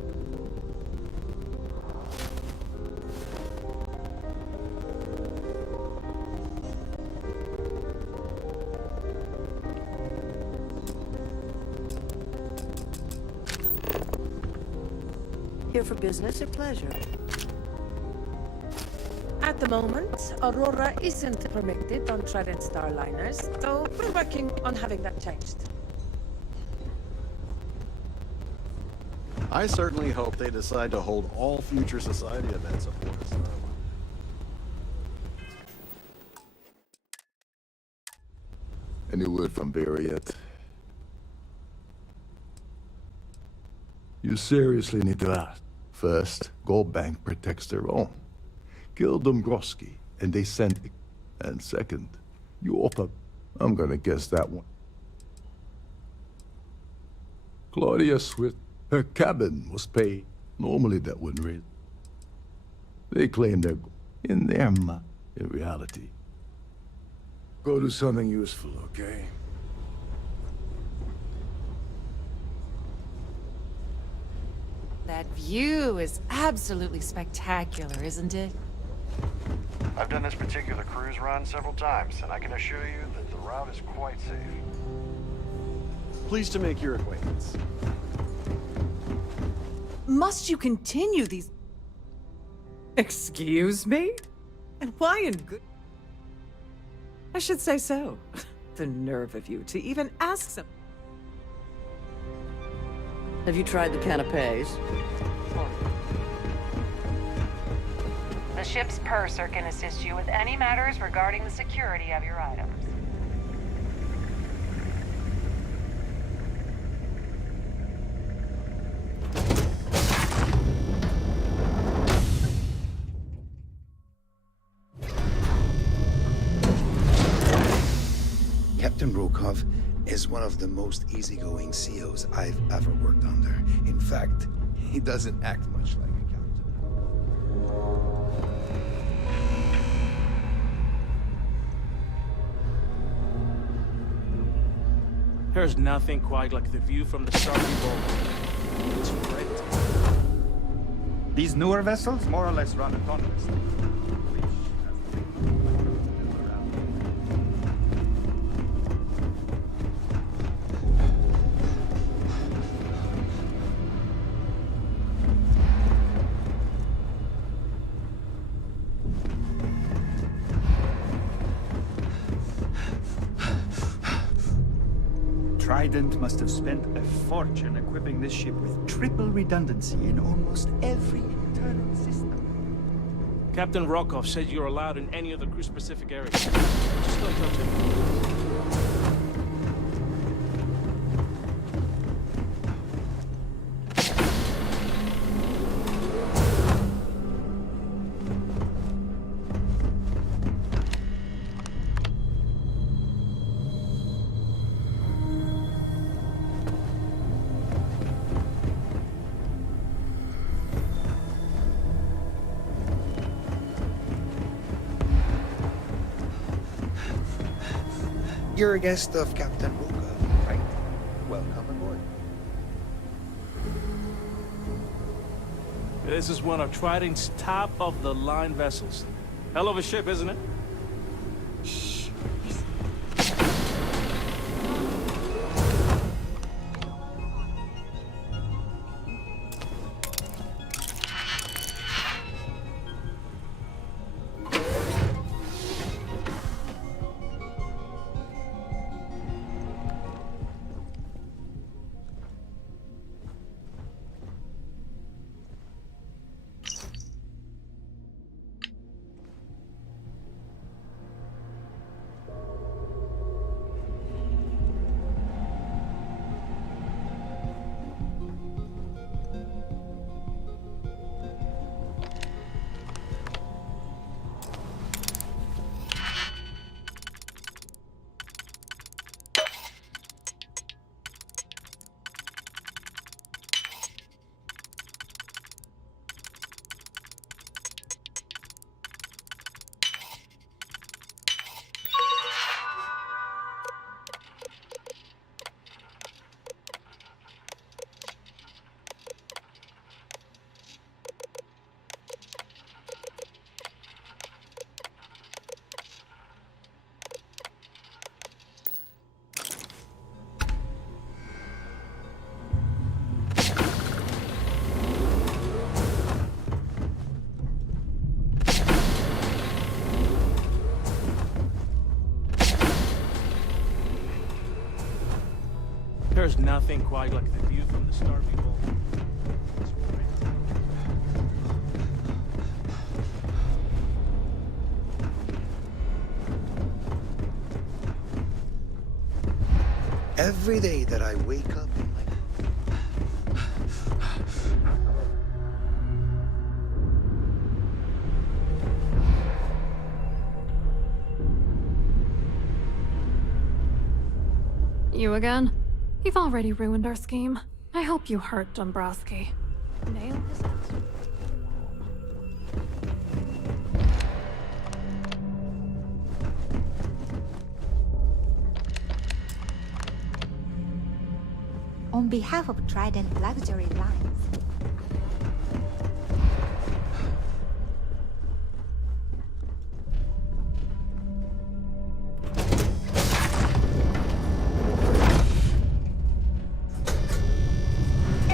Here for business or pleasure? At the moment, Aurora isn't permitted on Trident Starliners, though we're working on having that changed. I certainly hope they decide to hold all future society events aboard a Starliner. Any word from Vera yet? You seriously need to ask. First, Gold Bank protects their own. Kill Dombrowski, and they send... And second, you offer... I'm gonna guess that one. Claudia Swift, her cabin was paid. Normally that wouldn't raise... They claim they're in their mind. In reality. Go do something useful, okay? That view is absolutely spectacular, isn't it? I've done this particular cruise run several times, and I can assure you that the route is quite safe. Pleased to make your acquaintance. Must you continue these... Excuse me? And why in good... I should say so. The nerve of you to even ask some... Have you tried the canapes? The ship's purser can assist you with any matters regarding the security of your items. Captain Rokov is one of the most easygoing COs I've ever worked under. In fact, he doesn't act much like a captain. There's nothing quite like the view from the Starfield. It's breathtaking. These newer vessels more or less run autonomously. Trident must have spent a fortune equipping this ship with triple redundancy in almost every internal system. Captain Rokov said you're allowed in any of the crew-specific areas. Just don't touch anything. You're a guest of Captain Rokov, right? Welcome aboard. This is one of Trident's top-of-the-line vessels. Hell of a ship, isn't it? There's nothing quite like the view from the Starfield. Every day that I wake up in my... You again? You've already ruined our scheme. I hope you hurt Dombrowski. Nail his ass. On behalf of Trident Luxury Lines,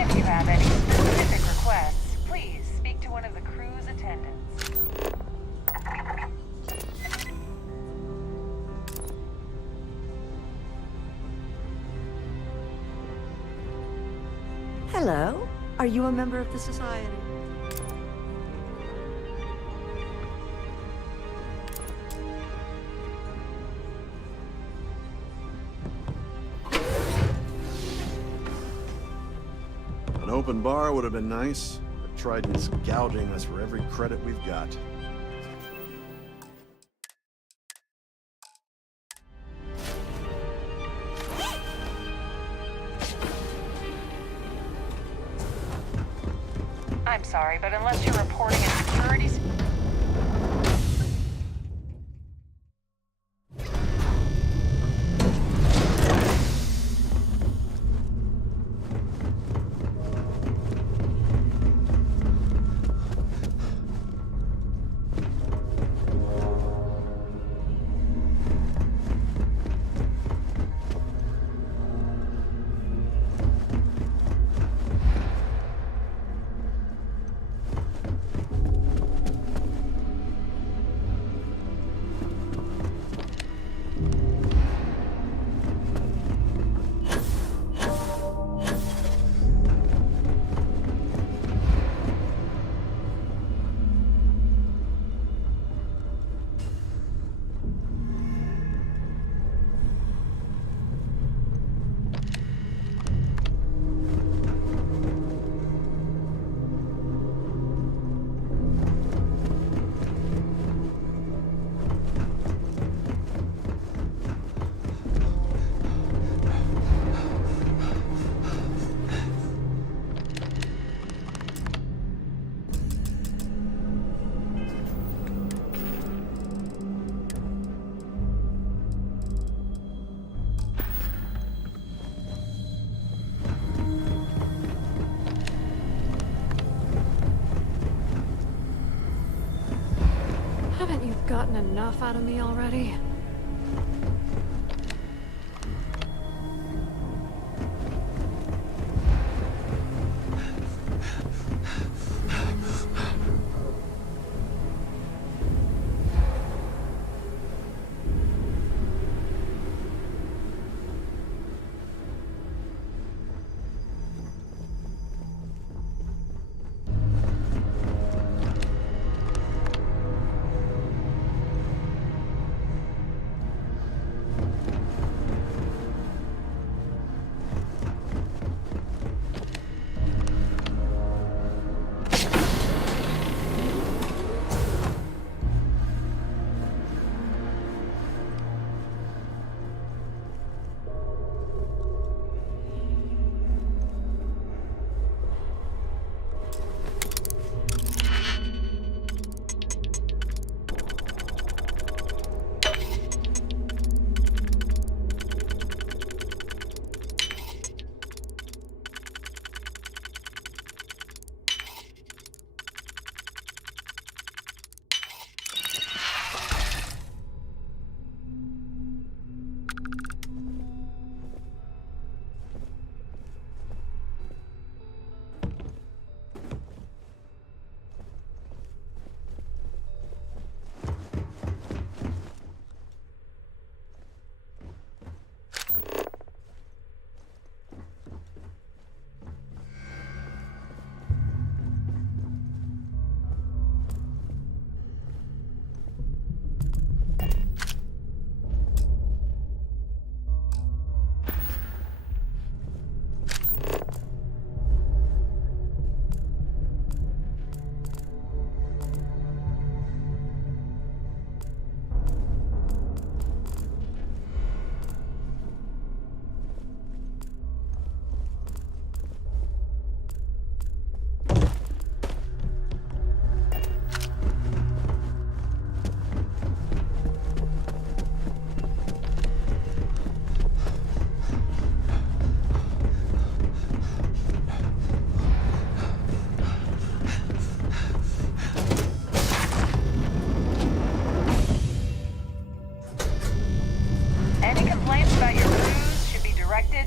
If you have any specific requests, please speak to one of the crew's attendants. Hello? Are you a member of the Society? An open bar would have been nice, but Trident's gouging us for every credit we've got. I'm sorry, but unless you're reporting a security... gotten enough out of me already?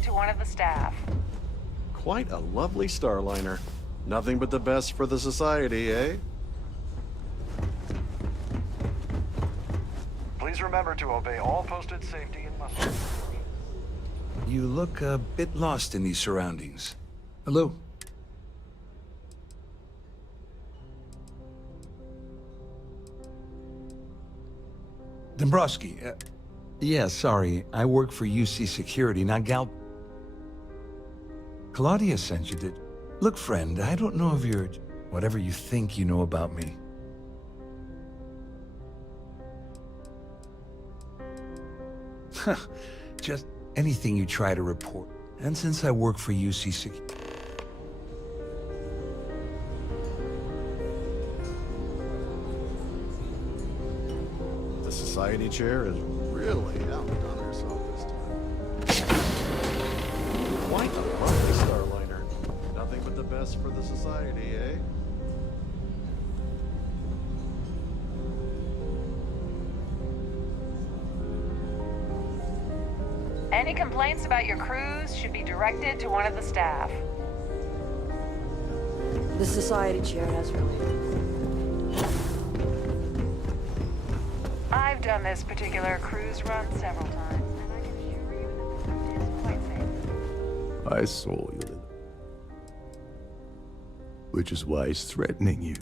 To one of the staff. Quite a lovely Starliner. Nothing but the best for the society, eh? Please remember to obey all posted safety and muster. You look a bit lost in these surroundings. Hello? Dombrowski, yeah, sorry. I work for UC Security, not Gal... Claudia sent you, did... Look, friend, I don't know if you're... whatever you think you know about me. Just anything you try to report. And since I work for UC Security... The society chair is really outdone herself this time. Quite a lovely Starliner. Nothing but the best for the society, eh? Any complaints about your cruise should be directed to one of the staff. The society chair has relieved. I've done this particular cruise run several times, and I can assure you that the cruise is quite safe. I saw you, Lily. Which is why he's threatening you.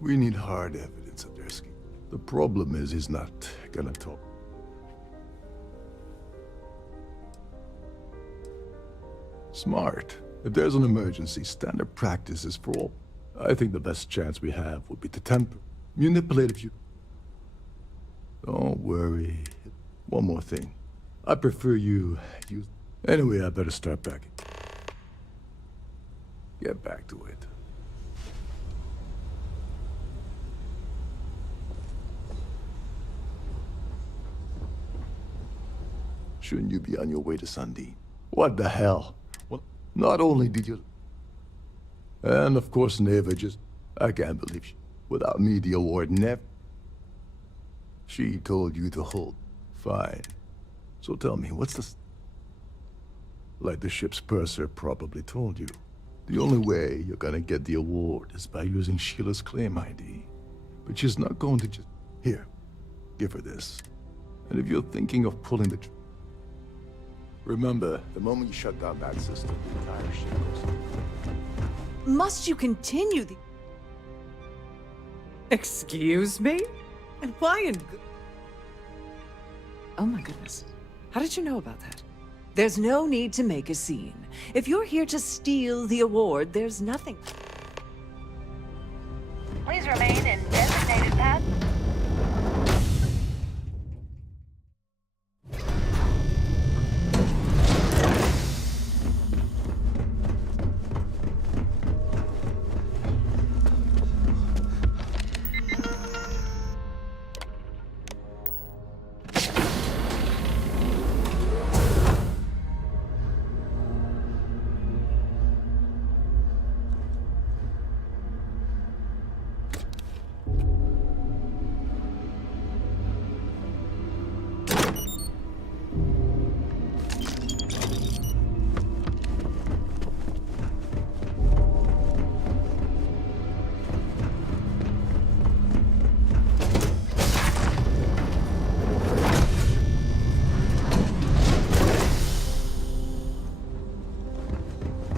We need hard evidence of their scheme. The problem is he's not gonna talk. Smart. If there's an emergency, standard practice is for all. I think the best chance we have would be to manipulate a few. Don't worry. One more thing. I prefer you use... Anyway, I better start packing. Get back to it. Shouldn't you be on your way to Sundin? What the hell? Well, not only did you... And of course, Neva just... I can't believe she... Without me, the award never... She told you to hold. Fine. So tell me, what's the... Like the ship's purser probably told you. The only way you're gonna get the award is by using Sheila's claim ID. But she's not going to just... Here, give her this. And if you're thinking of pulling the... Remember, the moment you shut down that system, the entire ship goes... Must you continue the... Excuse me? And why in... Oh my goodness. How did you know about that? There's no need to make a scene. If you're here to steal the award, there's nothing... Please remain in designated path.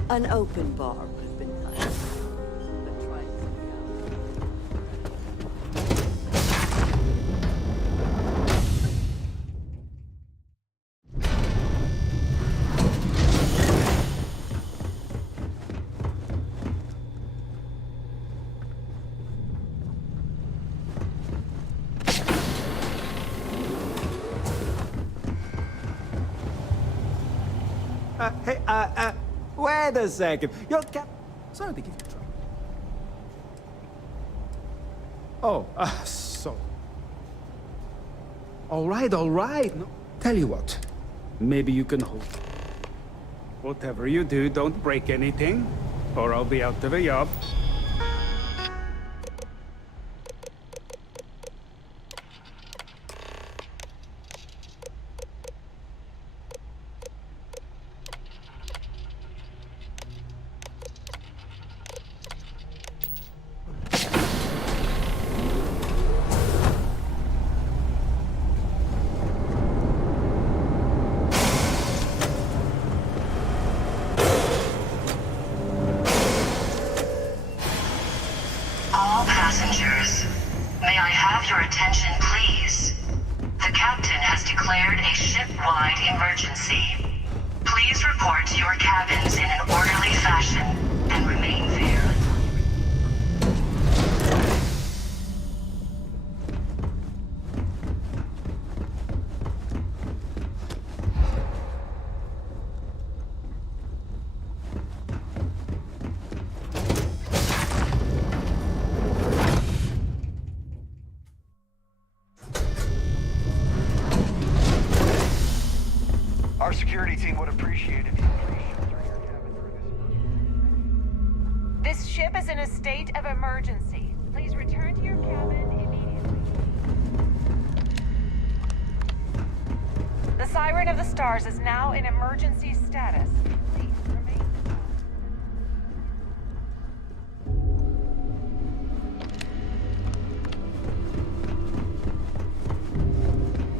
An open bar would have been nice. But try Wait a second. Your cap... Sorry to give you trouble. Oh, so... All right. No. Tell you what. Maybe you can hold... Whatever you do, don't break anything, or I'll be out of a job. Passengers, may I have your attention, please? The captain has declared a ship-wide emergency. Please report to your cabins in an orderly fashion and remain there. Our security team would appreciate it if you please shelter your cabin through this. This ship is in a state of emergency. Please return to your cabin immediately. The Siren of the Stars is now in emergency status. Please remain.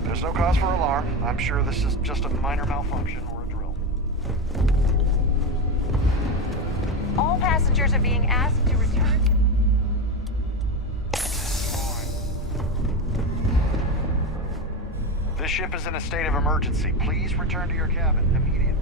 There's no cause for alarm. I'm sure this is just a minor malfunction or a drill. All passengers are being asked to return. This ship is in a state of emergency. Please return to your cabin immediately.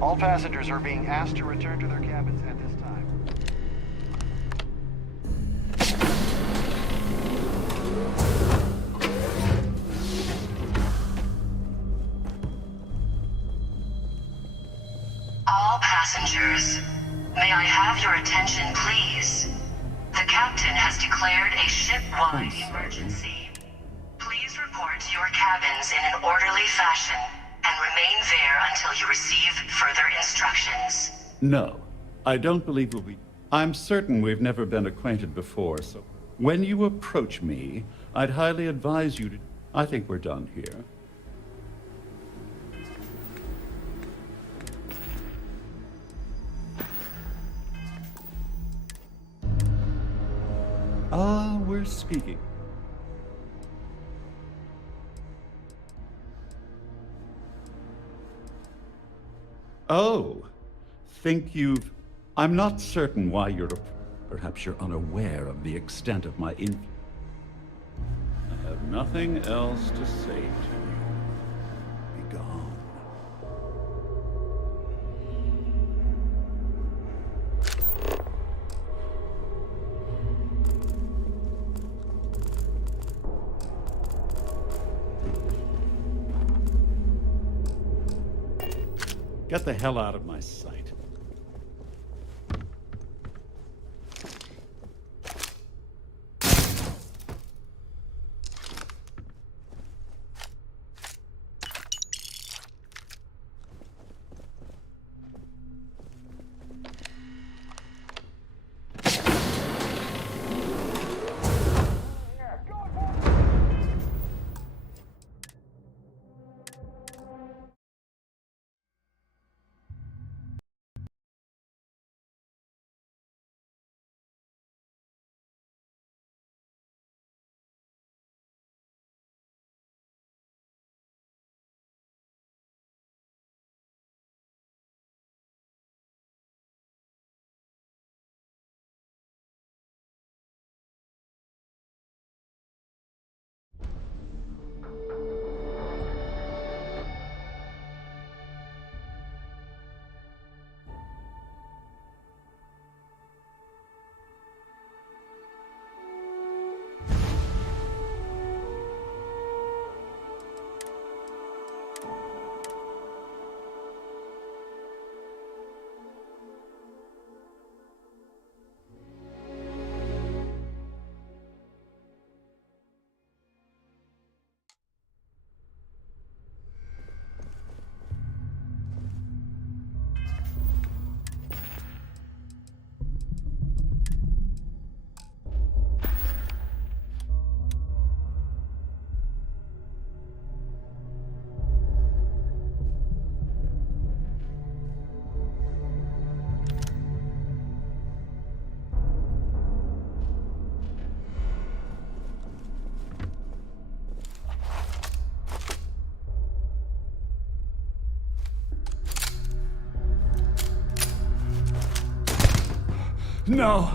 All passengers are being asked to return to their cabins at this time. All passengers, may I have your attention, please? The captain has declared a ship-wide emergency. Please report to your cabins in an orderly fashion and remain there until you receive further instructions. No, I don't believe we'll be... I'm certain we've never been acquainted before, so when you approach me, I'd highly advise you to... I think we're done here. We're speaking. Oh, think you've... I'm not certain why you're... Perhaps you're unaware of the extent of my influence. I have nothing else to say to you. Be gone. Get the hell out of my sight. No!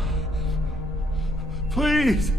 Please!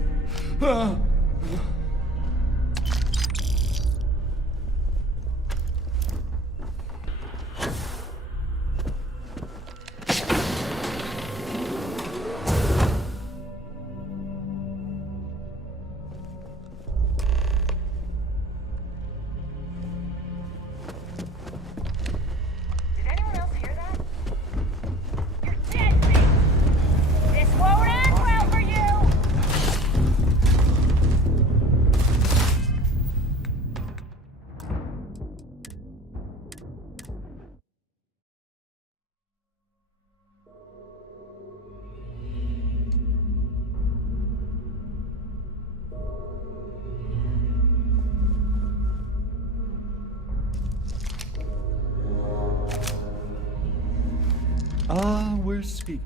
We're speaking.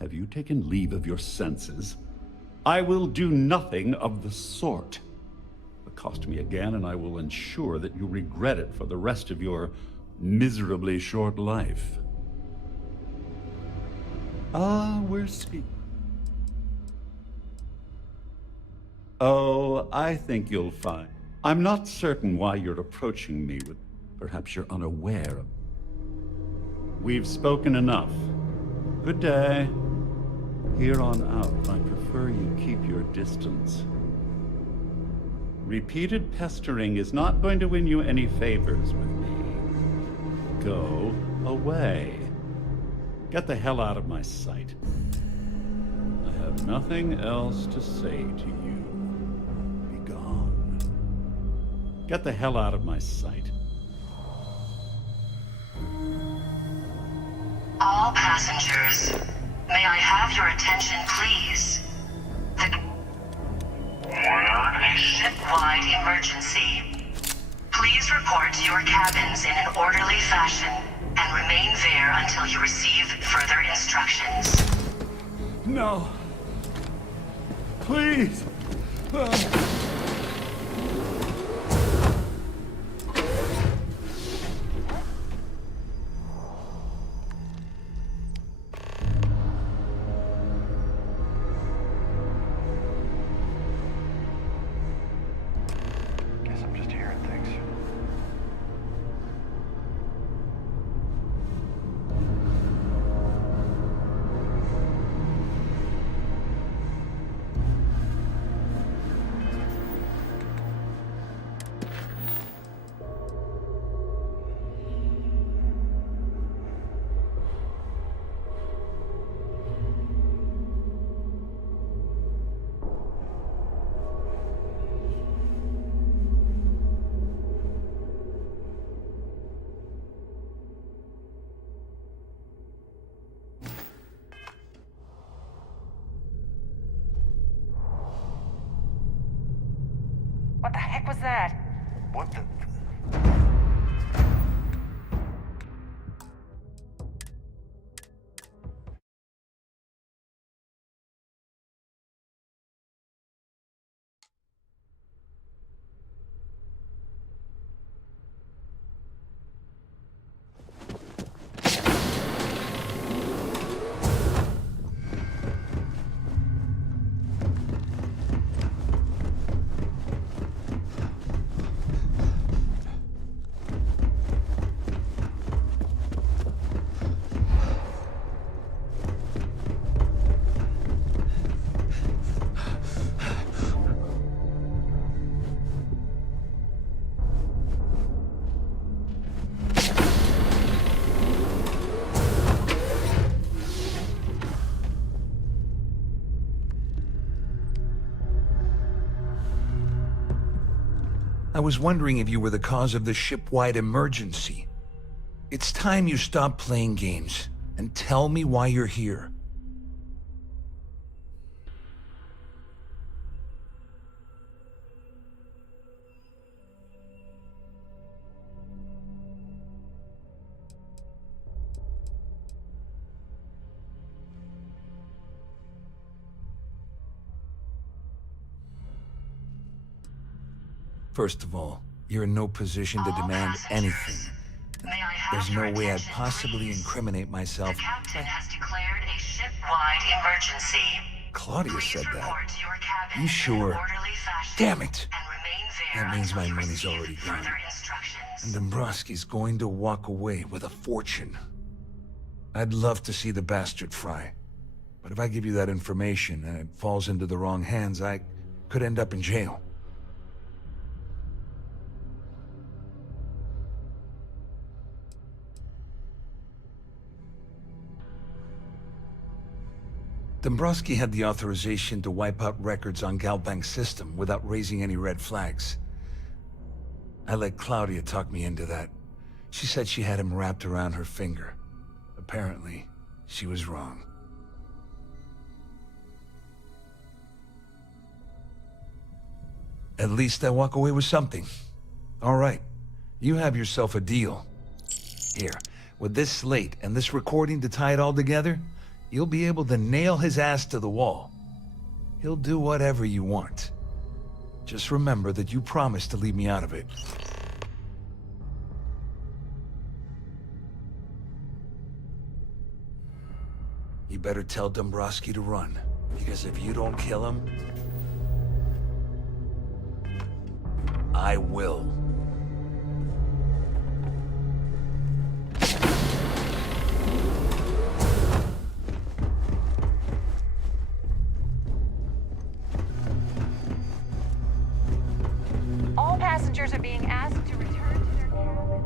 Have you taken leave of your senses? I will do nothing of the sort. Accost me again, and I will ensure that you regret it for the rest of your miserably short life. We're speaking. Oh, I think you'll find. I'm not certain why you're approaching me with... Perhaps you're unaware of... We've spoken enough. Good day. Here on out, I prefer you keep your distance. Repeated pestering is not going to win you any favors with me. Go away. Get the hell out of my sight. I have nothing else to say to you. Be gone. Get the hell out of my sight. All passengers, may I have your attention, please? A ship-wide emergency. Please report to your cabins in an orderly fashion and remain there until you receive further instructions. No. Please. Guess I'm just hearing things. What the heck was that? What the... I was wondering if you were the cause of the ship-wide emergency. It's time you stop playing games and tell me why you're here. First of all, you're in no position to demand anything. There's no way I'd possibly incriminate myself. The captain has declared a ship-wide emergency. Claudia said that. Report to your cabin You sure? in an orderly fashion Damn it! and remain there That means until my you money's receive already gone. further instructions. And Dombrowski's going to walk away with a fortune. I'd love to see the bastard fry. But if I give you that information and it falls into the wrong hands, I could end up in jail. Dombrowski had the authorization to wipe out records on Galbank's system without raising any red flags. I let Claudia talk me into that. She said she had him wrapped around her finger. Apparently, she was wrong. At least I walk away with something. All right, you have yourself a deal. Here, with this slate and this recording to tie it all together, you'll be able to nail his ass to the wall. He'll do whatever you want. Just remember that you promised to leave me out of it. You better tell Dombrowski to run, because if you don't kill him, I will. All passengers are being asked to return to their cabins.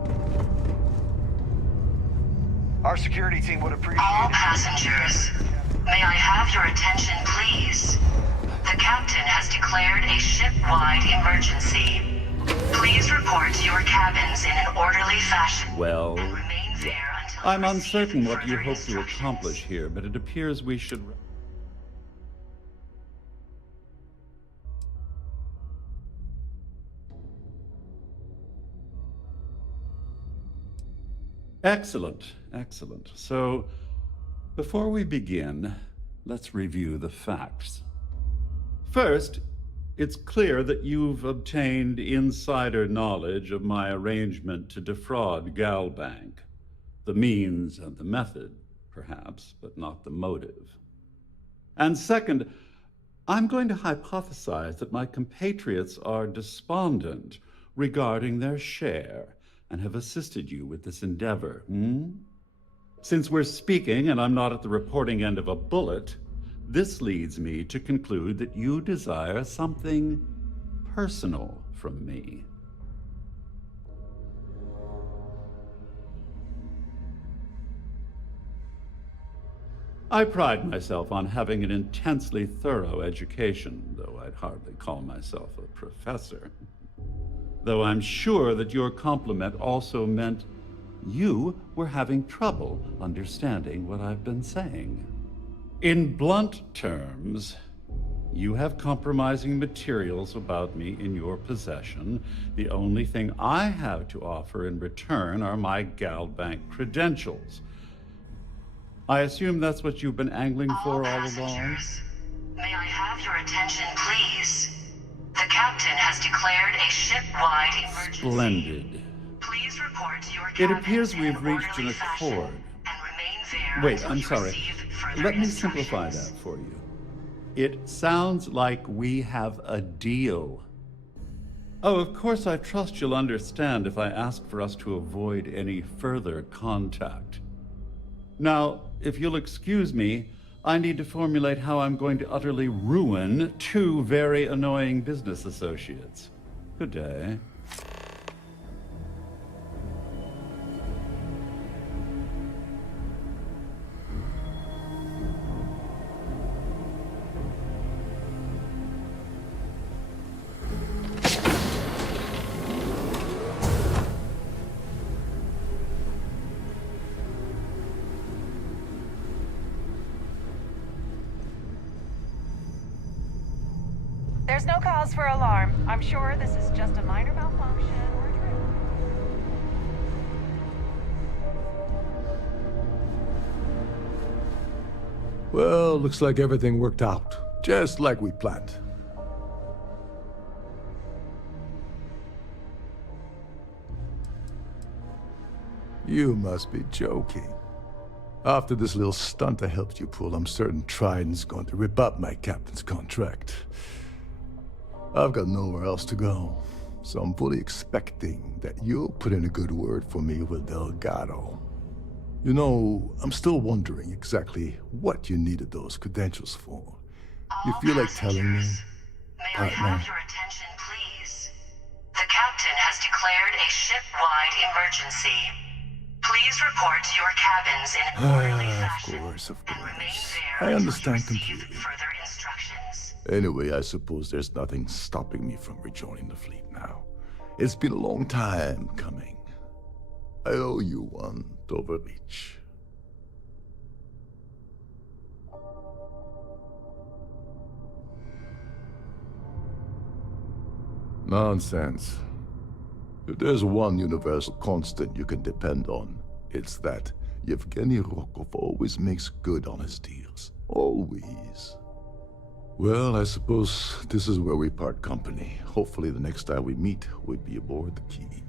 Our security team would appreciate All it. passengers, may I have your attention, please? The captain has declared a ship-wide emergency. Please report to your cabins in an orderly fashion. Well, Remain there until I'm uncertain what you hope to accomplish here, but it appears we should... Excellent, excellent. So, before we begin, let's review the facts. First, it's clear that you've obtained insider knowledge of my arrangement to defraud Galbank. The means and the method, perhaps, but not the motive. And second, I'm going to hypothesize that my compatriots are despondent regarding their share and have assisted you with this endeavor, Since we're speaking and I'm not at the reporting end of a bullet, this leads me to conclude that you desire something personal from me. I pride myself on having an intensely thorough education, though I'd hardly call myself a professor. Though I'm sure that your compliment also meant you were having trouble understanding what I've been saying. In blunt terms, you have compromising materials about me in your possession. The only thing I have to offer in return are my Galbank credentials. I assume that's what you've been angling for all along? May I have your attention, please? The captain has declared a ship-wide emergency. Splendid. Please report to your It cabins appears in we've an reached orderly an fashion accord. and remain there Wait, until I'm you sorry. receive further Let me instructions. simplify that for you. It sounds like we have a deal. Oh, of course, I trust you'll understand if I ask for us to avoid any further contact. Now, if you'll excuse me, I need to formulate how I'm going to utterly ruin two very annoying business associates. Good day. There's no cause for alarm. I'm sure this is just a minor malfunction or a drill. Well, looks like everything worked out, just like we planned. You must be joking. After this little stunt I helped you pull, I'm certain Trident's going to rip up my captain's contract. I've got nowhere else to go, so I'm fully expecting that you'll put in a good word for me with Delgado. You know, I'm still wondering exactly what you needed those credentials for. You feel like telling me, May I have your attention, please? The captain has declared a ship-wide emergency. Please report to your cabins in an orderly fashion. Of course. And remain there I until understand you receive completely. further instructions. Anyway, I suppose there's nothing stopping me from rejoining the fleet now. It's been a long time coming. I owe you one, Overreach. Nonsense. If there's one universal constant you can depend on, it's that Yevgeny Rokov always makes good on his deals. Always. Well, I suppose this is where we part company. Hopefully the next time we meet, we'll be aboard the Key.